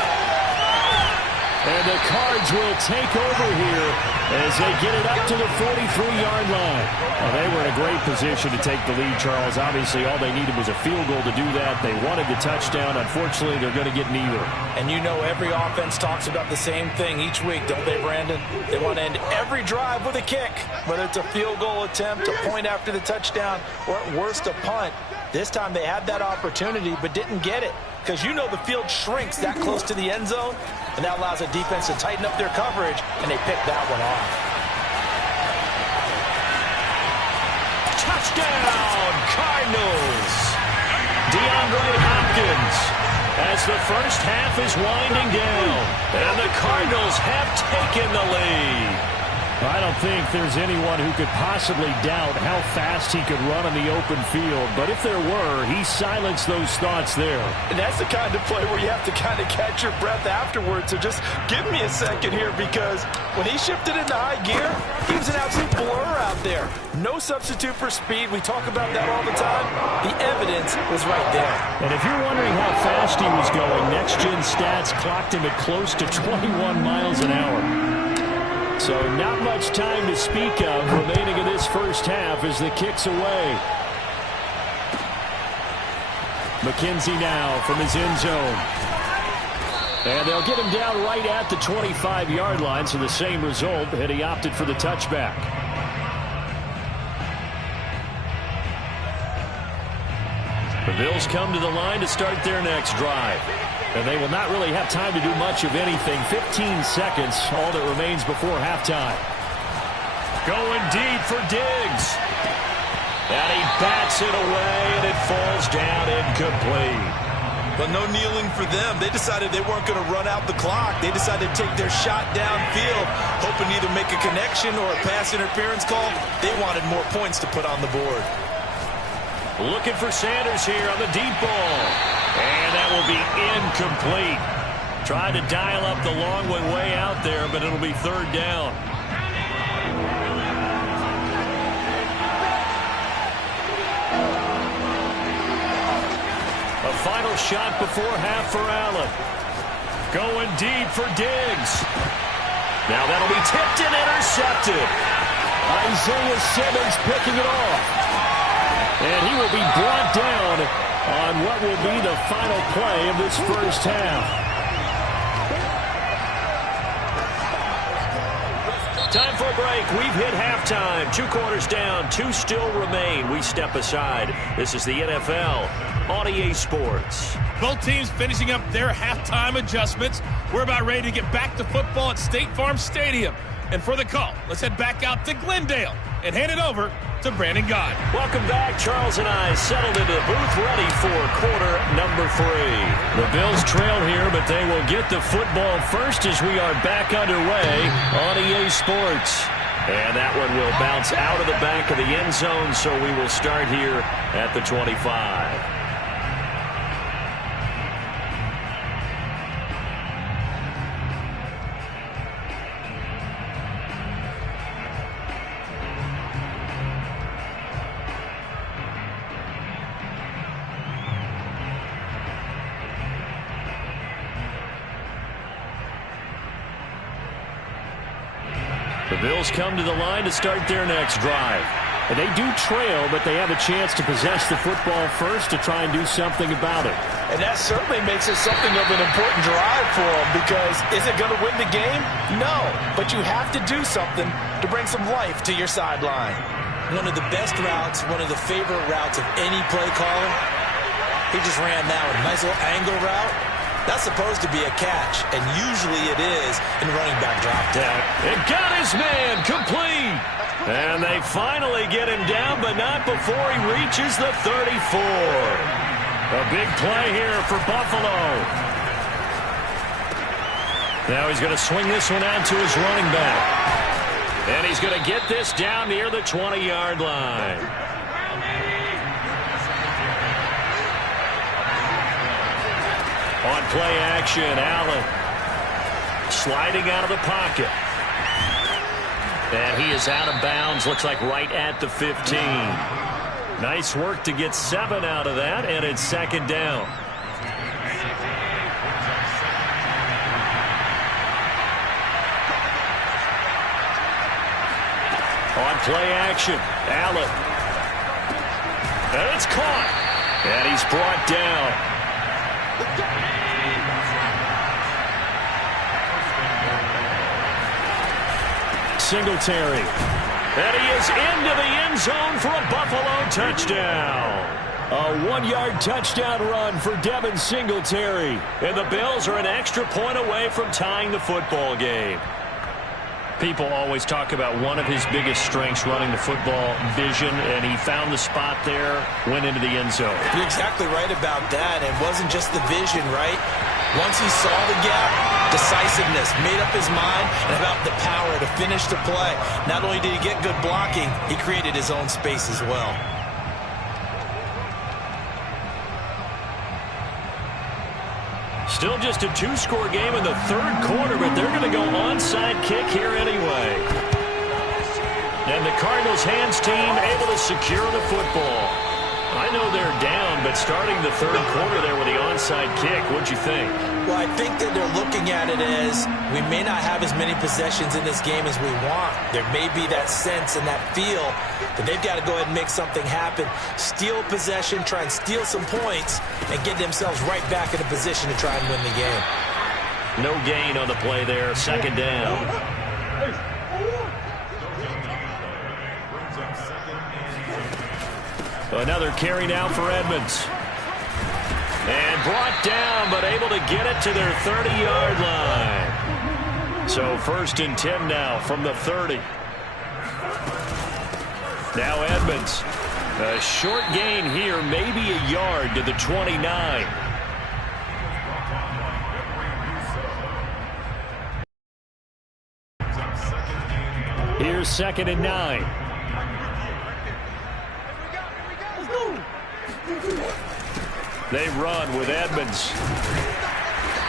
And the Cards will take over here as they get it up to the 43-yard line. Well, they were in a great position to take the lead, Charles. Obviously, all they needed was a field goal to do that. They wanted the touchdown. Unfortunately, they're going to get neither. And you know every offense talks about the same thing each week, don't they, Brandon? They want to end every drive with a kick, whether it's a field goal attempt, a point after the touchdown, or at worst, a punt. This time they had that opportunity but didn't get it, because you know the field shrinks that close to the end zone, and that allows the defense to tighten up their coverage, and they pick that one off. Touchdown, Cardinals! DeAndre Hopkins, as the first half is winding down, and the Cardinals have taken the lead. I don't think there's anyone who could possibly doubt how fast he could run on the open field. But if there were, he silenced those thoughts there. And that's the kind of play where you have to kind of catch your breath afterwards. So just give me a second here, because when he shifted into high gear, he was an absolute blur out there. No substitute for speed. We talk about that all the time. The evidence was right there. And if you're wondering how fast he was going, Next Gen Stats clocked him at close to 21 miles an hour. So not much time to speak of remaining in this first half as the kick's away. McKenzie now from his end zone. And they'll get him down right at the 25-yard line, so the same result, and he opted for the touchback. The Bills come to the line to start their next drive. And they will not really have time to do much of anything. 15 seconds, all that remains before halftime. Going deep for Diggs. And he bats it away, and it falls down incomplete. But no kneeling for them. They decided they weren't going to run out the clock. They decided to take their shot downfield, hoping to either make a connection or a pass interference call. They wanted more points to put on the board. Looking for Sanders here on the deep ball. And that will be incomplete. Tried to dial up the long one way out there, but it'll be third down. A final shot before half for Allen. Going deep for Diggs. Now that'll be tipped and intercepted. Isaiah Simmons picking it off. And he will be brought down on what will be the final play of this first half. Time for a break. We've hit halftime. 2 quarters down. 2 still remain. We step aside. This is the NFL on EA Sports. Both teams finishing up their halftime adjustments. We're about ready to get back to football at State Farm Stadium. And for the call, let's head back out to Glendale and hand it over to Brandon God. Welcome back. Charles and I settled into the booth, ready for quarter number 3. The Bills trail here, but they will get the football first as we are back underway on EA Sports. And that one will bounce out of the back of the end zone, so we will start here at the 25. The Bills come to the line to start their next drive. And they do trail, but they have a chance to possess the football first to try and do something about it. And that certainly makes it something of an important drive for them, because is it going to win the game? No, but you have to do something to bring some life to your sideline. One of the best routes, one of the favorite routes of any play caller. He just ran that one. Nice little angle route. That's supposed to be a catch, and usually it is in running back drop down. It got his man complete. And they finally get him down, but not before he reaches the 34. A big play here for Buffalo. Now he's going to swing this one out to his running back. And he's going to get this down near the 20-yard line. On play action, Allen sliding out of the pocket. And he is out of bounds, looks like right at the 15. Nice work to get 7 out of that, and it's second down. On play action, Allen. And it's caught. And he's brought down. Singletary. And he is into the end zone for a Buffalo touchdown. A 1-yard touchdown run for Devin Singletary. And the Bills are an extra point away from tying the football game. People always talk about one of his biggest strengths, running the football, vision, and he found the spot there, went into the end zone. You're exactly right about that. It wasn't just the vision, right? Once he saw the gap, decisiveness, made up his mind, and about the power to finish the play. Not only did he get good blocking, he created his own space as well. Still just a 2-score game in the third quarter, but they're going to go onside kick here anyway. And the Cardinals hands team able to secure the football. I know they're down, but starting the third quarter there with the onside kick, what'd you think? Well, I think that they're looking at it as we may not have as many possessions in this game as we want. There may be that sense and that feel that they've got to go ahead and make something happen, steal possession, try and steal some points, and get themselves right back in a position to try and win the game. No gain on the play there, second down. Another carry now for Edmonds. And brought down, but able to get it to their 30-yard line. So 1st and 10 now from the 30. Now Edmonds. A short gain here, maybe a yard to the 29. Here's 2nd and 9. They run with Edmonds.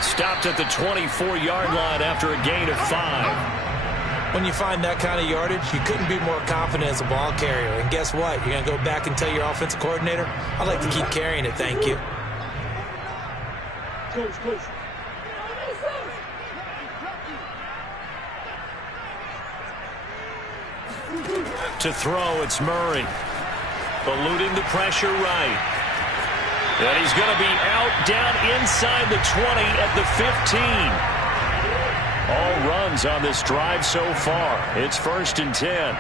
Stopped at the 24-yard line after a gain of 5. When you find that kind of yardage, you couldn't be more confident as a ball carrier. And guess what? You're going to go back and tell your offensive coordinator, I'd like to keep carrying it, thank you. To throw, it's Murray. Eluding the pressure right. And he's going to be out down inside the 20 at the 15. All runs on this drive so far. It's 1st and 10.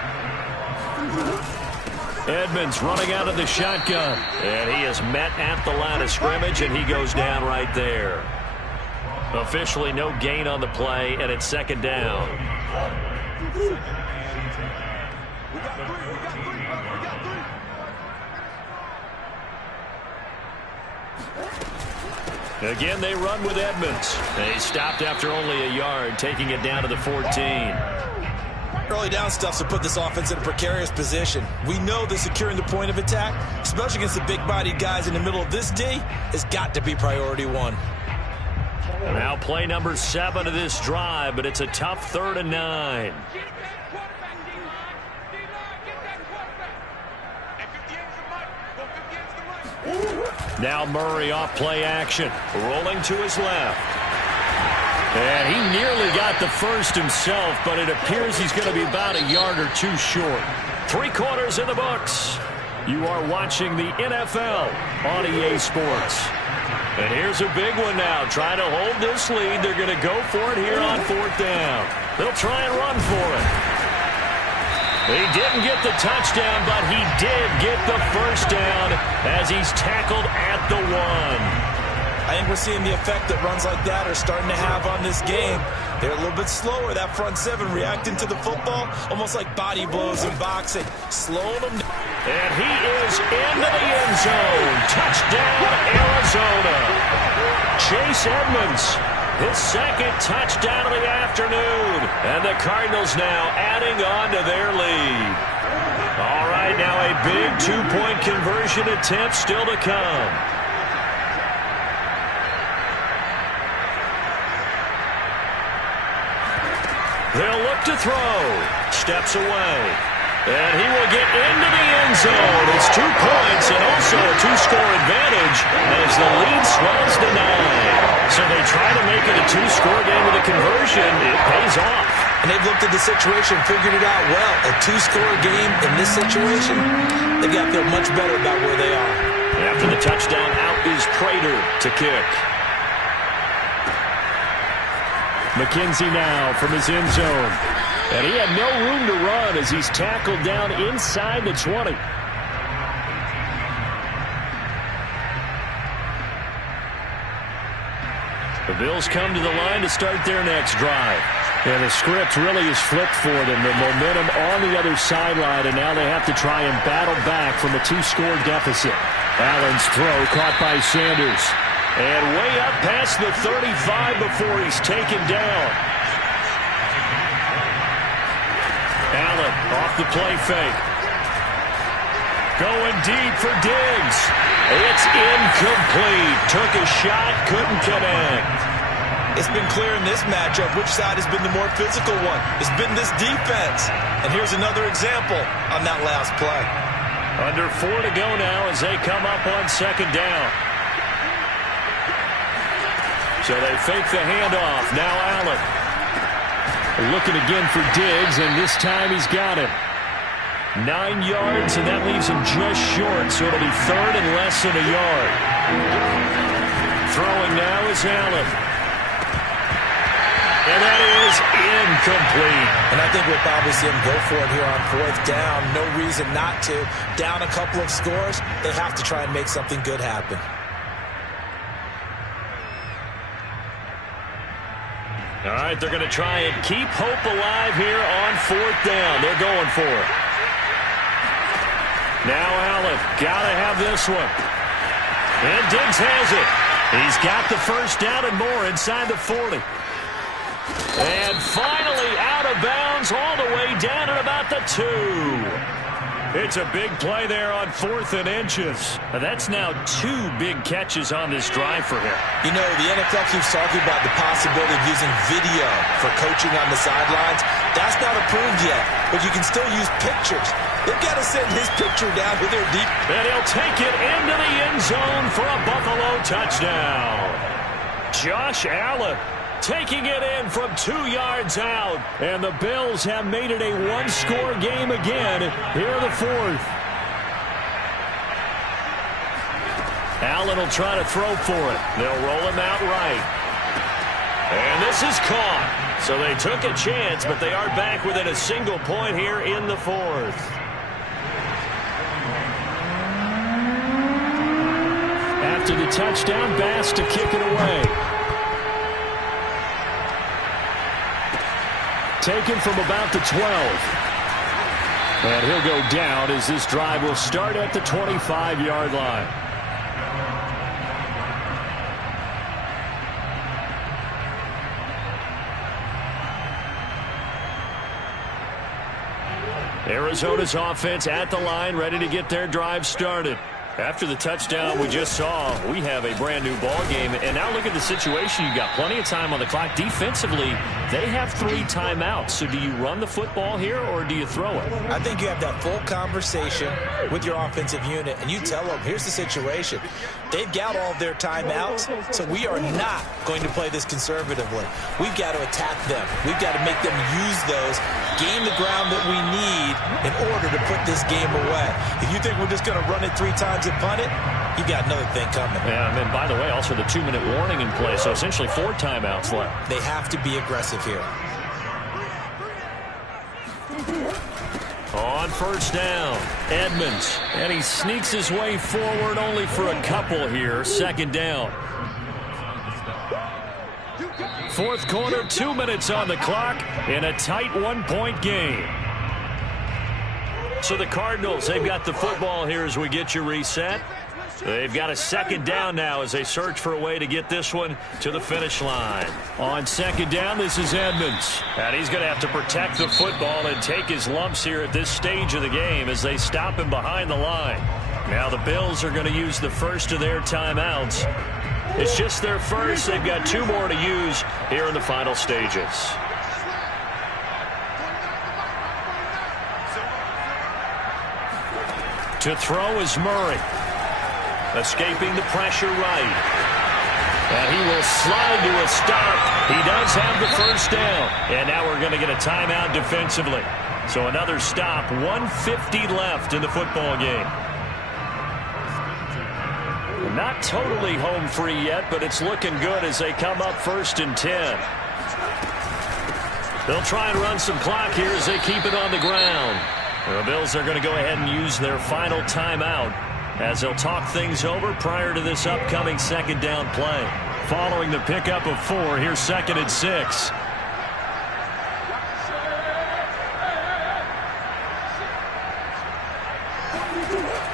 Edmonds running out of the shotgun. And he is met at the line of scrimmage, and he goes down right there. Officially no gain on the play, and it's 2nd down. Again, they run with Edmonds. They stopped after only a yard, taking it down to the 14. Early down stuff to put this offense in a precarious position. We know that securing the point of attack, especially against the big-bodied guys in the middle of this D, has got to be priority 1. Now play number 7 of this drive, but it's a tough 3rd and 9. Now Murray off play action, rolling to his left. And he nearly got the first himself, but it appears he's going to be about a yard or 2 short. 3 quarters in the books. You are watching the NFL on EA Sports. And here's a big one now. Trying to hold this lead. They're going to go for it here on 4th down. They'll try and run for it. He didn't get the touchdown, but he did get the first down as he's tackled at the 1. I think we're seeing the effect that runs like that are starting to have on this game. They're a little bit slower, that front 7, reacting to the football, almost like body blows in boxing, slowing them down. And he is into the end zone. Touchdown, Arizona. Chase Edmonds. His 2nd touchdown of the afternoon. And the Cardinals now adding on to their lead. All right, now a big 2-point conversion attempt still to come. They'll look to throw. Steps away. And he will get into the end zone. It's 2 points and also a 2-score advantage as the lead swells to 9. So they try to make it a 2-score game with a conversion. It pays off. And they've looked at the situation, figured it out well. A 2-score game in this situation, they've got to feel much better about where they are. After the touchdown, out is Prater to kick. McKenzie now from his end zone. And he had no room to run as he's tackled down inside the 20. The Bills come to the line to start their next drive. And the script really is flipped for them. The momentum on the other sideline, and now they have to try and battle back from a 2-score deficit. Allen's throw caught by Sanders. And way up past the 35 before he's taken down. Allen off the play fake. Going deep for Diggs. It's incomplete. Took a shot, couldn't connect. It's been clear in this matchup which side has been the more physical one. It's been this defense. And here's another example on that last play. Under 4 to go now as they come up on second down. So they fake the handoff. Now Allen. Looking again for Diggs, and this time he's got it. 9 yards, and that leaves him just short, so it'll be third and less than a yard. Throwing now is Allen. And that is incomplete. And I think we'll probably see him go for it here on fourth down. No reason not to. Down a couple of scores, they have to try and make something good happen. All right, they're going to try and keep hope alive here on fourth down. They're going for it. Now Allen, got to have this one. And Diggs has it. He's got the first down and more inside the 40. And finally out of bounds all the way down at about the 2. It's a big play there on 4th and inches. That's now 2 big catches on this drive for him. You know, the NFL keeps talking about the possibility of using video for coaching on the sidelines. That's not approved yet, but you can still use pictures. They've got to send his picture down to their deep. And he'll take it into the end zone for a Buffalo touchdown. Josh Allen taking it in from 2 yards out. And the Bills have made it a one-score game again here in the 4th. Allen will try to throw for it. They'll roll him out right. And this is caught. So they took a chance, but they are back within a single point here in the 4th. After the touchdown, Bass to kick it away. Taken from about the 12. And he'll go down as this drive will start at the 25-yard line. Arizona's offense at the line, ready to get their drive started. After the touchdown we just saw, we have a brand new ball game. And now look at the situation. You got plenty of time on the clock. Defensively, they have 3 timeouts. So do you run the football here or do you throw it? I think you have that full conversation with your offensive unit, and you tell them, here's the situation. They've got all of their timeouts, so we are not going to play this conservatively. We've got to attack them. We've got to make them use those, gain the ground that we need in order to put this game away. If you think we're just going to run it 3 times and punt it, you got another thing coming. Yeah, and then, by the way, also the 2-minute warning in play, so essentially 4 timeouts left. They have to be aggressive here. On first down, Edmonds, and he sneaks his way forward only for a couple here. Second down. 4th quarter, 2 minutes on the clock in a tight 1-point game. So the Cardinals, they've got the football here as we get you reset. They've got a second down now as they search for a way to get this one to the finish line. On second down, this is Edmonds. And he's going to have to protect the football and take his lumps here at this stage of the game as they stop him behind the line. Now the Bills are going to use the first of their timeouts. It's just their first. They've got 2 more to use here in the final stages. To throw is Murray. Escaping the pressure right. And he will slide to a stop. He does have the first down. And now we're going to get a timeout defensively. So another stop. 1:50 left in the football game. Not totally home free yet, but it's looking good as they come up 1st and 10. They'll try and run some clock here as they keep it on the ground. The Bills are going to go ahead and use their final timeout as they'll talk things over prior to this upcoming second down play. Following the pickup of 4, here's 2nd and 6.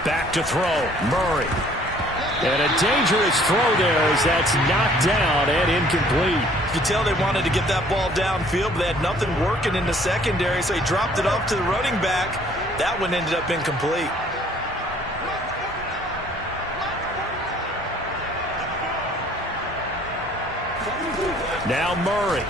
Back to throw, Murray. And a dangerous throw there as that's knocked down and incomplete. You can tell they wanted to get that ball downfield, but they had nothing working in the secondary, so he dropped it off to the running back. That one ended up incomplete. Now Murray.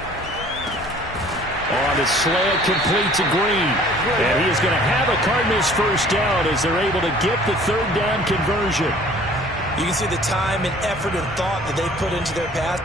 On the slant, complete to Green. And he is going to have a Cardinals first down as they're able to get the third down conversion. You can see the time and effort and thought that they put into their pass.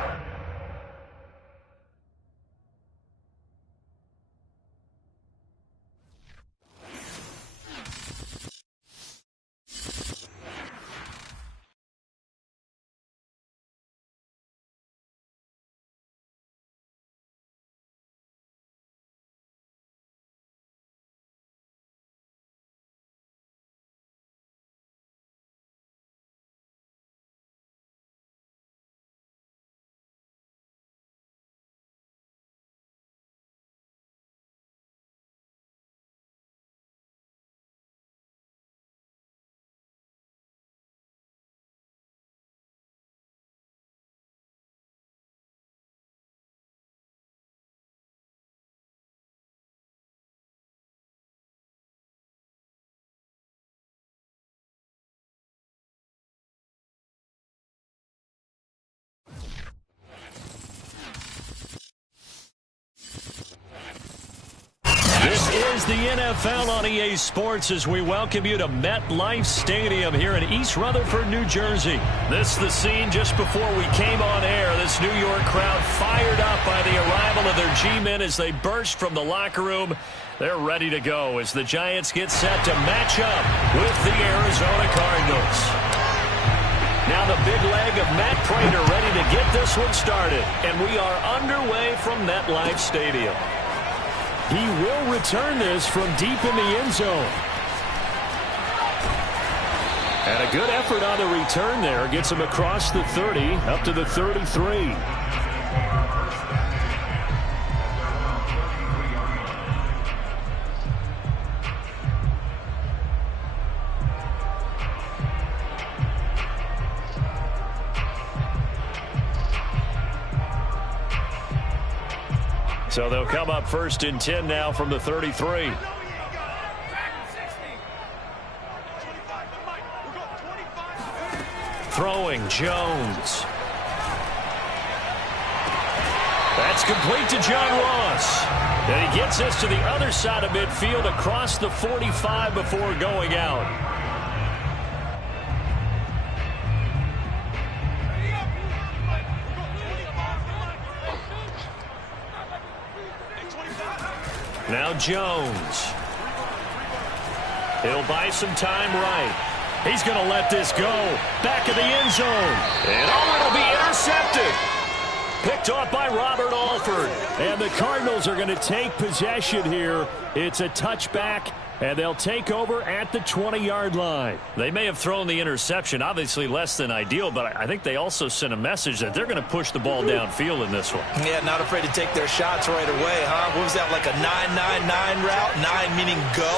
This is the NFL on EA Sports as we welcome you to MetLife Stadium here in East Rutherford, New Jersey. This is the scene just before we came on air. This New York crowd fired up by the arrival of their G-men as they burst from the locker room. They're ready to go as the Giants get set to match up with the Arizona Cardinals. Now the big leg of Matt Pratt ready to get this one started. And we are underway from MetLife Stadium. He will return this from deep in the end zone. And a good effort on the return there. Gets him across the 30, up to the 33. So they'll come up first and 10 now from the 33. Throwing Jones. That's complete to John Ross. And he gets us to the other side of midfield across the 45 before going out. Now Jones. He'll buy some time right. He's going to let this go. Back of the end zone. And it'll be intercepted. Picked off by Robert Alford. And the Cardinals are going to take possession here. It's a touchback, and they'll take over at the 20-yard line. They may have thrown the interception, obviously less than ideal, but I think they also sent a message that they're going to push the ball downfield in this one. Yeah, not afraid to take their shots right away, huh? What was that, like a 9-9-9 route? 9 meaning go?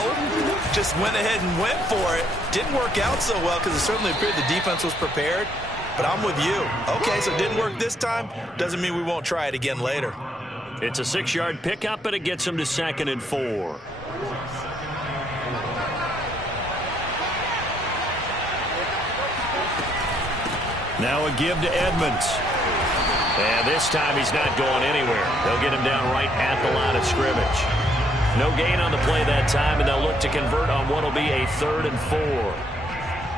Just went ahead and went for it. Didn't work out so well because it certainly appeared the defense was prepared. But I'm with you. Okay, so it didn't work this time. Doesn't mean we won't try it again later. It's a 6-yard pickup, and it gets them to 2nd and 4. Now a give to Edmonds. And this time he's not going anywhere. They'll get him down right at the line of scrimmage. No gain on the play that time, and they'll look to convert on what will be a 3rd and 4.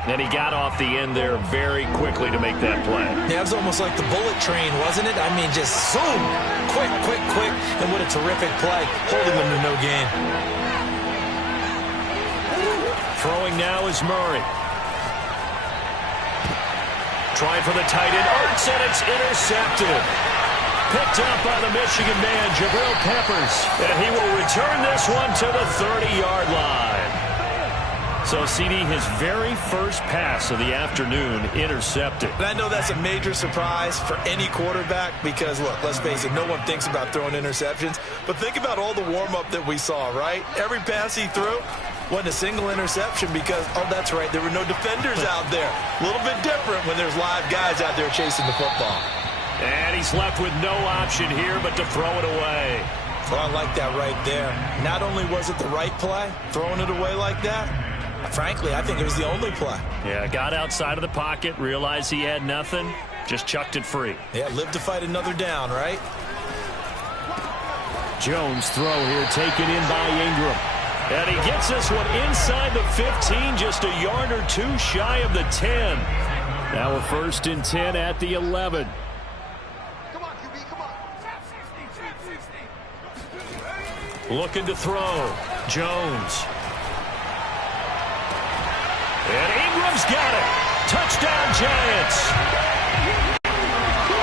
And he got off the end there very quickly to make that play. Yeah, it was almost like the bullet train, wasn't it? I mean, just zoom, quick, quick, quick. And what a terrific play, holding them to no gain. Throwing now is Murray. Trying for the tight end, Ertz, and it's intercepted. Picked up by the Michigan man, Jabril Peppers. And he will return this one to the 30-yard line. So, CD, his very first pass of the afternoon intercepted. And I know that's a major surprise for any quarterback because, look, let's face it, no one thinks about throwing interceptions. But think about all the warm-up that we saw, right? Every pass he threw wasn't a single interception because, oh, that's right, there were no defenders out there. A little bit different when there's live guys out there chasing the football. And he's left with no option here but to throw it away. Well, I like that right there. Not only was it the right play, throwing it away like that, frankly, I think it was the only play. Yeah, got outside of the pocket, realized he had nothing, just chucked it free. Yeah, live to fight another down, right? Jones throw here taken in by Ingram. And he gets this one inside the 15, just a yard or two shy of the 10. Now a 1st and 10 at the 11. Come on, QB, come on. Looking to throw. Jones. And Ingram's got it. Touchdown, Giants.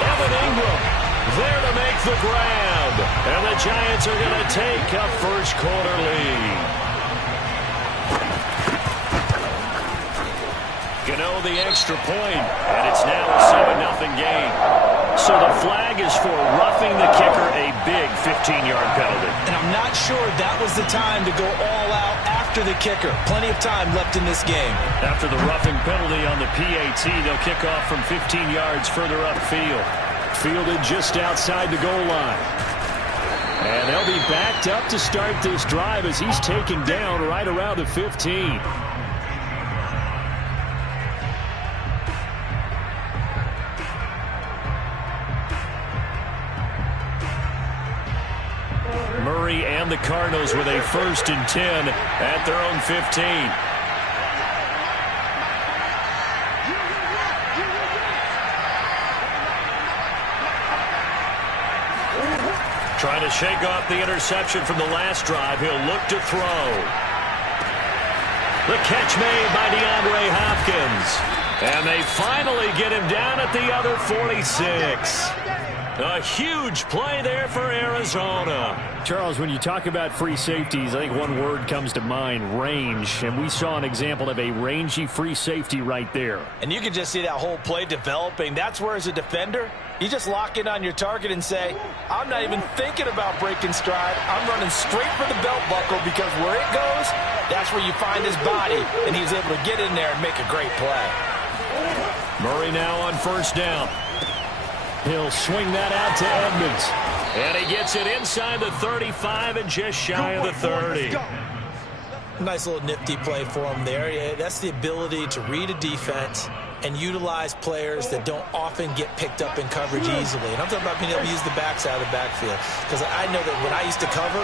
Evan Ingram there to make the grab. And the Giants are going to take a first-quarter lead. Gano the extra point, and it's now a 7-0 game. So the flag is for roughing the kicker, a big 15-yard penalty. And I'm not sure that was the time to go all out after the kicker. Plenty of time left in this game. After the roughing penalty on the PAT, they'll kick off from 15 yards further upfield. Fielded just outside the goal line. And they'll be backed up to start this drive as he's taken down right around the 15. Murray and the Cardinals with a 1st and 10 at their own 15. Trying to shake off the interception from the last drive. He'll look to throw. The catch made by DeAndre Hopkins. And they finally get him down at the other 46. A huge play there for Arizona. Charles, when you talk about free safeties, I think one word comes to mind, range. And we saw an example of a rangy free safety right there. And you can just see that whole play developing. That's where, as a defender, you just lock in on your target and say, I'm not even thinking about breaking stride. I'm running straight for the belt buckle, because where it goes, that's where you find his body. And he was able to get in there and make a great play. Murray now on 1st down. He'll swing that out to Edmonds. And he gets it inside the 35 and just shy of the 30. Nice little nifty play for him there. Yeah, that's the ability to read a defense and utilize players that don't often get picked up in coverage easily. And I'm talking about being able to use the backside of the backfield. Because I know that when I used to cover,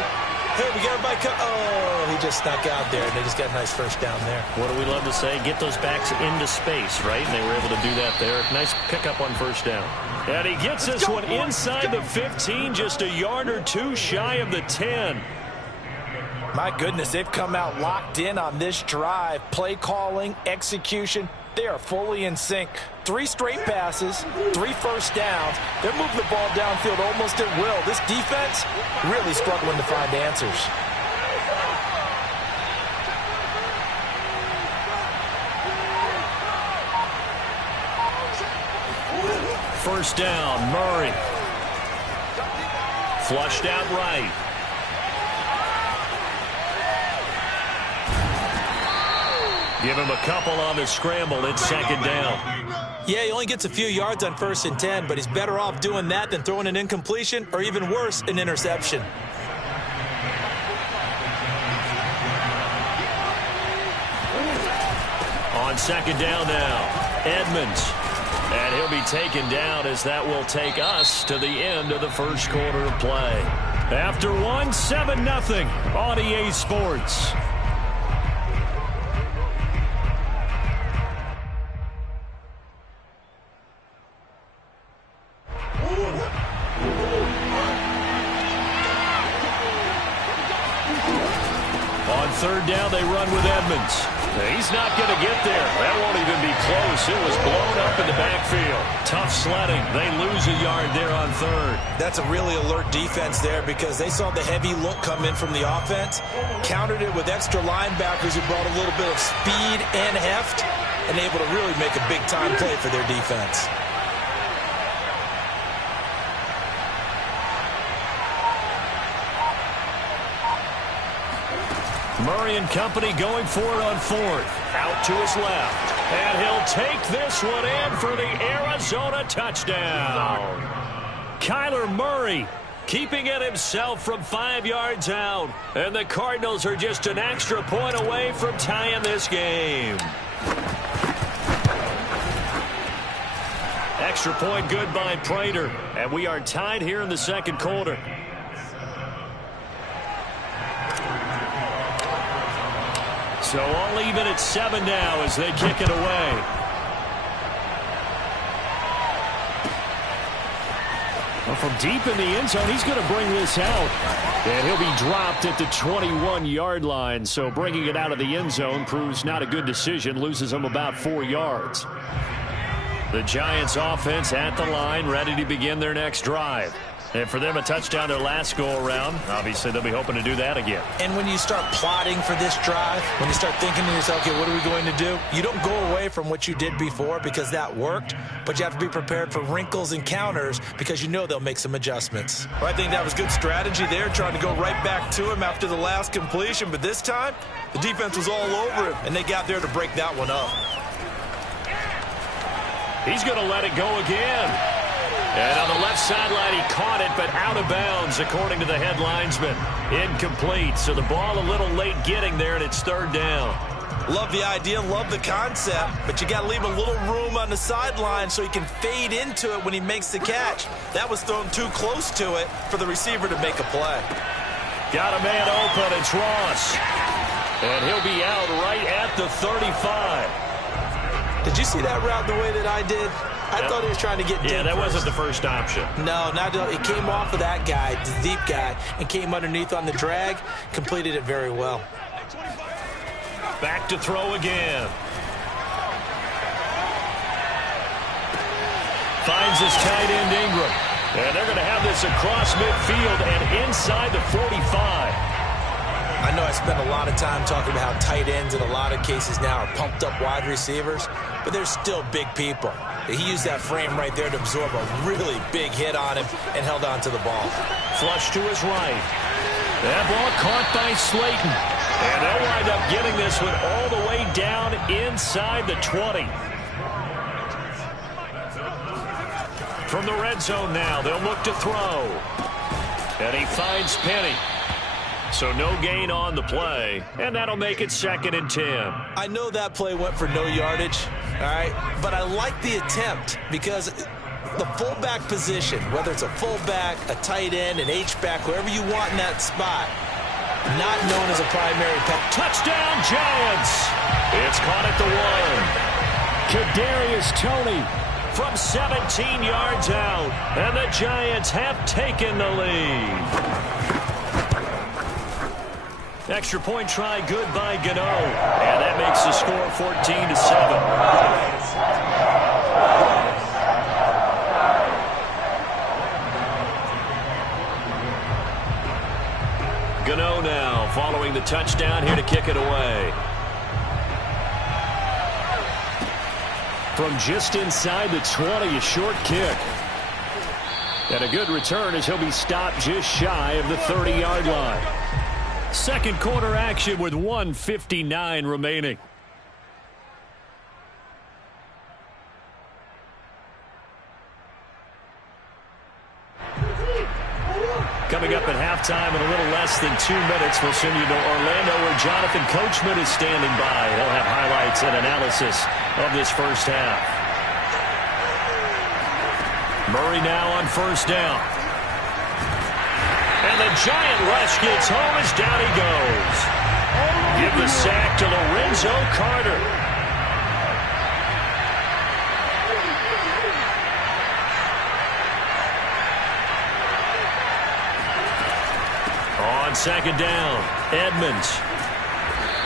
hey, we got a bike. Oh, he just snuck out there, and they just got a nice 1st down there. What do we love to say? Get those backs into space, right? And they were able to do that there. Nice pickup on 1st down. And he gets this one inside the 15, just a yard or two shy of the 10. My goodness, they've come out locked in on this drive. Play calling, execution, they are fully in sync. 3 straight passes, 3 1st downs. They're moving the ball downfield almost at will. This defense really struggling to find answers. First down, Murray. Flushed out right. Give him a couple on the scramble. It's 2nd down. Yeah, he only gets a few yards on 1st and 10, but he's better off doing that than throwing an incompletion, or even worse, an interception. On 2nd down now, Edmonds. And he'll be taken down, as that will take us to the end of the 1st quarter of play. After one, 7-0 on EA Sports. On 3rd down, they run with Edmonds. He's not going to get there. That won't even be close. It was blown up in the backfield. Tough sledding. They lose a yard there on 3rd. That's a really alert defense there, because they saw the heavy look come in from the offense, countered it with extra linebackers who brought a little bit of speed and heft, and able to really make a big-time play for their defense. Murray and company going for it on 4th. Out to his left. And he'll take this one in for the Arizona touchdown. Kyler Murray keeping it himself from 5 yards out. And the Cardinals are just an extra point away from tying this game. Extra point good by Prater. And we are tied here in the 2nd quarter. So all even at 7 now as they kick it away. Well, from deep in the end zone, he's going to bring this out. And he'll be dropped at the 21-yard line. So bringing it out of the end zone proves not a good decision. Loses him about 4 yards. The Giants offense at the line, ready to begin their next drive. And for them, a touchdown their last go-around. Obviously, they'll be hoping to do that again. And when you start plotting for this drive, when you start thinking to yourself, okay, what are we going to do? You don't go away from what you did before because that worked, but you have to be prepared for wrinkles and counters because you know they'll make some adjustments. Well, I think that was good strategy there, trying to go right back to him after the last completion. But this time, the defense was all over him, and they got there to break that one up. He's going to let it go again. And on the left sideline, he caught it, but out of bounds, according to the head linesman. Incomplete, so the ball a little late getting there, and it's 3rd down. Love the idea, love the concept, but you got to leave a little room on the sideline so he can fade into it when he makes the catch. That was thrown too close to it for the receiver to make a play. Got a man open, it's Ross. And he'll be out right at the 35. Did you see that route the way that I did? I thought he was trying to get deep. Yeah, that wasn't the first option. No, it came off of that guy, the deep guy, and came underneath on the drag, completed it very well. Back to throw again. Finds his tight end Ingram. And they're going to have this across midfield and inside the 45. I know I spend a lot of time talking about how tight ends in a lot of cases now are pumped up wide receivers, but they're still big people. He used that frame right there to absorb a really big hit on him and held on to the ball. Flush to his right. That ball caught by Slayton. And they'll wind up getting this one all the way down inside the 20. From the red zone now, they'll look to throw. And he finds Penny. So no gain on the play, and that'll make it 2nd and 10. I know that play went for no yardage, all right, but I like the attempt because the fullback position, whether it's a fullback, a tight end, an H-back, wherever you want in that spot, not known as a primary pass. Touchdown, Giants! It's caught at the 1. Kadarius Toney from 17 yards out, and the Giants have taken the lead. Extra point try good by Gano. And that makes the score 14-7. Gano now following the touchdown here to kick it away. From just inside the 20, a short kick. And a good return as he'll be stopped just shy of the 30-yard line. Second quarter action with 1:59 remaining. Coming up at halftime in a little less than 2 minutes, we'll send you to Orlando where Jonathan Coachman is standing by. He'll have highlights and analysis of this first half. Murray now on 1st down. And the giant rush gets home as down he goes. Give the sack to Lorenzo Carter. On 2nd down, Edmonds.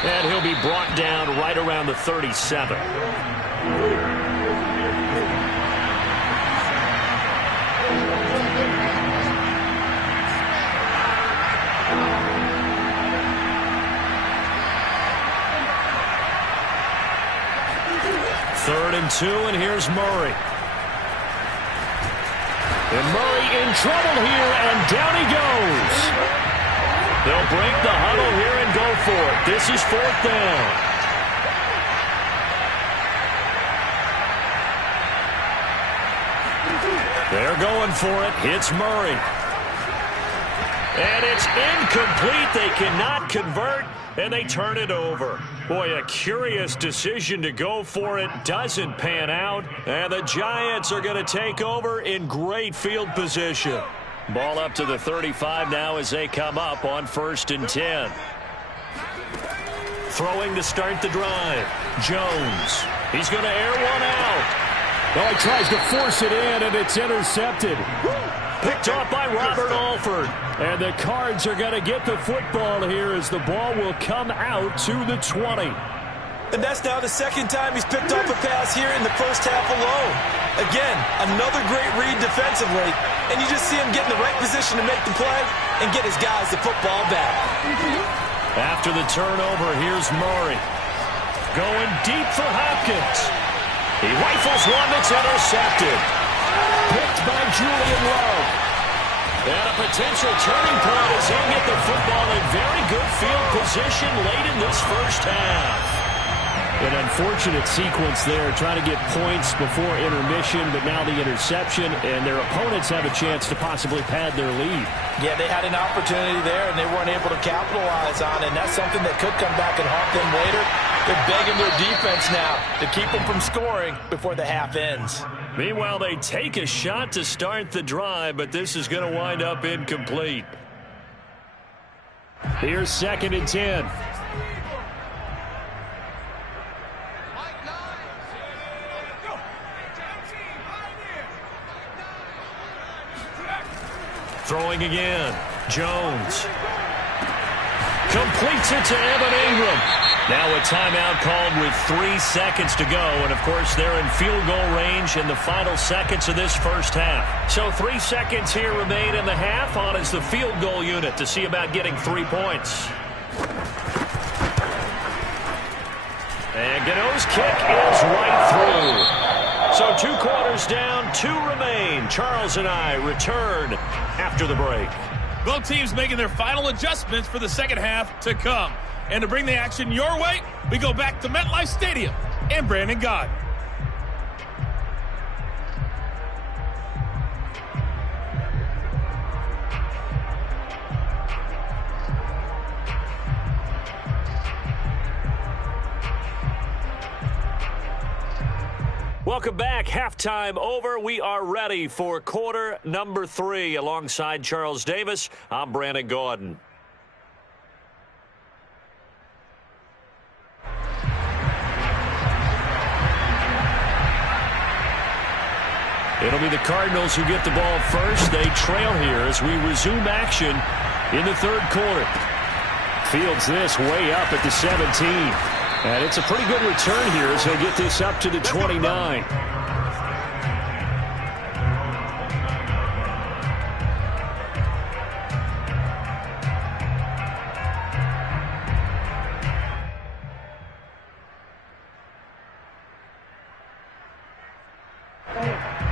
And he'll be brought down right around the 37. Third and 2, and here's Murray. And Murray in trouble here, and down he goes. They'll break the huddle here and go for it. This is 4th down. They're going for it. Hits Murray. And it's incomplete. They cannot convert, and they turn it over. Boy, a curious decision to go for it. Doesn't pan out, and the Giants are going to take over in great field position. Ball up to the 35 now as they come up on 1st and 10. Throwing to start the drive. Jones. He's going to air one out. Well, he tries to force it in, and it's intercepted. Picked off by Robert Alford. And the Cards are going to get the football here as the ball will come out to the 20. And that's now the second time he's picked off a pass here in the first half alone. Again, another great read defensively. And you just see him get in the right position to make the play and get his guys the football back. After the turnover, here's Murray. Going deep for Hopkins. He rifles one that's intercepted. Picked by Julian Love. And a potential turning point as he'll get the football in very good field position late in this first half. An unfortunate sequence there, trying to get points before intermission, but now the interception, and their opponents have a chance to possibly pad their lead. Yeah, they had an opportunity there, and they weren't able to capitalize on it, and that's something that could come back and haunt them later. They're begging their defense now to keep them from scoring before the half ends. Meanwhile, they take a shot to start the drive, but this is going to wind up incomplete. Here's 2nd and 10. Throwing again. Jones. Completes it to Evan Ingram. Now a timeout called with 3 seconds to go. And, of course, they're in field goal range in the final seconds of this first half. So 3 seconds here remain in the half. On is the field goal unit to see about getting 3 points. And Gano's kick is right through. So 2 quarters down, 2 remain. Charles and I return after the break. Both teams making their final adjustments for the second half to come. And to bring the action your way, we go back to MetLife Stadium and Brandon Gaudin. Welcome back. Halftime over. We are ready for quarter number 3. Alongside Charles Davis, I'm Brandon Gaudin. It'll be the Cardinals who get the ball first. They trail here as we resume action in the 3rd quarter. Fields this way up at the 17. And it's a pretty good return here as they get this up to the 29.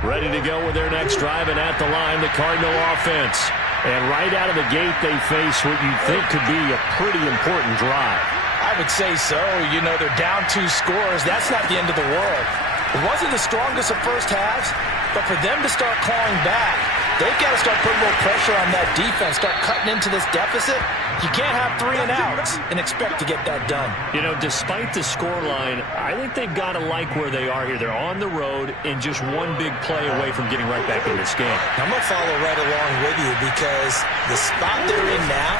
Ready to go with their next drive, and at the line, the Cardinal offense. And right out of the gate, they face what you think could be a pretty important drive. I would say so. You know, they're down 2 scores. That's not the end of the world. It wasn't the strongest of first halves, but for them to start clawing back, they've got to start putting a little pressure on that defense, start cutting into this deficit. You can't have 3 and outs and expect to get that done. You know, despite the scoreline, I think they've got to like where they are here. They're on the road and just 1 big play away from getting right back in this game. I'm going to follow right along with you because the spot they're in now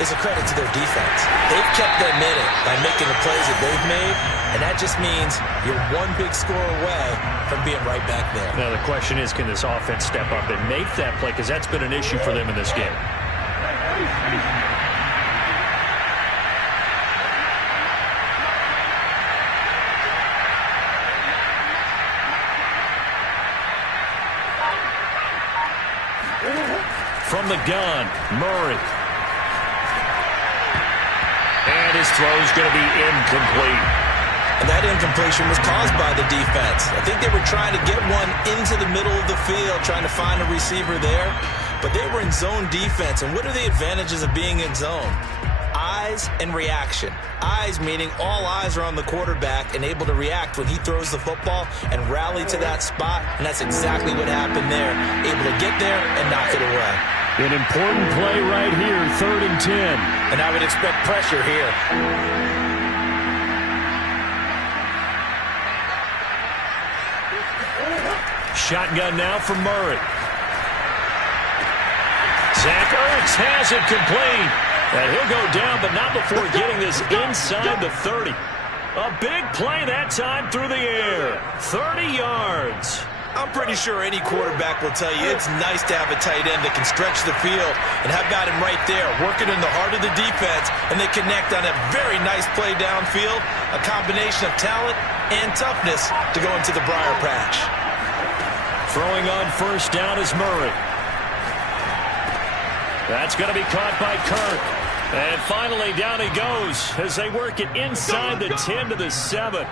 is a credit to their defense. They've kept them in it by making the plays that they've made, and that just means you're 1 big score away from being right back there. Now the question is, can this offense step up and make that play? Because that's been an issue for them in this game. From the gun, Murray. And his throw's going to be incomplete. And that incompletion was caused by the defense. I think they were trying to get one into the middle of the field, trying to find a receiver there. But they were in zone defense. And what are the advantages of being in zone? Eyes and reaction. Eyes meaning all eyes are on the quarterback and able to react when he throws the football and rally to that spot. And that's exactly what happened there. Able to get there and knock it away. An important play right here, 3rd and 10. And I would expect pressure here. Shotgun now from Murray. Zach Ertz has it complete. And he'll go down, but not before getting this inside the 30. A big play that time through the air. 30 yards. I'm pretty sure any quarterback will tell you it's nice to have a tight end that can stretch the field. And how about him right there, working in the heart of the defense, and they connect on a very nice play downfield, a combination of talent and toughness to go into the briar patch. Throwing on first down is Murray. That's going to be caught by Kirk. And finally down he goes as they work it inside the 10 to the 7.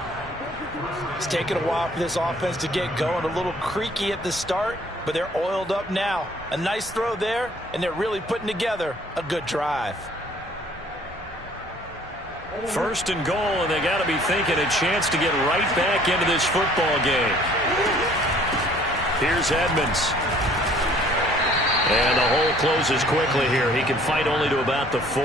It's taken a while for this offense to get going. A little creaky at the start, but they're oiled up now. A nice throw there, and they're really putting together a good drive. First and goal, and they got to be thinking a chance to get right back into this football game. Here's Edmonds. And the hole closes quickly here. He can fight only to about the 4.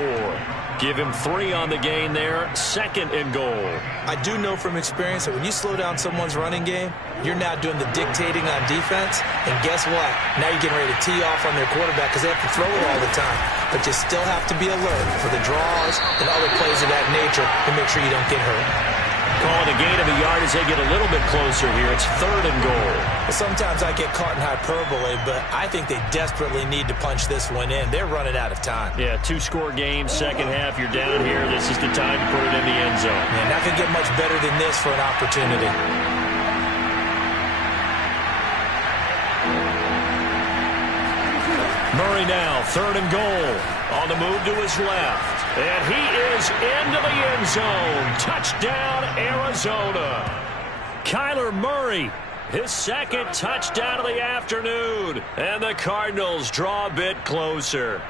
Give him 3 on the gain there. Second and goal. I do know from experience that when you slow down someone's running game, you're now doing the dictating on defense. And guess what? Now you're getting ready to tee off on their quarterback because they have to throw it all the time. But you still have to be alert for the draws and other plays of that nature to make sure you don't get hurt. Calling a gain of a yard as they get a little bit closer here. It's third and goal. Well, sometimes I get caught in hyperbole, but I think they desperately need to punch this one in. They're running out of time. Yeah, 2-score game, second half. You're down here. This is the time to put it in the end zone. Man, not going to get much better than this for an opportunity. Murray now, third and goal. On the move to his left. And he is into the end zone. Touchdown, Arizona. Kyler Murray, his second touchdown of the afternoon. And the Cardinals draw a bit closer.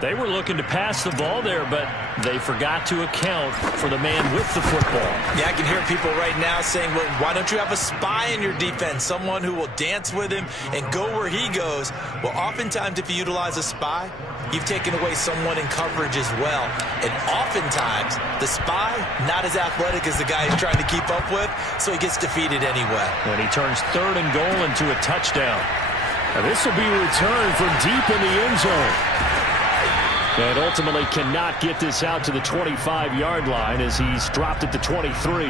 They were looking to pass the ball there, but they forgot to account for the man with the football. Yeah, I can hear people right now saying, well, why don't you have a spy in your defense, someone who will dance with him and go where he goes? Well, oftentimes if you utilize a spy, you've taken away someone in coverage as well. And oftentimes, the spy, not as athletic as the guy he's trying to keep up with, so he gets defeated anyway. And he turns third and goal into a touchdown. And this will be a return from deep in the end zone. And ultimately cannot get this out to the 25-yard line as he's dropped at the 23.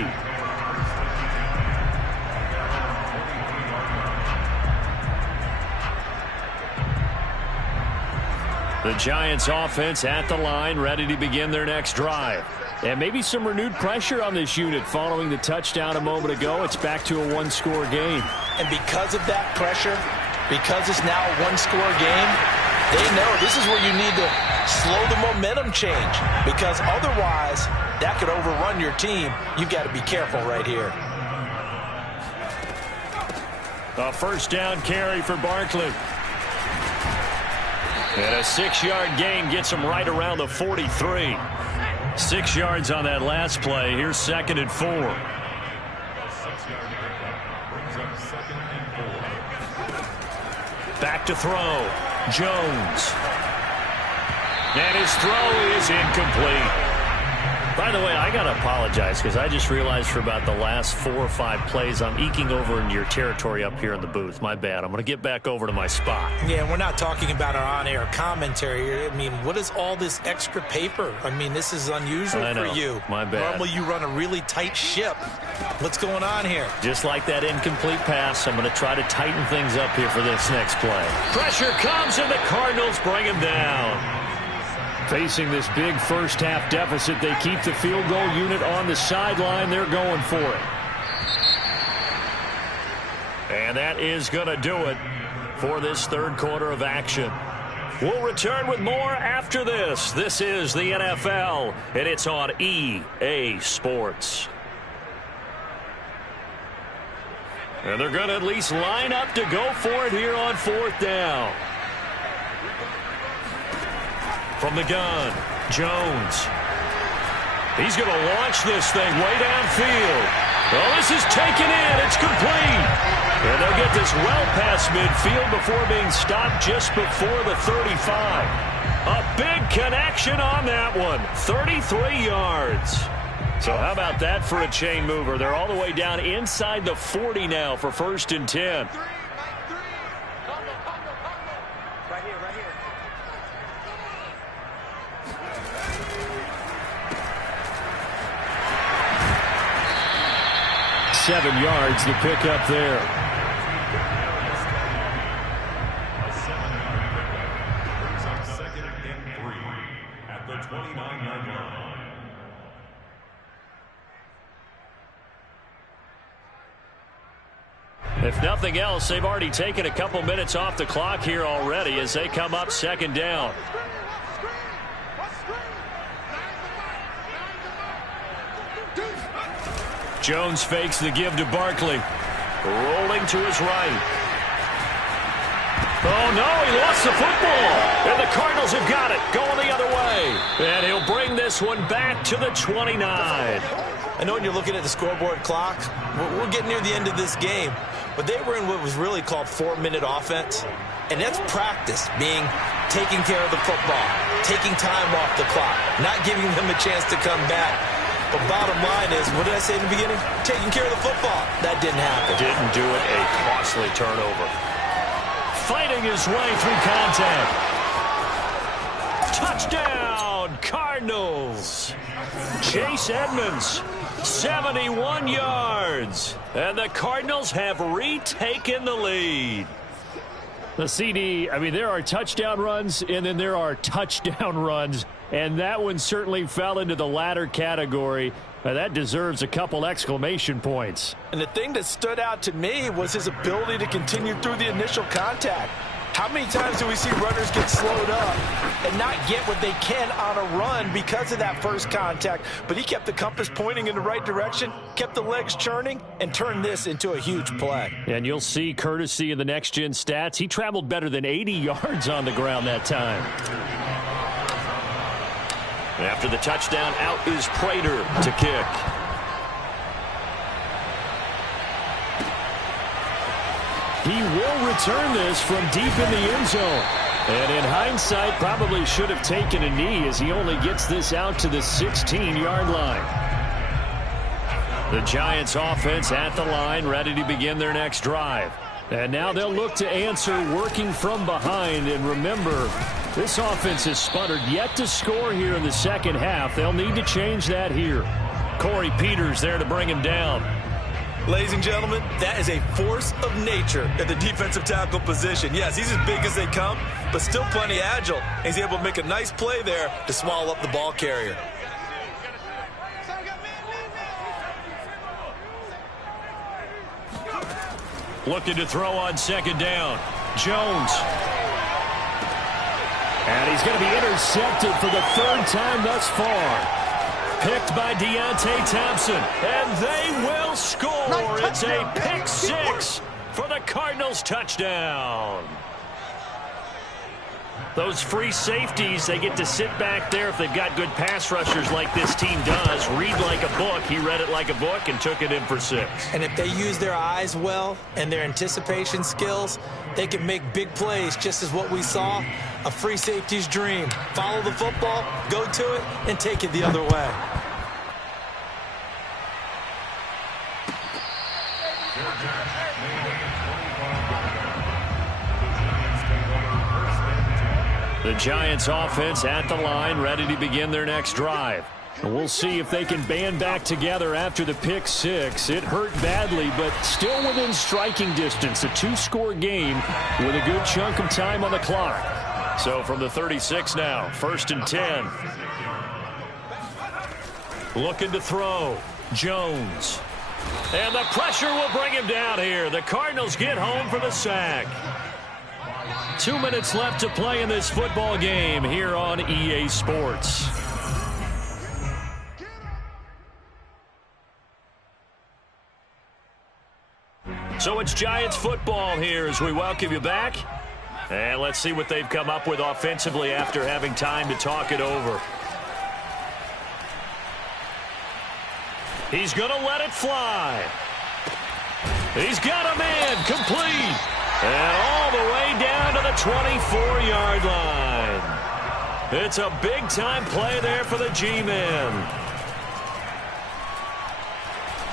The Giants offense at the line, ready to begin their next drive. And maybe some renewed pressure on this unit following the touchdown a moment ago. It's back to a one-score game. And because of that pressure, because it's now a one-score game, they know this is where you need to slow the momentum change, because otherwise that could overrun your team. You've got to be careful right here. A first down carry for Barkley. And a 6-yard gain gets him right around the 43. 6 yards on that last play. Here's second and 4. Back to throw. Jones. And his throw is incomplete. By the way, I got to apologize because I just realized for about the last 4 or 5 plays I'm eking over into your territory up here in the booth. My bad. I'm going to get back over to my spot. Yeah, we're not talking about our on-air commentary here. I mean, what is all this extra paper? I mean, this is unusual for you. My bad. Normally you run a really tight ship. What's going on here? Just like that incomplete pass, I'm going to try to tighten things up here for this next play. Pressure comes and the Cardinals bring him down. Facing this big first-half deficit, they keep the field goal unit on the sideline. They're going for it. And that is going to do it for this third quarter of action. We'll return with more after this. This is the NFL, and it's on EA Sports. And they're going to at least line up to go for it here on fourth down. From the gun, Jones. He's going to launch this thing way downfield. Oh, this is taken in. It's complete. And they'll get this well past midfield before being stopped just before the 35. A big connection on that one. 33 yards. So how about that for a chain mover? They're all the way down inside the 40 now for first and 10. 7 yards, the pickup there. Second and 3 at the 29-yard line. If nothing else, they've already taken a couple minutes off the clock here already as they come up second down. Jones fakes the give to Barkley. Rolling to his right. Oh, no, he lost the football. And the Cardinals have got it, going the other way. And he'll bring this one back to the 29. I know when you're looking at the scoreboard clock, we're getting near the end of this game, but they were in what was really called 4-minute offense, and that's practice, being taking care of the football, taking time off the clock, not giving them a chance to come back. But bottom line is, what did I say in the beginning? Taking care of the football. That didn't happen. Didn't do it. A costly turnover. Fighting his way through contact. Touchdown, Cardinals. Chase Edmonds, 71 yards. And the Cardinals have retaken the lead. The CD, I mean, there are touchdown runs, and then there are touchdown runs. And that one certainly fell into the latter category. That deserves a couple exclamation points. And the thing that stood out to me was his ability to continue through the initial contact. How many times do we see runners get slowed up and not get what they can on a run because of that first contact? But he kept the compass pointing in the right direction, kept the legs churning, and turned this into a huge play. And you'll see, courtesy of the next-gen stats, he traveled better than 80 yards on the ground that time. After the touchdown, out is Prater to kick. He will return this from deep in the end zone. And in hindsight, probably should have taken a knee as he only gets this out to the 16-yard line. The Giants offense at the line, ready to begin their next drive. And now they'll look to answer working from behind. And remember, this offense has sputtered yet to score here in the second half. They'll need to change that here. Corey Peters there to bring him down. Ladies and gentlemen, that is a force of nature at the defensive tackle position. Yes, he's as big as they come, but still plenty agile. And he's able to make a nice play there to swallow up the ball carrier. Looking to throw on second down. Jones. And he's going to be intercepted for the third time thus far. Picked by Deontay Thompson. And they will score. It's a pick six for the Cardinals touchdown. Those free safeties, they get to sit back there if they've got good pass rushers like this team does. Read like a book. He read it like a book and took it in for 6. And if they use their eyes well and their anticipation skills, they can make big plays, just as what we saw, a free safety's dream. Follow the football, go to it, and take it the other way. The Giants offense at the line, ready to begin their next drive. And we'll see if they can band back together after the pick 6. It hurt badly, but still within striking distance. A 2-score game with a good chunk of time on the clock. So from the 36 now, 1st and 10. Looking to throw. Jones. And the pressure will bring him down here. The Cardinals get home for the sack. 2 minutes left to play in this football game here on EA Sports. So it's Giants football here as we welcome you back. And let's see what they've come up with offensively after having time to talk it over. He's going to let it fly. He's got a man complete. And all the way down to the 24-yard line. It's a big-time play there for the G-men.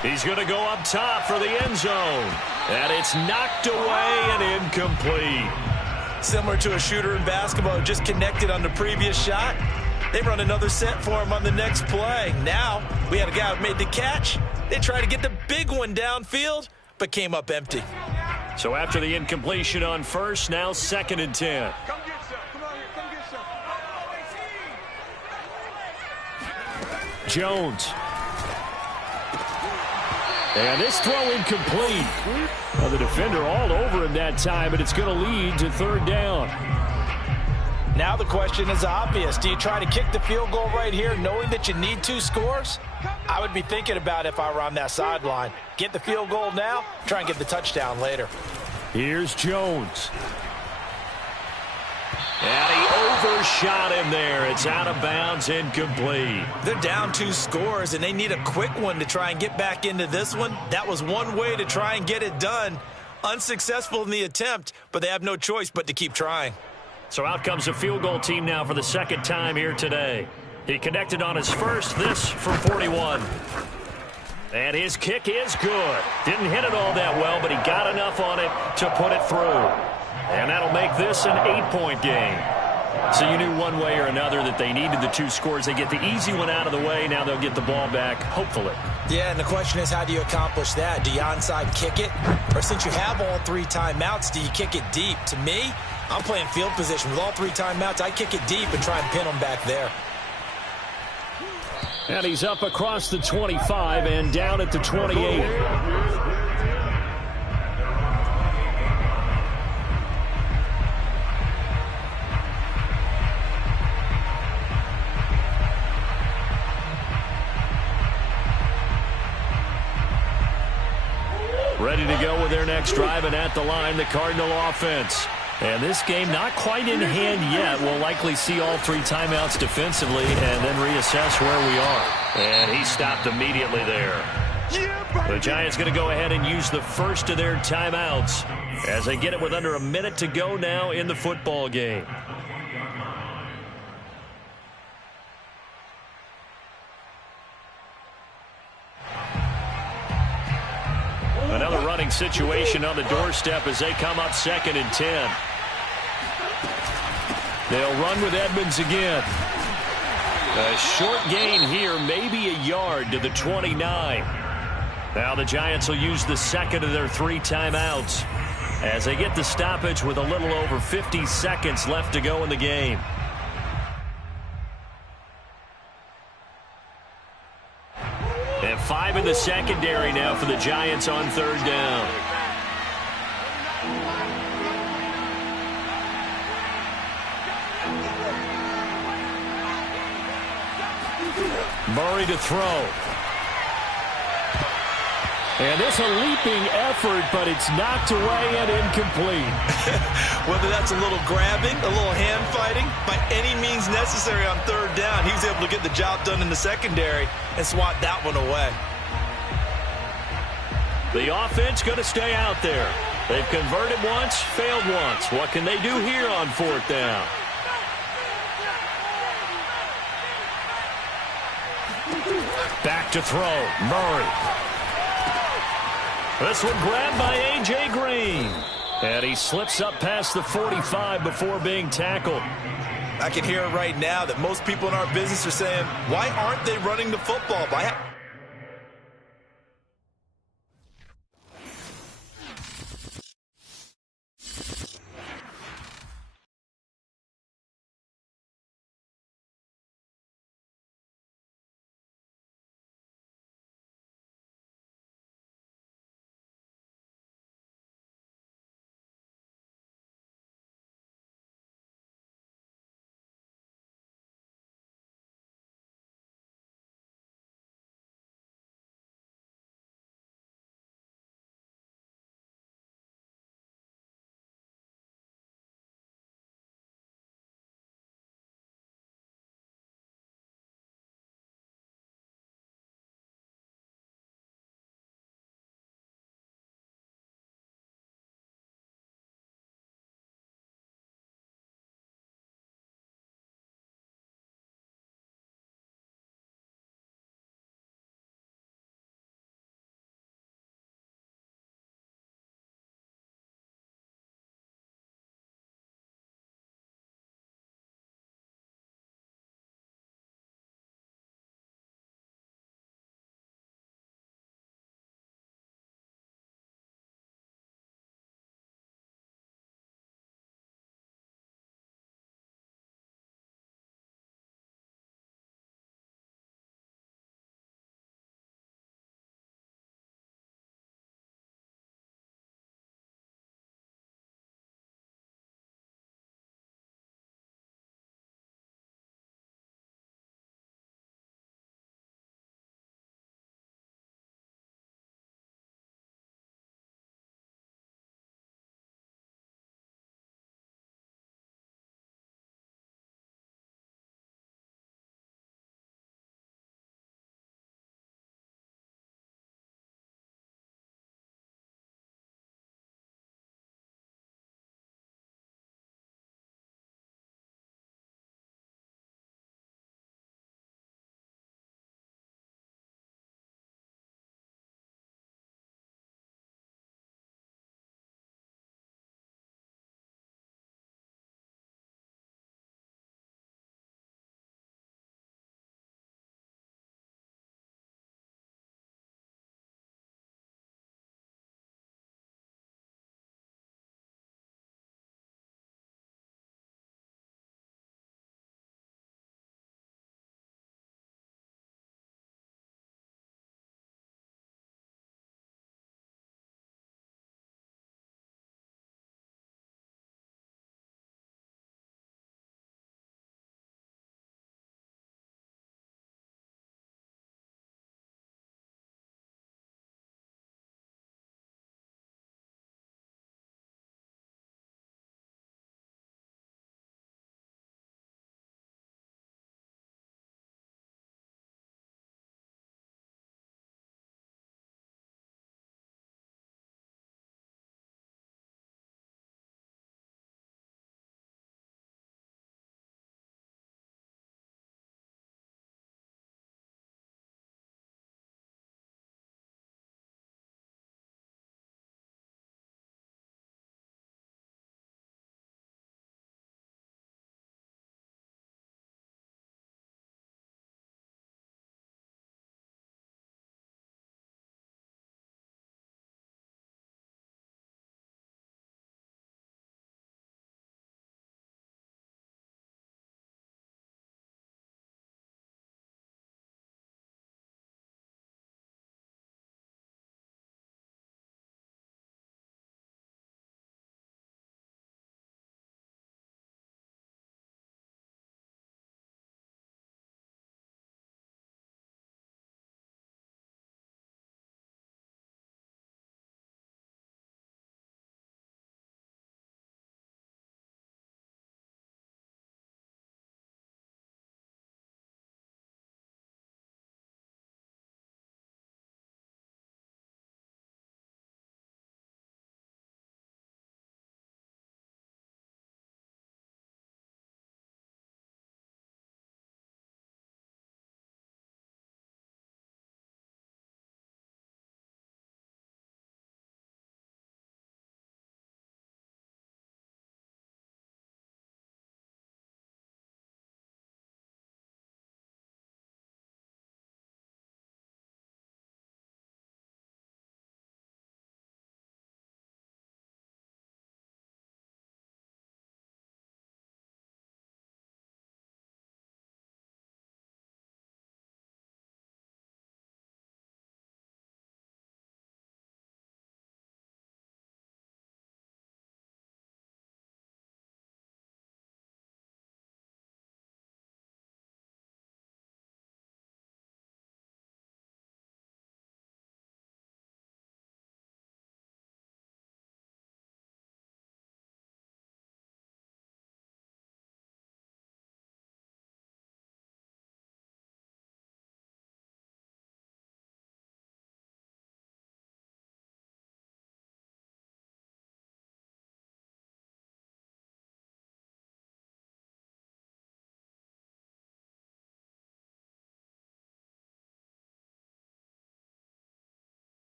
He's going to go up top for the end zone. And it's knocked away and incomplete. Similar to a shooter in basketball who just connected on the previous shot. They run another set for him on the next play. Now, we had a guy who made the catch, They tried to get the big one downfield, but came up empty. So after the incompletion on first, now 2nd and 10. Come get some. Come on here. Come get some. Jones. And this throw incomplete. Well, the defender all over him that time, but it's going to lead to 3rd down. Now the question is obvious. Do you try to kick the field goal right here knowing that you need 2 scores? I would be thinking about it if I were on that sideline. Get the field goal now, try and get the touchdown later. Here's Jones. And he overshot him there. It's out of bounds, incomplete. They're down 2 scores, and they need a quick one to try and get back into this one. That was one way to try and get it done. Unsuccessful in the attempt, but they have no choice but to keep trying. So out comes a field goal team now for the 2nd time here today. He connected on his first, this from 41. And his kick is good. Didn't hit it all that well, but he got enough on it to put it through. And that'll make this an 8-point game. So you knew one way or another that they needed the 2 scores. They get the easy one out of the way. Now they'll get the ball back, hopefully. Yeah, and the question is, how do you accomplish that? Do you onside kick it? Or since you have all 3 timeouts, do you kick it deep? To me, I'm playing field position. With all 3 timeouts, I kick it deep and try and pin them back there. And he's up across the 25 and down at the 28. Ready to go with their next drive, and at the line, the Cardinal offense. And this game not quite in hand yet. We'll likely see all 3 timeouts defensively and then reassess where we are. And he stopped immediately there. The Giants going to go ahead and use the first of their timeouts as they get it with under a minute to go now in the football game. Another running situation on the doorstep as they come up 2nd and 10. They'll run with Edmonds again. A short gain here, maybe a yard to the 29. Now the Giants will use the 2nd of their 3 timeouts as they get the stoppage with a little over 50 seconds left to go in the game. And 5 in the secondary now for the Giants on 3rd down. Murray to throw. And it's a leaping effort, but it's knocked away and incomplete. Whether that's a little grabbing, a little hand fighting, by any means necessary on 3rd down, he was able to get the job done in the secondary and swat that one away. The offense going to stay out there. They've converted once, failed once. What can they do here on 4th down? Back to throw. Murray. This one grabbed by A.J. Green. And he slips up past the 45 before being tackled. I can hear it right now that most people in our business are saying, why aren't they running the football?